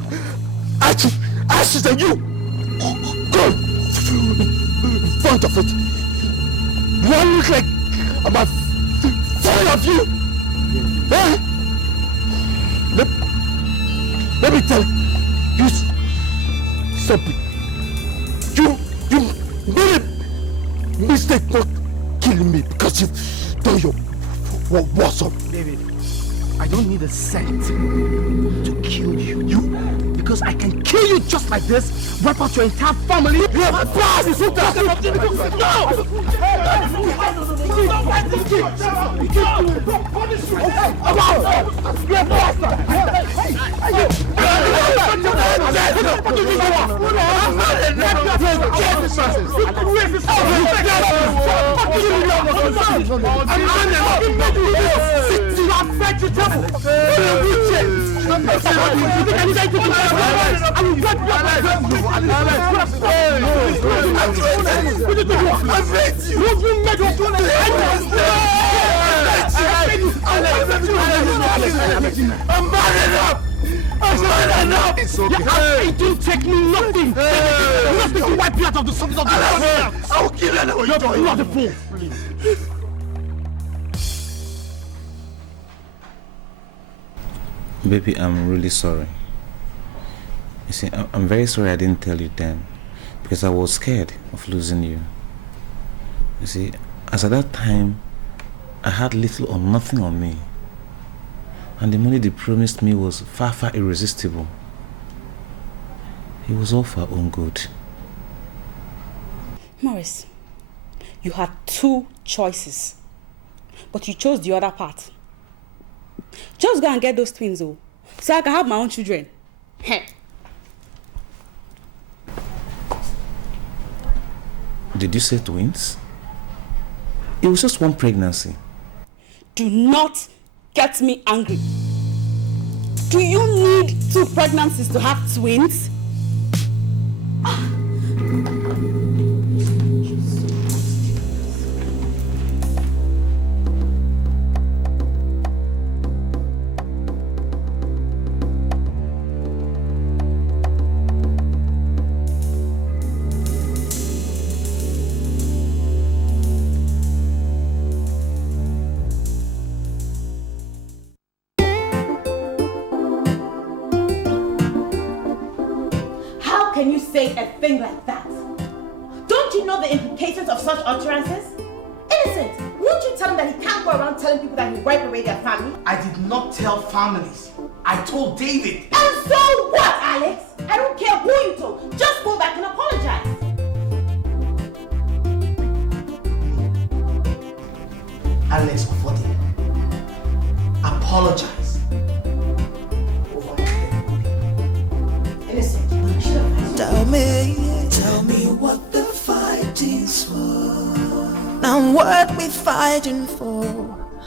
ashes and you go in front of it. Do I look like I'm afraid of you? Eh? Let me tell you something. You made a mistake not killing me because you've done your what's up. David, I don't need a cent to kill you. Because I can kill you just like this, wipe out your entire family. You have a bad! You should just It's okay. It didn't take me nothing. Nothing to wipe you out of the surface of the earth. I'll kill anyone. You're not a fool. Baby, I'm really sorry. You see, I'm very sorry I didn't tell you then, because I was scared of losing you. You see, as at that time, I had little or nothing on me, and the money they promised me was far, far irresistible. It was all for our own good. Morris, you had 2 choices, but you chose the other part. Just go and get those twins, so I can have my own children. Heh. Did you say twins? It was just one pregnancy. Do not get me angry. Do you need 2 pregnancies to have twins? Say a thing like that. Don't Don't you know the implications of such utterances? Innocent, won't you tell him that he can't go around telling people that he wiped away their family? I did not tell families. I told David. And so what, Alex? I don't care who you told. Just go back and apologize. Alex Ofodi, apologize. Innocent, Tell me what the fight is for. Now what we fighting for,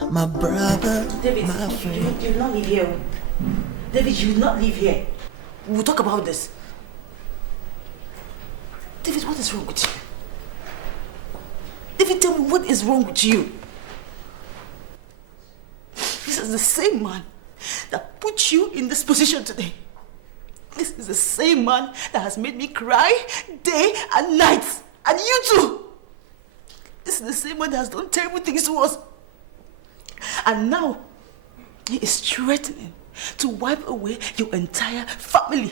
my brother, David, my friend. you will not leave here. David, you will not leave here. We'll talk about this. David, what is wrong with you? David, tell me what is wrong with you? This is the same man that put you in this position today. This is the same man that has made me cry day and night. And you too. This is the same man that has done terrible things to us. And now, he is threatening to wipe away your entire family.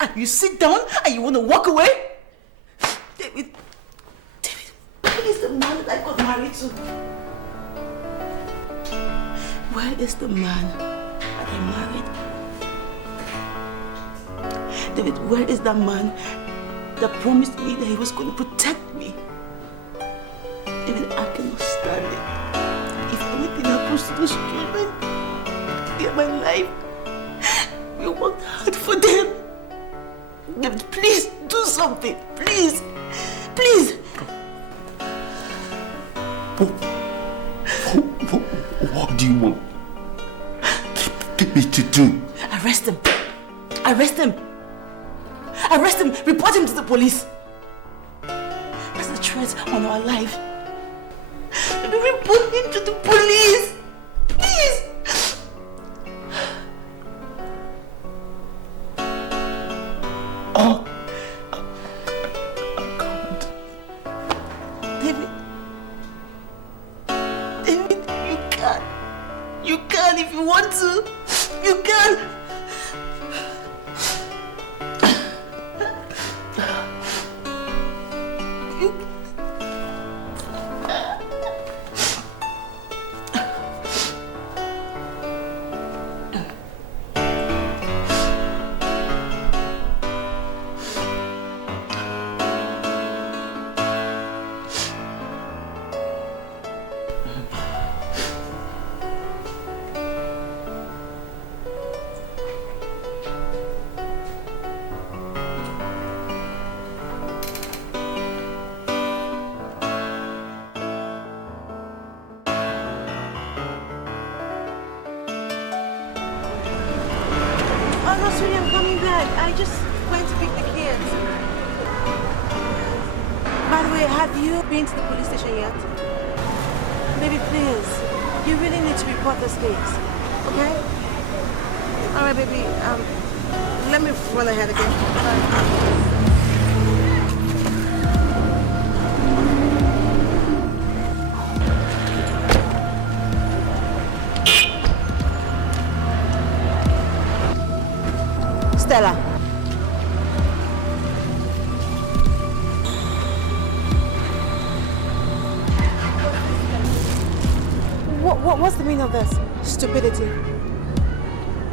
And you sit down and you want to walk away? David, where is the man that I got married to? Where is the man that I married? David, where is that man that promised me that he was going to protect me? David, I cannot stand it. If anything happens to those children, in my life, we worked hard for them. David, please do something. Please. Please. What do you want me to do? Arrest him. Arrest him. Arrest him. Report him to the police. That's a threat on our life. Report him to the police. Please. Oh. David. David, you can. You can if you want to. You can. I just went to pick the kids. By the way, have you been to the police station yet? Baby, please. You really need to report this case. Okay? Alright, baby. Let me run ahead again. Stella. What's the meaning of this? Stupidity.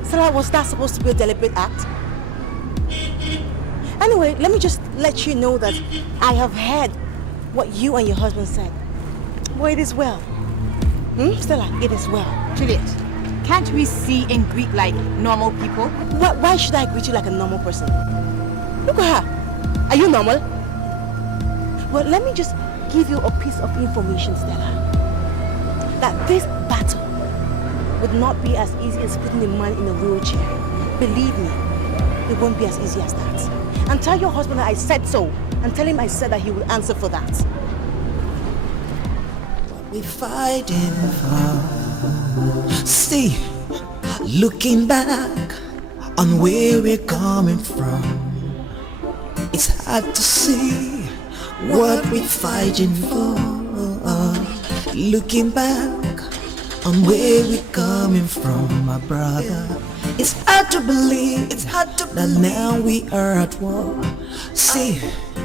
Stella, was that supposed to be a deliberate act? Anyway, let me just let you know that I have heard what you and your husband said. Well, it is well. Stella, it is well. Juliet, can't we see and greet like normal people? Why should I greet you like a normal person? Look at her. Are you normal? Well, let me just give you a piece of information, Stella. That this battle would not be as easy as putting a man in a wheelchair. Believe me, it won't be as easy as that. And tell your husband that I said so, and tell him I said that he will answer for that. What we fighting for. See, looking back on where we're coming from, it's hard to see what we're fighting for. Looking back on where we're coming from, my brother, it's hard to believe, that now we are at war. See,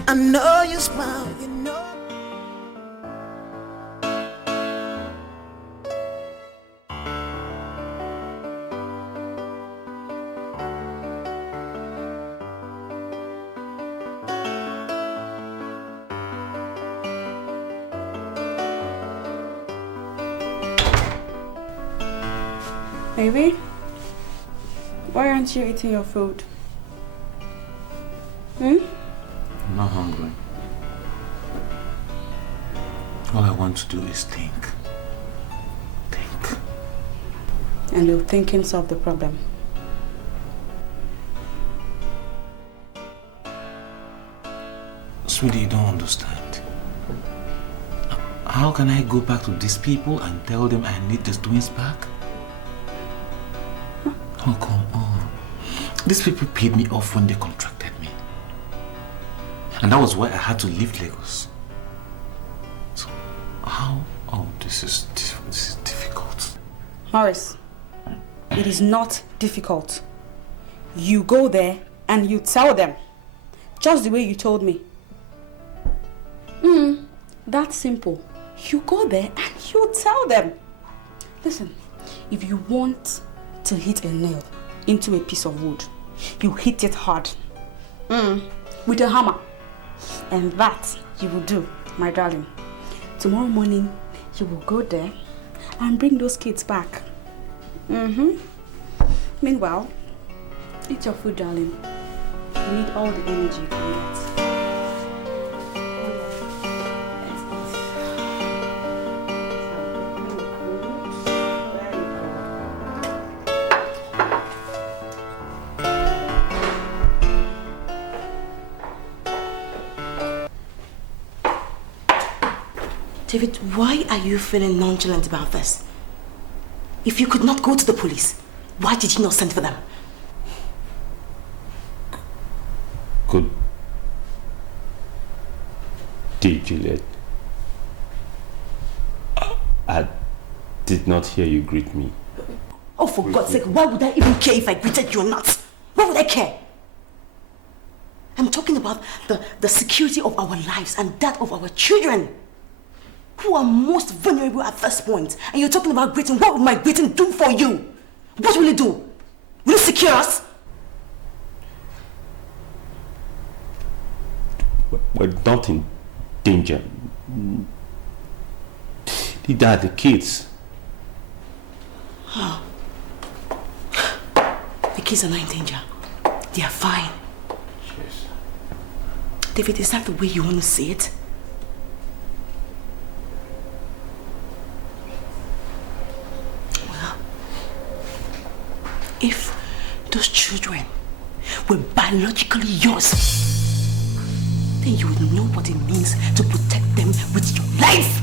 I know you smile, you Baby, why aren't you eating your food? I'm not hungry. All I want to do is think. Think. And will thinking solve the problem? Sweetie, you don't understand. How can I go back to these people and tell them I need these twins back? Oh, come on. These people paid me off when they contracted me. And that was why I had to leave Lagos. So, how? Oh, this is difficult. Morris, it is not difficult. You go there and you tell them. Just the way you told me. That's simple. You go there and you tell them. Listen, if you want to hit a nail into a piece of wood, you hit it hard. With a hammer. And that you will do, my darling. Tomorrow morning, you will go there and bring those kids back. Meanwhile, eat your food, darling. You need all the energy you can get. David, why are you feeling nonchalant about this? If you could not go to the police, why did you not send for them? Good day, Juliet. I did not hear you greet me. Oh, for God's sake, why would I even care if I greeted you or not? Why would I care? I'm talking about the security of our lives and that of our children, who are most vulnerable at this point. And you're talking about greeting. What will my greeting do for you? What will it do? Will it secure us? We're not in danger. These are the kids. Oh. The kids are not in danger. They are fine. Yes. David, is that the way you want to see it? Well, if those children were biologically yours, then you would know what it means to protect them with your life.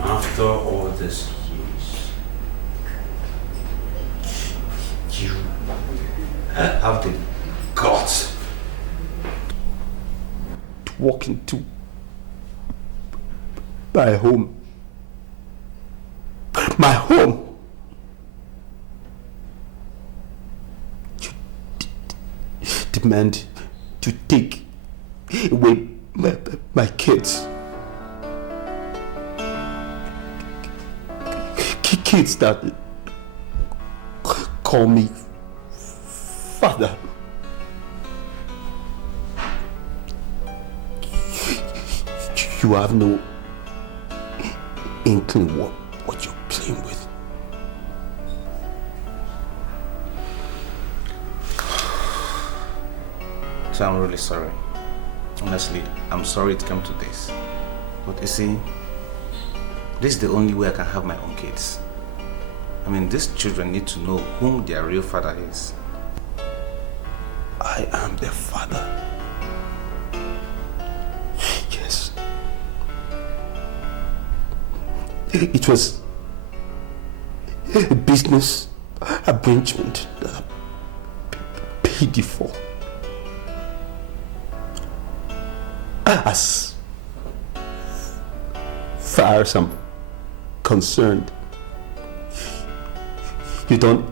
After all this years, you have the guts to walk into my home. My home. You demand to take away my kids. Kids that call me father. You have no inkling what you're playing with. So I'm really sorry. Honestly, I'm sorry it came to this. But you see, this is the only way I can have my own kids. I mean, these children need to know whom their real father is. I am their father. Yes. It was a business arrangement that I paid you for. As far as I'm concerned, you don't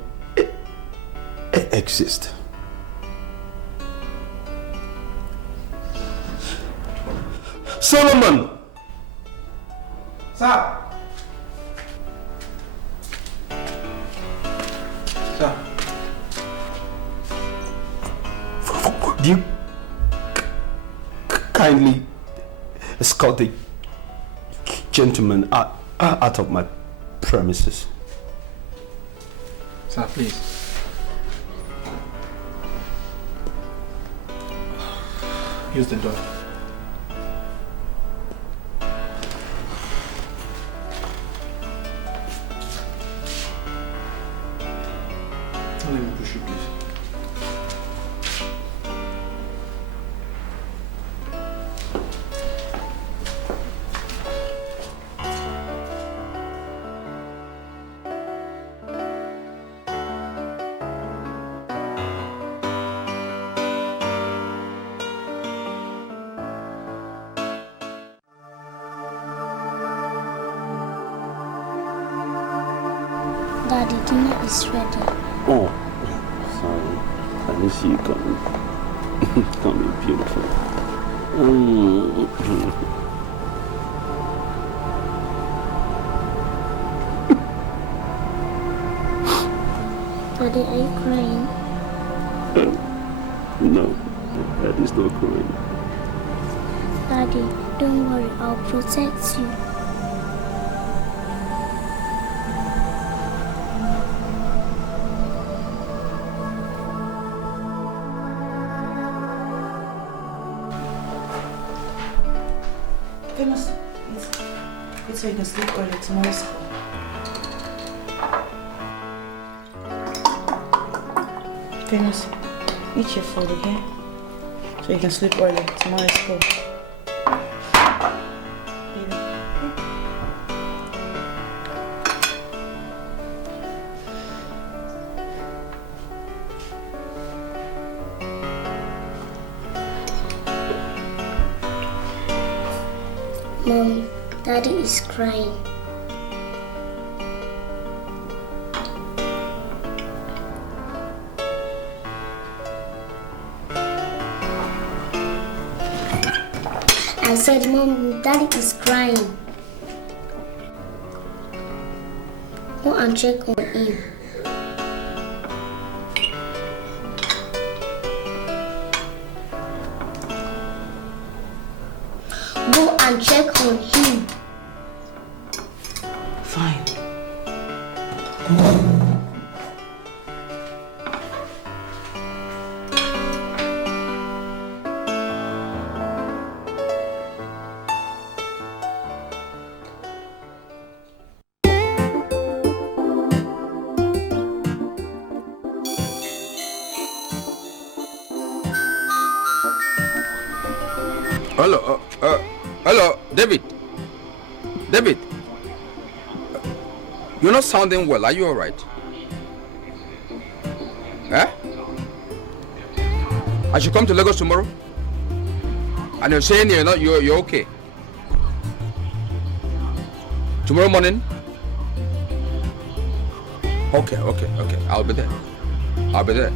exist. Solomon! Sir! Sir. Would you kindly escort the gentleman out of my premises? Sir, please. Use the door. Let me push you, please. Daddy, dinner is ready. Oh, sorry. I didn't see you coming. Coming, beautiful. Daddy, are you crying? No, Daddy's not crying. Daddy, don't worry, I'll protect you. Famous, it's so you can sleep early tomorrow's school. Famous, eat your food, okay? So you can sleep early tomorrow's school. Mommy, Daddy is crying. I said, Mom, Daddy is crying. Go and check on him. Go and check on him. Fine. Hello, hello, David. David, you're not sounding well. Are you all right? Eh? I should come to Lagos tomorrow, and you're saying you're okay. Tomorrow morning. Okay. I'll be there.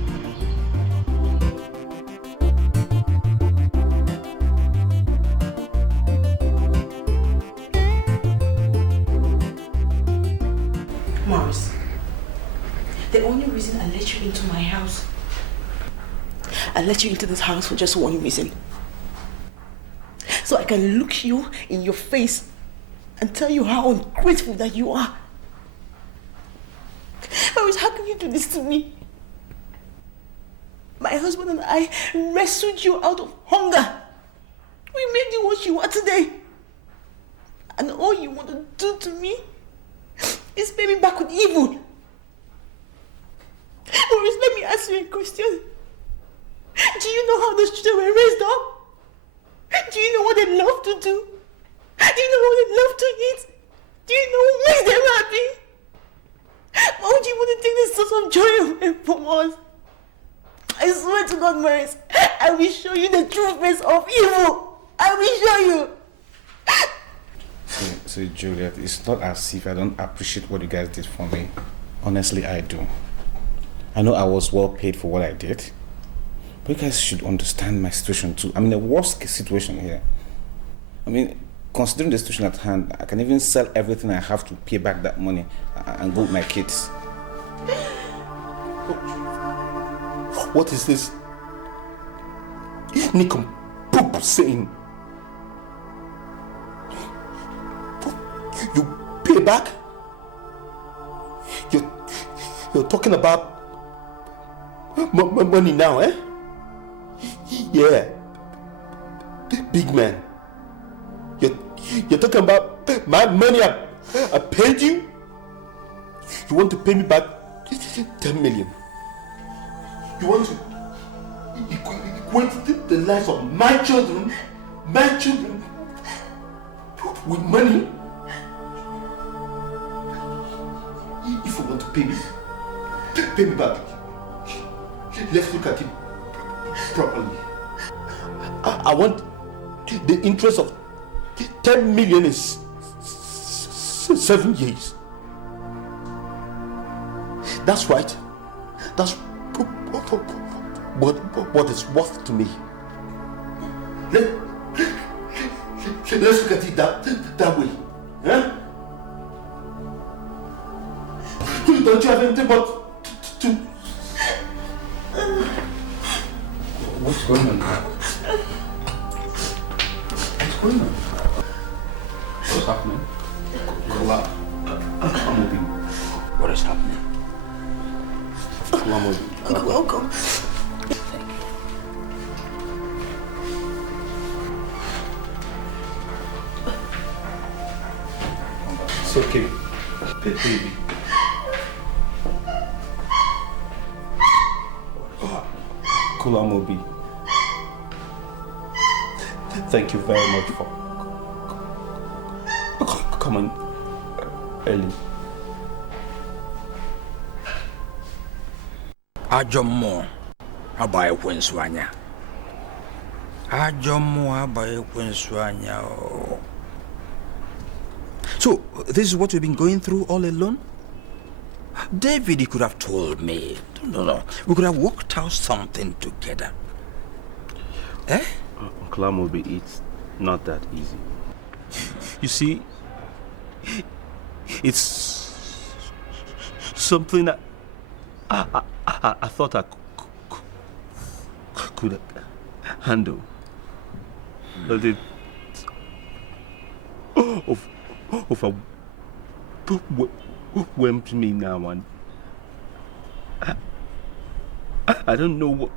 Morris, the only reason I let you into my house, I let you into this house for just one reason. So I can look you in your face and tell you how ungrateful that you are. Morris, how can you do this to me? My husband and I rescued you out of hunger. We made you what you are today. And all you want to do to me is pay me back with evil. Morris, let me ask you a question. Do you know how those children were raised up? Do you know what they love to do? Do you know what they love to eat? Do you know what makes them happy? Why would you want to take this source of joy away from us? I swear to God, Morris, I will show you the true face of evil. I will show you. So Juliet, it's not as if I don't appreciate what you guys did for me. Honestly, I do. I know I was well paid for what I did. But you guys should understand my situation too. I'm in a worst situation here. I mean, considering the situation at hand, I can even sell everything I have to pay back that money and go with my kids. What is this nincompoop saying? You pay back? You're talking about money now, eh? Yeah. Big man. You're talking about my money I paid you? You want to pay me back 10 million? You want to equate the lives of my children with money? If you want to pay me back. Let's look at it properly. I want the interest of 10 million in 7 years. That's right. That's what it's worth to me. Let's look at it that way. Huh? Don't you have anything but to... What's going on now? What's going on? What's happening? I'm moving. What is happening? Uncle. It's okay. Baby. Kulamobi. Thank you very much for coming early. Ajomo abaye kwenswanya. So, this is what we've been going through all alone? David, you could have told me. No. We could have worked out something together. Eh? Uncle Amobi, it's not that easy. You see, it's something that I thought I could handle. But it overwhelmed me now, and I don't know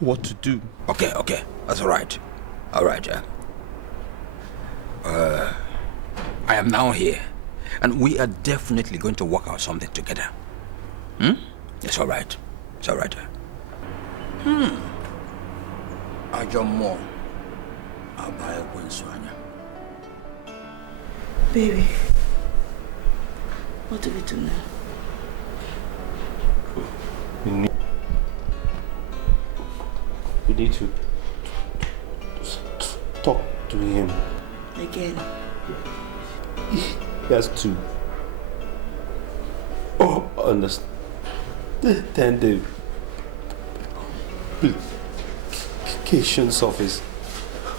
what to do. Okay, that's all right. I am now here, and we are definitely going to work out something together. It's all right. Ajomo abaye kwenswanya. Baby, what do we do now? We need to talk to him. Again? He has to understand the implications of his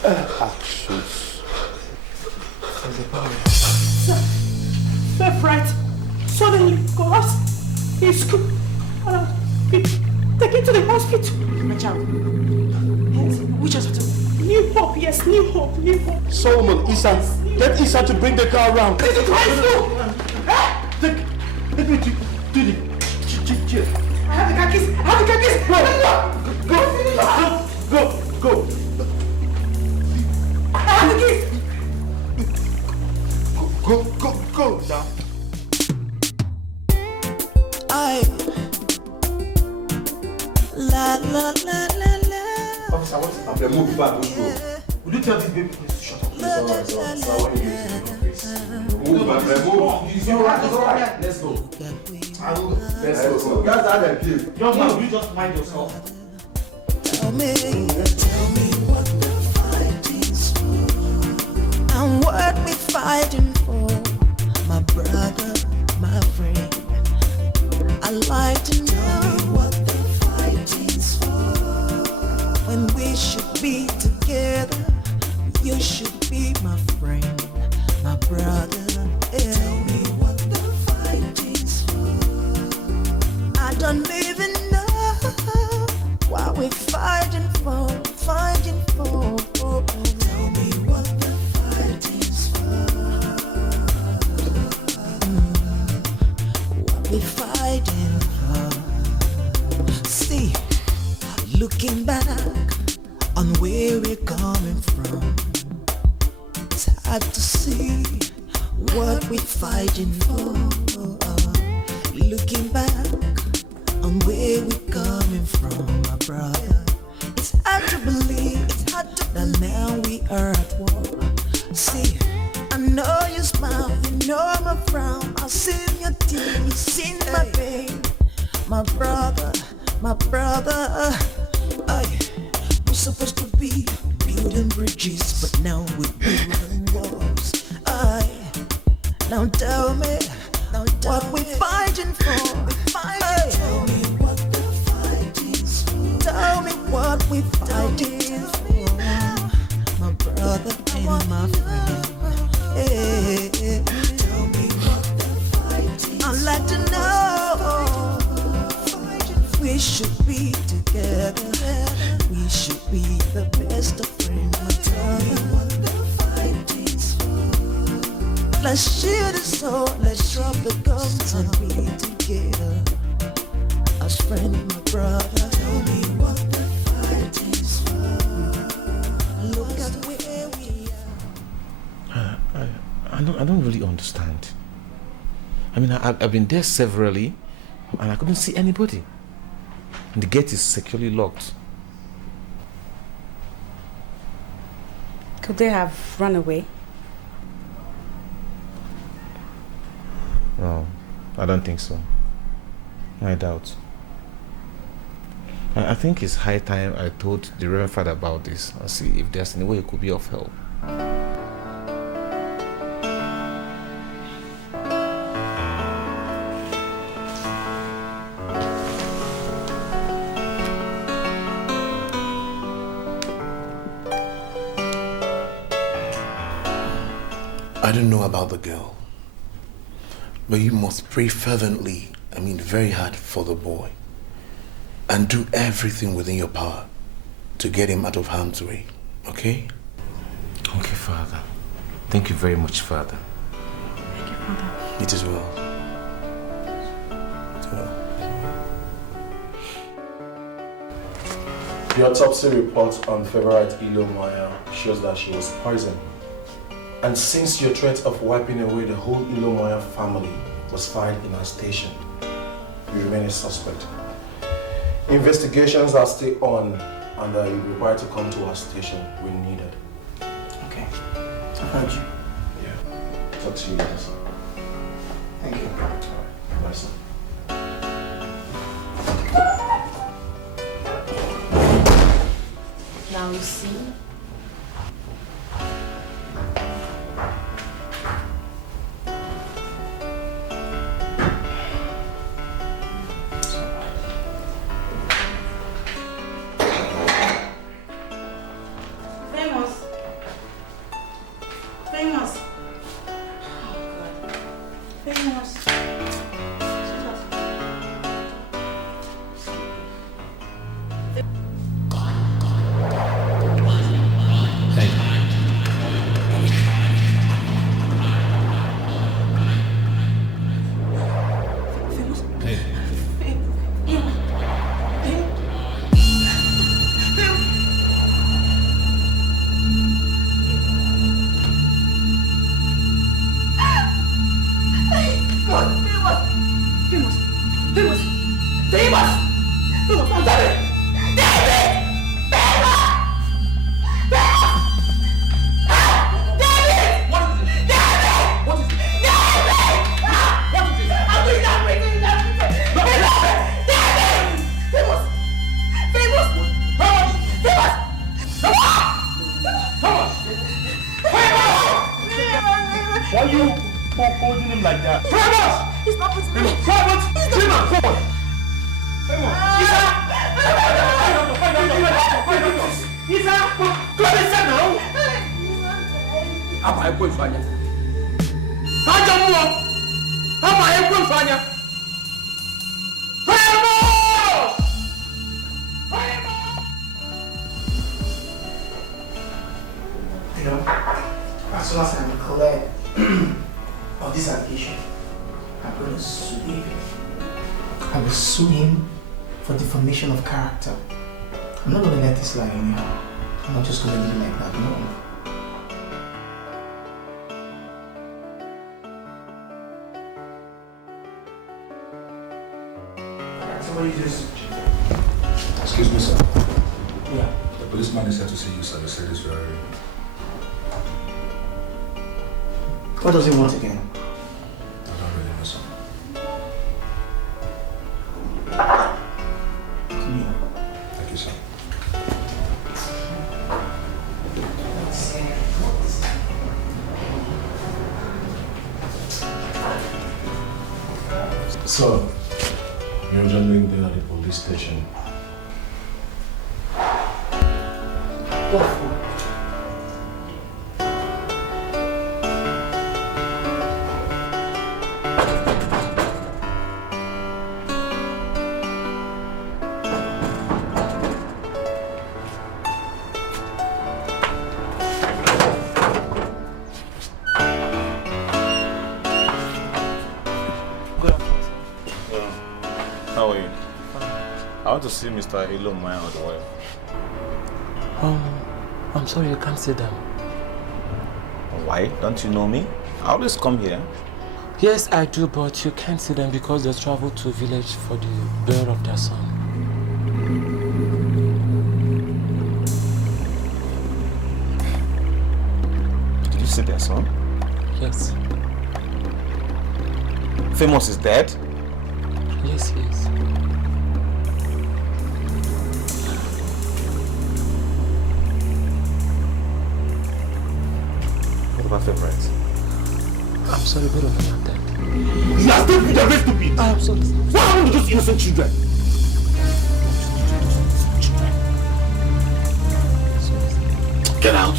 actions. Left, right. Suddenly collapse. He's taken to the hospital. My child. Which hospital? New Hope, yes, New Hope. Solomon, Isa, get Isa to bring the car around. This is Christ, Take me to the chair. I have the car keys. Go. I have the keys. Go now. La. Officer, what's happening? Move back, let's go. Would you tell this baby please to shut up? It's alright. So I want you to face. Move back, move. It's alright. Let's go. Let's go. Guys, I have you. Young man, you just mind yourself. Tell me what the fight is for, and what we're fighting for, my brother, my friend. I like to know what the fight is for. When we should be together, you should be my friend, my brother. Tell me what the fight is for. I don't Looking back on where we're coming from, it's hard to see what we're fighting for. Looking back on where we're coming from, my brother, it's hard to believe that now we are at war. See, I know you smile, you know my frown, I've seen your tears, you've seen my pain. My brother, we're supposed to be building bridges, but now we're building walls. Now tell me, what we're fighting for. Tell me what the fight is for. Tell me what we're fighting for. My brother and my friend. Hey, tell me what the fight is. I'd like to know. We should be together. We should be the best of friends. Tell me what the fight is for. Let's share the soul. Let's drop the guns and be together. As friend, my brother. Tell me what the fight is for. Look at where we are. I don't really understand. I mean, I've been there severally, and I couldn't see anybody. And the gate is securely locked. Could they have run away? No, I don't think so. I doubt. I think it's high time I told the Reverend Father about this and see if there's any way it could be of help. I don't know about the girl, but you must pray fervently, very hard for the boy, and do everything within your power to get him out of harm's way, okay? Okay, Father. Thank you very much, Father. Thank you, Father. It is well. The autopsy report on Favorite Ilomaya shows that she was poisoned. And since your threat of wiping away the whole Ilomaya family was filed in our station, you remain a suspect. Investigations are still on, and you'll be required to come to our station when needed. Okay. I've heard you. Yeah. Talk to you later, sir. Thank you. Bye, sir. Now you see. Why are you holding him like that? Famous! He's not putting him. Famous! Famous! Forward! Isa! Go inside now! Apa yang pun soalnya? Kaja mu! Apa yang pun soalnya? You know, as soon as I'm clear of this allegation, I'm going to sue him. I will sue him for defamation of character. I'm not gonna let this lie anyhow. I'm not just gonna leave it like that, no. Somebody just... Excuse me, sir. Yeah. The policeman is here to see you, sir. They said it's very... What does he want again? I don't really know, sir. Come here. Thank you, sir. So, you're joining there at the police station. What for? How are you? I want to see Mr. Ilomaya or the wife. I'm sorry, I can't sit down. Why? Don't you know me? I always come here. Yes, I do, but you can't see them because they travel to a village for the birth of their son. Did you see their son? Yes. Famous is dead? Yes, he is. What about Favorite? I'm sorry, both of them are dead. You are stupid! You are very stupid! I am sorry. What happened to those innocent children? Get out!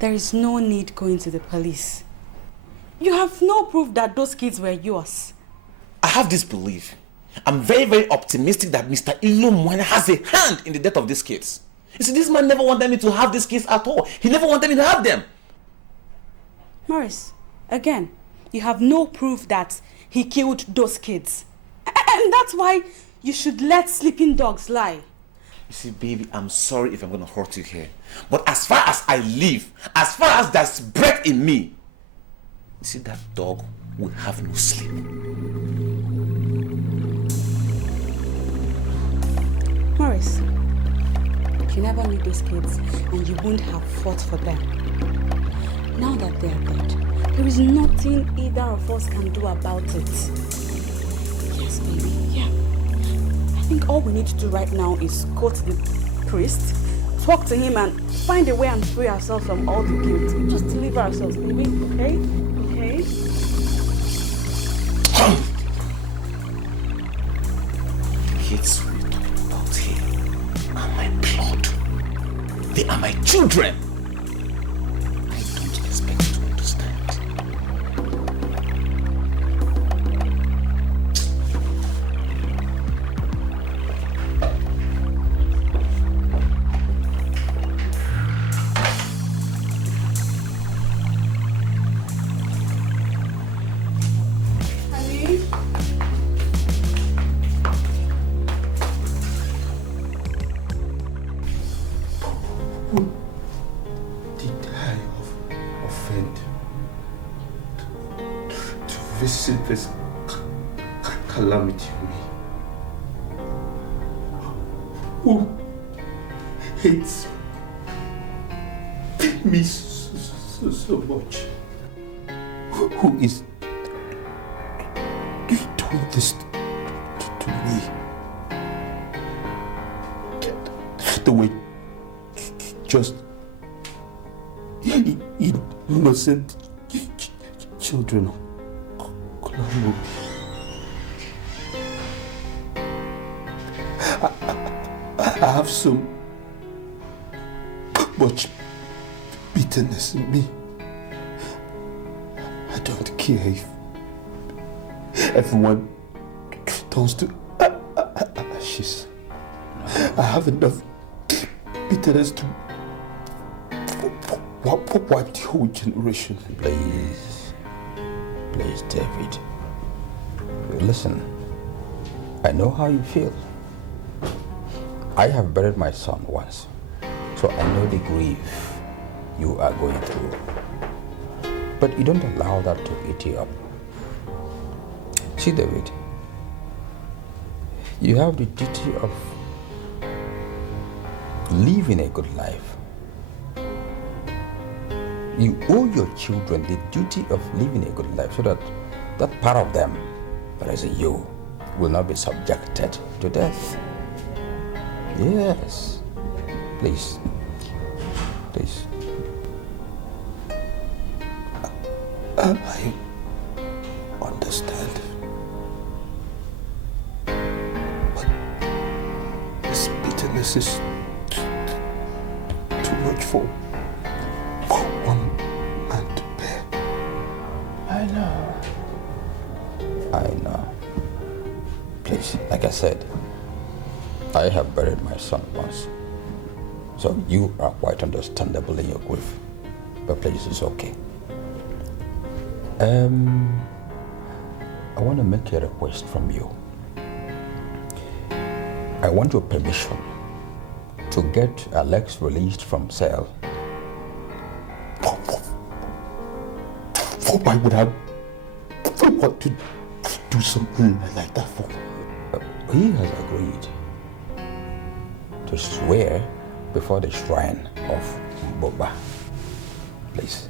There is no need going to the police. You have no proof that those kids were yours. I have this belief. I'm very, very optimistic that Mr. Ilomwana has a hand in the death of these kids. You see, this man never wanted me to have these kids at all. He never wanted me to have them. Morris, again, you have no proof that he killed those kids. And that's why you should let sleeping dogs lie. You see, baby, I'm sorry if I'm going to hurt you here. But as far as I live, as far as there's breath in me, you see, that dog will have no sleep. Morris, you never knew those kids and you wouldn't have fought for them. Now that they are dead, there is nothing either of us can do about it. Yes, baby, yeah. I think all we need to do right now is go to the priest, talk to him and find a way and free ourselves from all the guilt. Just deliver ourselves, baby, okay? Okay? Kids we're talking about here are my blood. They are my children. I don't expect you to understand. Visit this calamity me. Who hates me so much? Who is doing this to me? The way just innocent children. I have so much bitterness in me. I don't care if everyone turns to ashes. I have enough bitterness to wipe the whole generation. Please, David. Listen, I know how you feel. I have buried my son once, so I know the grief you are going through. But you don't allow that to eat you up. See, David, you have the duty of living a good life. You owe your children the duty of living a good life so that that part of them that is in you will not be subjected to death. Yes. Please. I understand. But this bitterness is too much for one man to bear. I know. Please, like I said, I have buried my son once. So you are quite understandable in your grief. But please, it's okay. I want to make a request from you. I want your permission to get Alex released from cell. Why would I want to do something like that for? He has agreed to swear before the shrine of Boba. Please.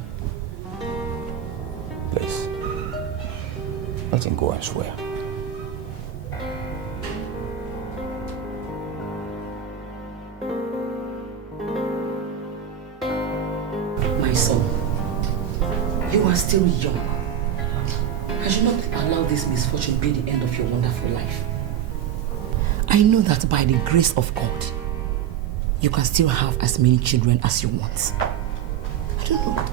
Let him go and swear. My son, you are still young. I should not allow this misfortune be the end of your wonderful life. I know that by the grace of God, you can still have as many children as you want. I don't know.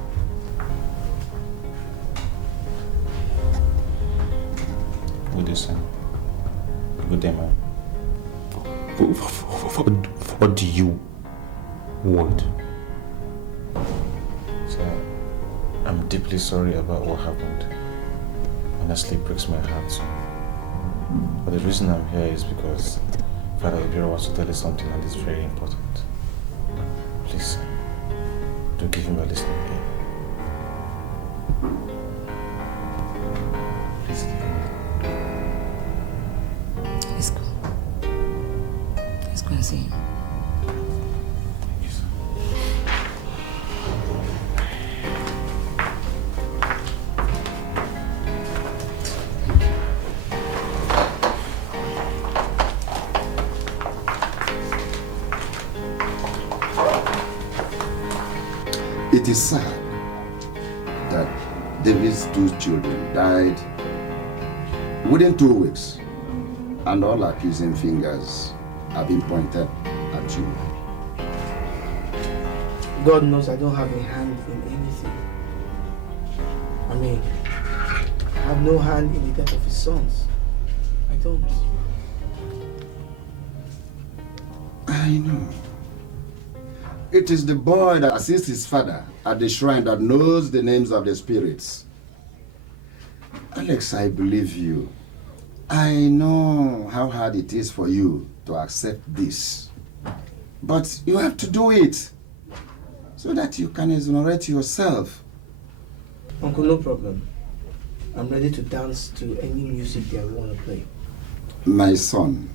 Good day, son. Good day, man. What do you want? Sir, I'm deeply sorry about what happened. Honestly, it breaks my heart. But the reason I'm here is because Father Ibira wants to tell you something that is very important. Please, sir, do give him a listening ear. Please give him. Let's go. Let's go and see him. It is sad that David's 2 children died within 2 weeks, and all accusing fingers have been pointed at you. God knows I don't have a hand in anything. I mean, I have no hand in the death of his sons. I don't. I know. It is the boy that assists his father at the shrine that knows the names of the spirits. Alex, I believe you. I know how hard it is for you to accept this. But you have to do it so that you can exonerate yourself. Uncle, no problem. I'm ready to dance to any music they want to play. My son,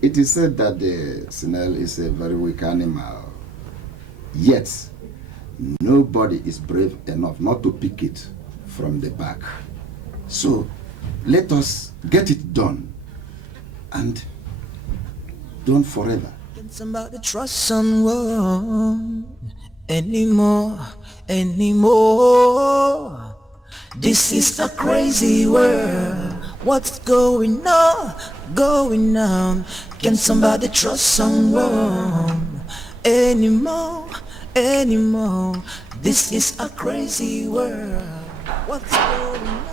it is said that the snail is a very weak animal. Yet, nobody is brave enough not to pick it from the back. So, let us get it done. And don't forever. Can somebody trust someone anymore? This is a crazy world. What's going on? Can somebody trust someone anymore? anymore. This is a crazy world. What's going on?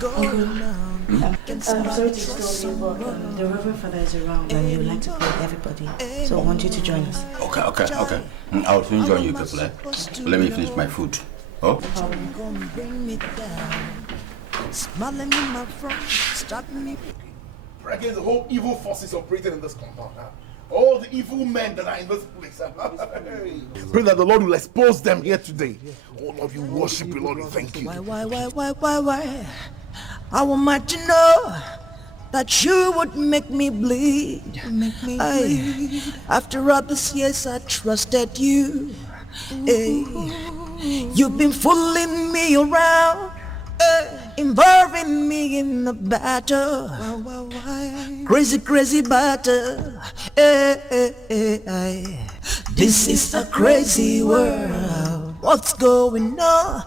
Going on? I'm sorry to disturb you, but the Reverend Father is around and he would like to pray with everybody. So I want you to join us. Okay. I'll soon join you, people. Let me finish my food. Oh? Bring me down. Smiling in my front, stopping me. Pray against the whole evil forces operating in this compound. All the evil men that are in this place. Pray that the Lord will expose them here today. All of you worship you, Lord. We thank you. Why? I want to know that you would make me bleed. After all these years I trusted you. Hey, you've been fooling me around, involving me in the battle. Crazy battle. This is a crazy world. What's going on?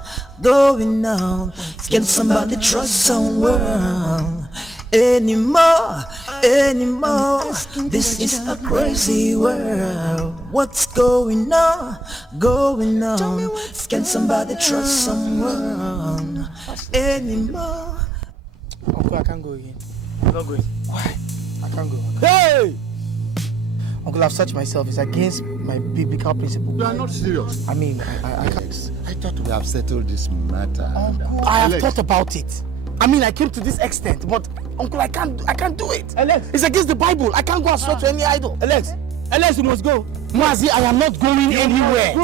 Can somebody trust someone anymore? This is a crazy world. What's going on? Can somebody trust someone anymore? Uncle, I can't go again. I'm not going. Why? I can't go. Hey! Uncle, I've searched myself. It's against my biblical principle. You are not serious. I mean, I can't. I thought we have settled this matter. Uncle, I have thought about it. I mean, I came to this extent, but Uncle, I can't do it. Alex, it's against the Bible. I can't go and swear to any idol. Alex, you must go. Mazi, I am not going anywhere.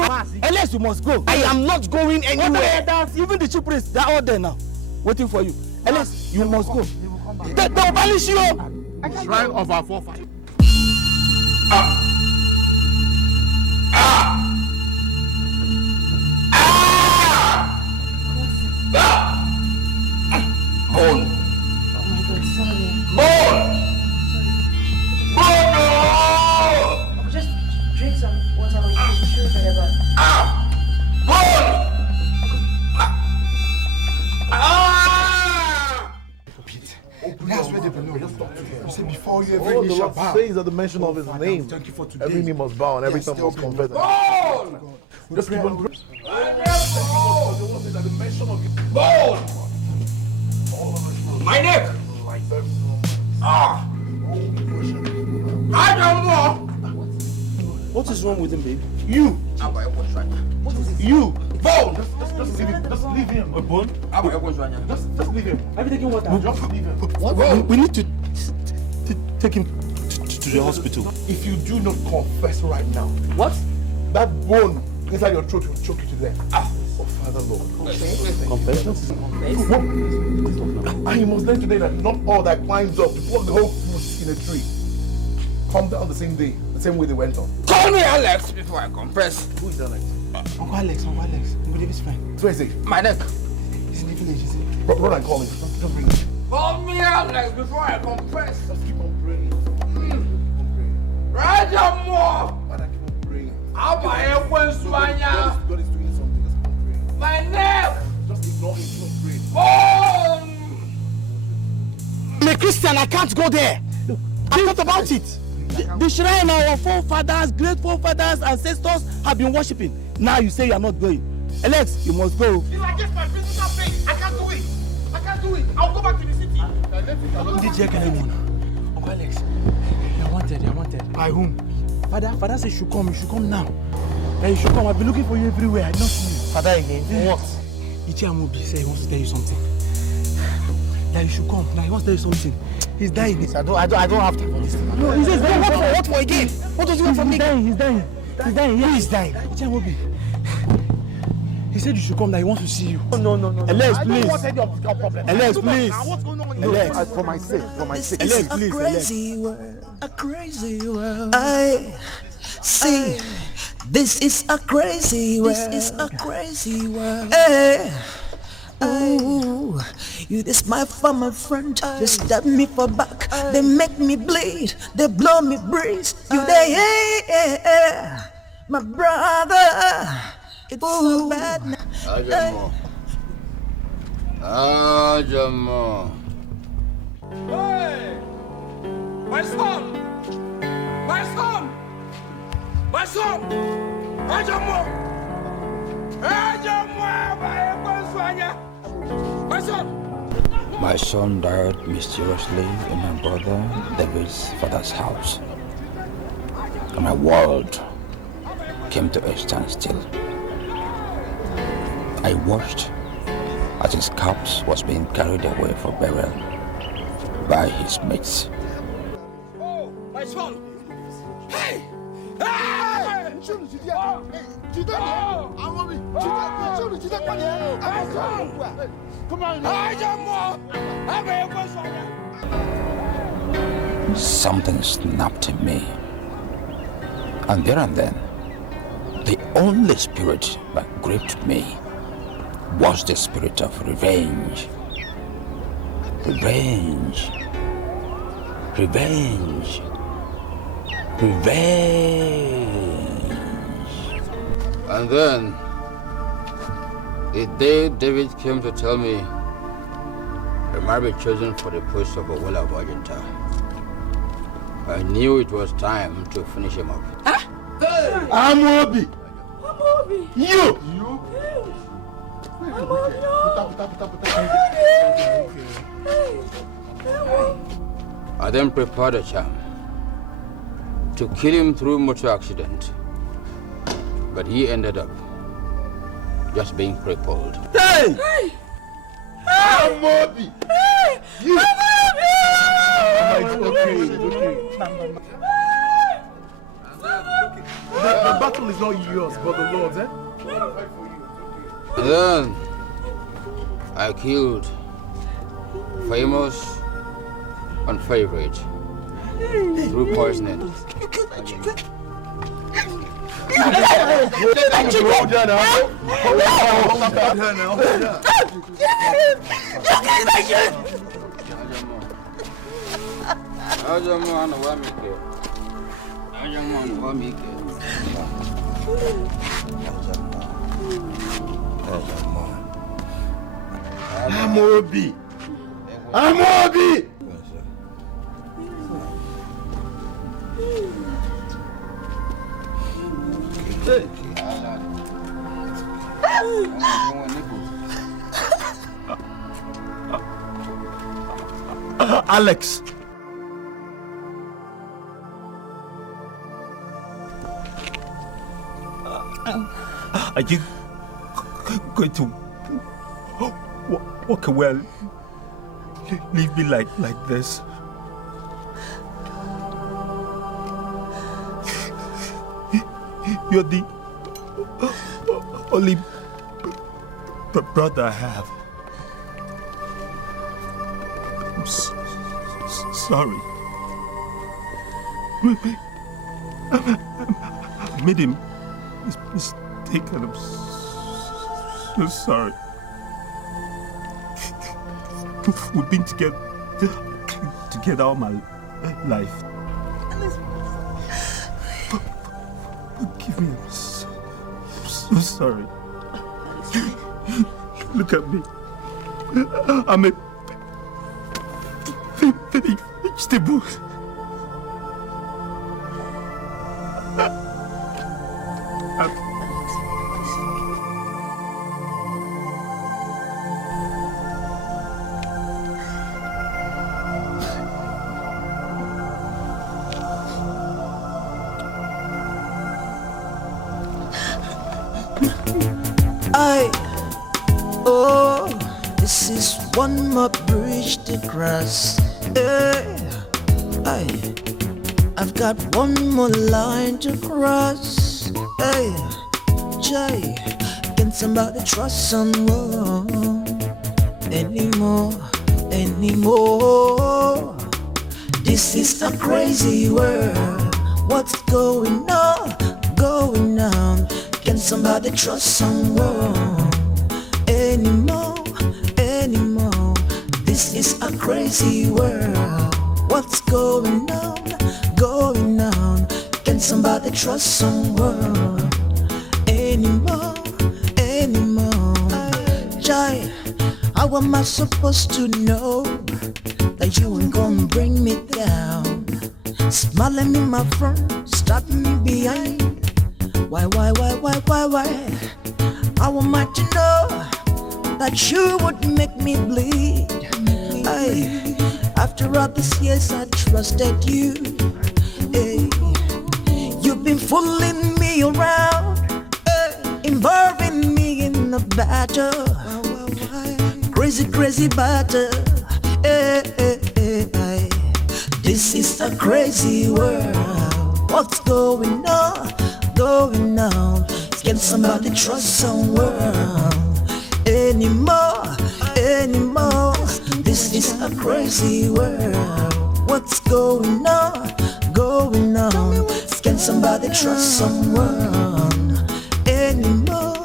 Alex, you must go. I am not going anywhere. Even the chief priests, they are all there now, waiting for you. Alex, you must go. They will banish you. Shrine of our forefathers. Bone. Oh my God, sorry. Bone! Bone! I'll just drink some water with you. Sure, whatever. Bone! That's where they belong. Just talk to them. You say before you every knee shall bow. Says at the mention of his name, thank you for today. Every knee must bow and every tongue must confess. Just keep on praying. Bone! My neck! I don't know! What is wrong with him, babe? You! What is it? You! Bone! Just leave him. Just leave him. A bone? Just leave him. Have you taken water? Just leave him. What? We need to take him to the hospital. If you do not confess right now, what? That bone inside your throat will choke you to death. Oh, Father Lord. Confession? And you must learn today that not all that climbs up to pluck the whole fruit in a tree come down the same day, the same way they went on. Call me Alex before I confess. Who is Alex? Uncle Alex. Uncle David's friend. So where is he? My neck. He's in the village, is he? Run and call him. Just bring him. Call me Alex before I confess. Just keep on praying. Roger more. Father, keep on praying. God is doing something. Just keep on praying. My neck. Just ignore him. Keep on praying. I'm a Christian. I can't go there. I thought about it. The shrine our forefathers, great forefathers, ancestors have been worshipping. Now you say you are not going. Alex, you must go. It's against my physical faith. I can't do it. I'll go back to the city. Uncle Alex, you're wanted. By whom? Father says you should come now. That you should come. I've been looking for you everywhere. I don't see you. Father again. For what? Ichiamobi said he wants to tell you something. That you should come. Now he wants to tell you something. He's dying. I don't have time for this thing. No, he says what for again? What does he want from me? He's dying. Who is dying? Ichiamobi. He said you should come. That he wants to see you. No. Alex, please. I don't want any of your problem. Alex, please. What's going on? Alex, for my sake. Alex, please. A crazy world. I see. This is a crazy world. Hey. Ooh, you this my former friend. They stab me for back. They make me bleed. They blow me breeze. You they my brother. It's so bad now. Ajamo. Hey! My son! My son died mysteriously in my brother David's father's house. And my world came to a standstill. I watched as his corpse was being carried away for burial by his mates. Oh, my son! Hey! Hey! Something snapped in me. And there and then, the only spirit that gripped me was the spirit of revenge. Revenge. Revenge. Revenge. And then, the day David came to tell me I might be chosen for the post of a Wella of Argenta, I knew it was time to finish him up. Hey! Amobi! Amobi! You! I then prepared a charm to kill him through motor accident, but he ended up just being crippled. Hey! Hey! Amobi! Hey! You! The battle is not yours, but the Lord's, eh? And then I killed famous and favorite through poisoning. Amobi! Amobi! Hey! Alex! Are you going to walk away and leave me like this? You're the only brother I have. I'm sorry. I made him mistaken. I'm so sorry. We've been together all my life. Forgive me. I'm so sorry. Look at me. I'm a vegetable. This is one more bridge to cross. I've got one more line to cross. Jay, can somebody trust someone anymore? This is a crazy world. What's going on? Can somebody trust someone anymore? This is a crazy world. What's going on? Can somebody trust someone anymore? Jai, how am I supposed to know that you ain't gonna bring me down? Smiling in my front, stabbing me behind. Why? I want to know that you would make me bleed. Aye. After all these years I trusted you. Hey. You've been fooling me around, involving me in a battle. Crazy battle. This is a crazy world. What's going on? Can somebody trust someone anymore? This is a crazy world. What's going on? Can somebody trust someone anymore?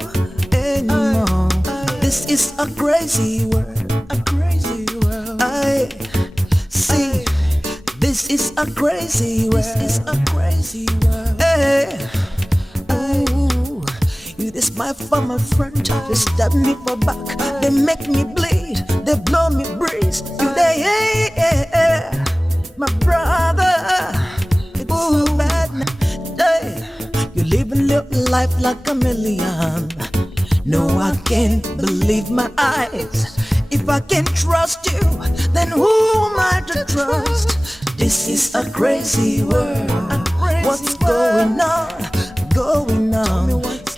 This is a crazy world. I see. This is a crazy world. Hey. Ooh. You this my former friend. They stab me for back. They make me bleed. They blow me breeze. You they my brother. It's so bad now. Hey. You live a little life like a million. No, I can't believe my eyes. If I can't trust you, then who am I to trust? This is a crazy world. What's going on?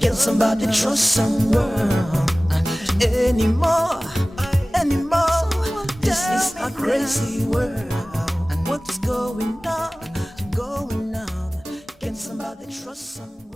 Can somebody trust someone anymore? This is a crazy world. What's going on? Can somebody trust someone?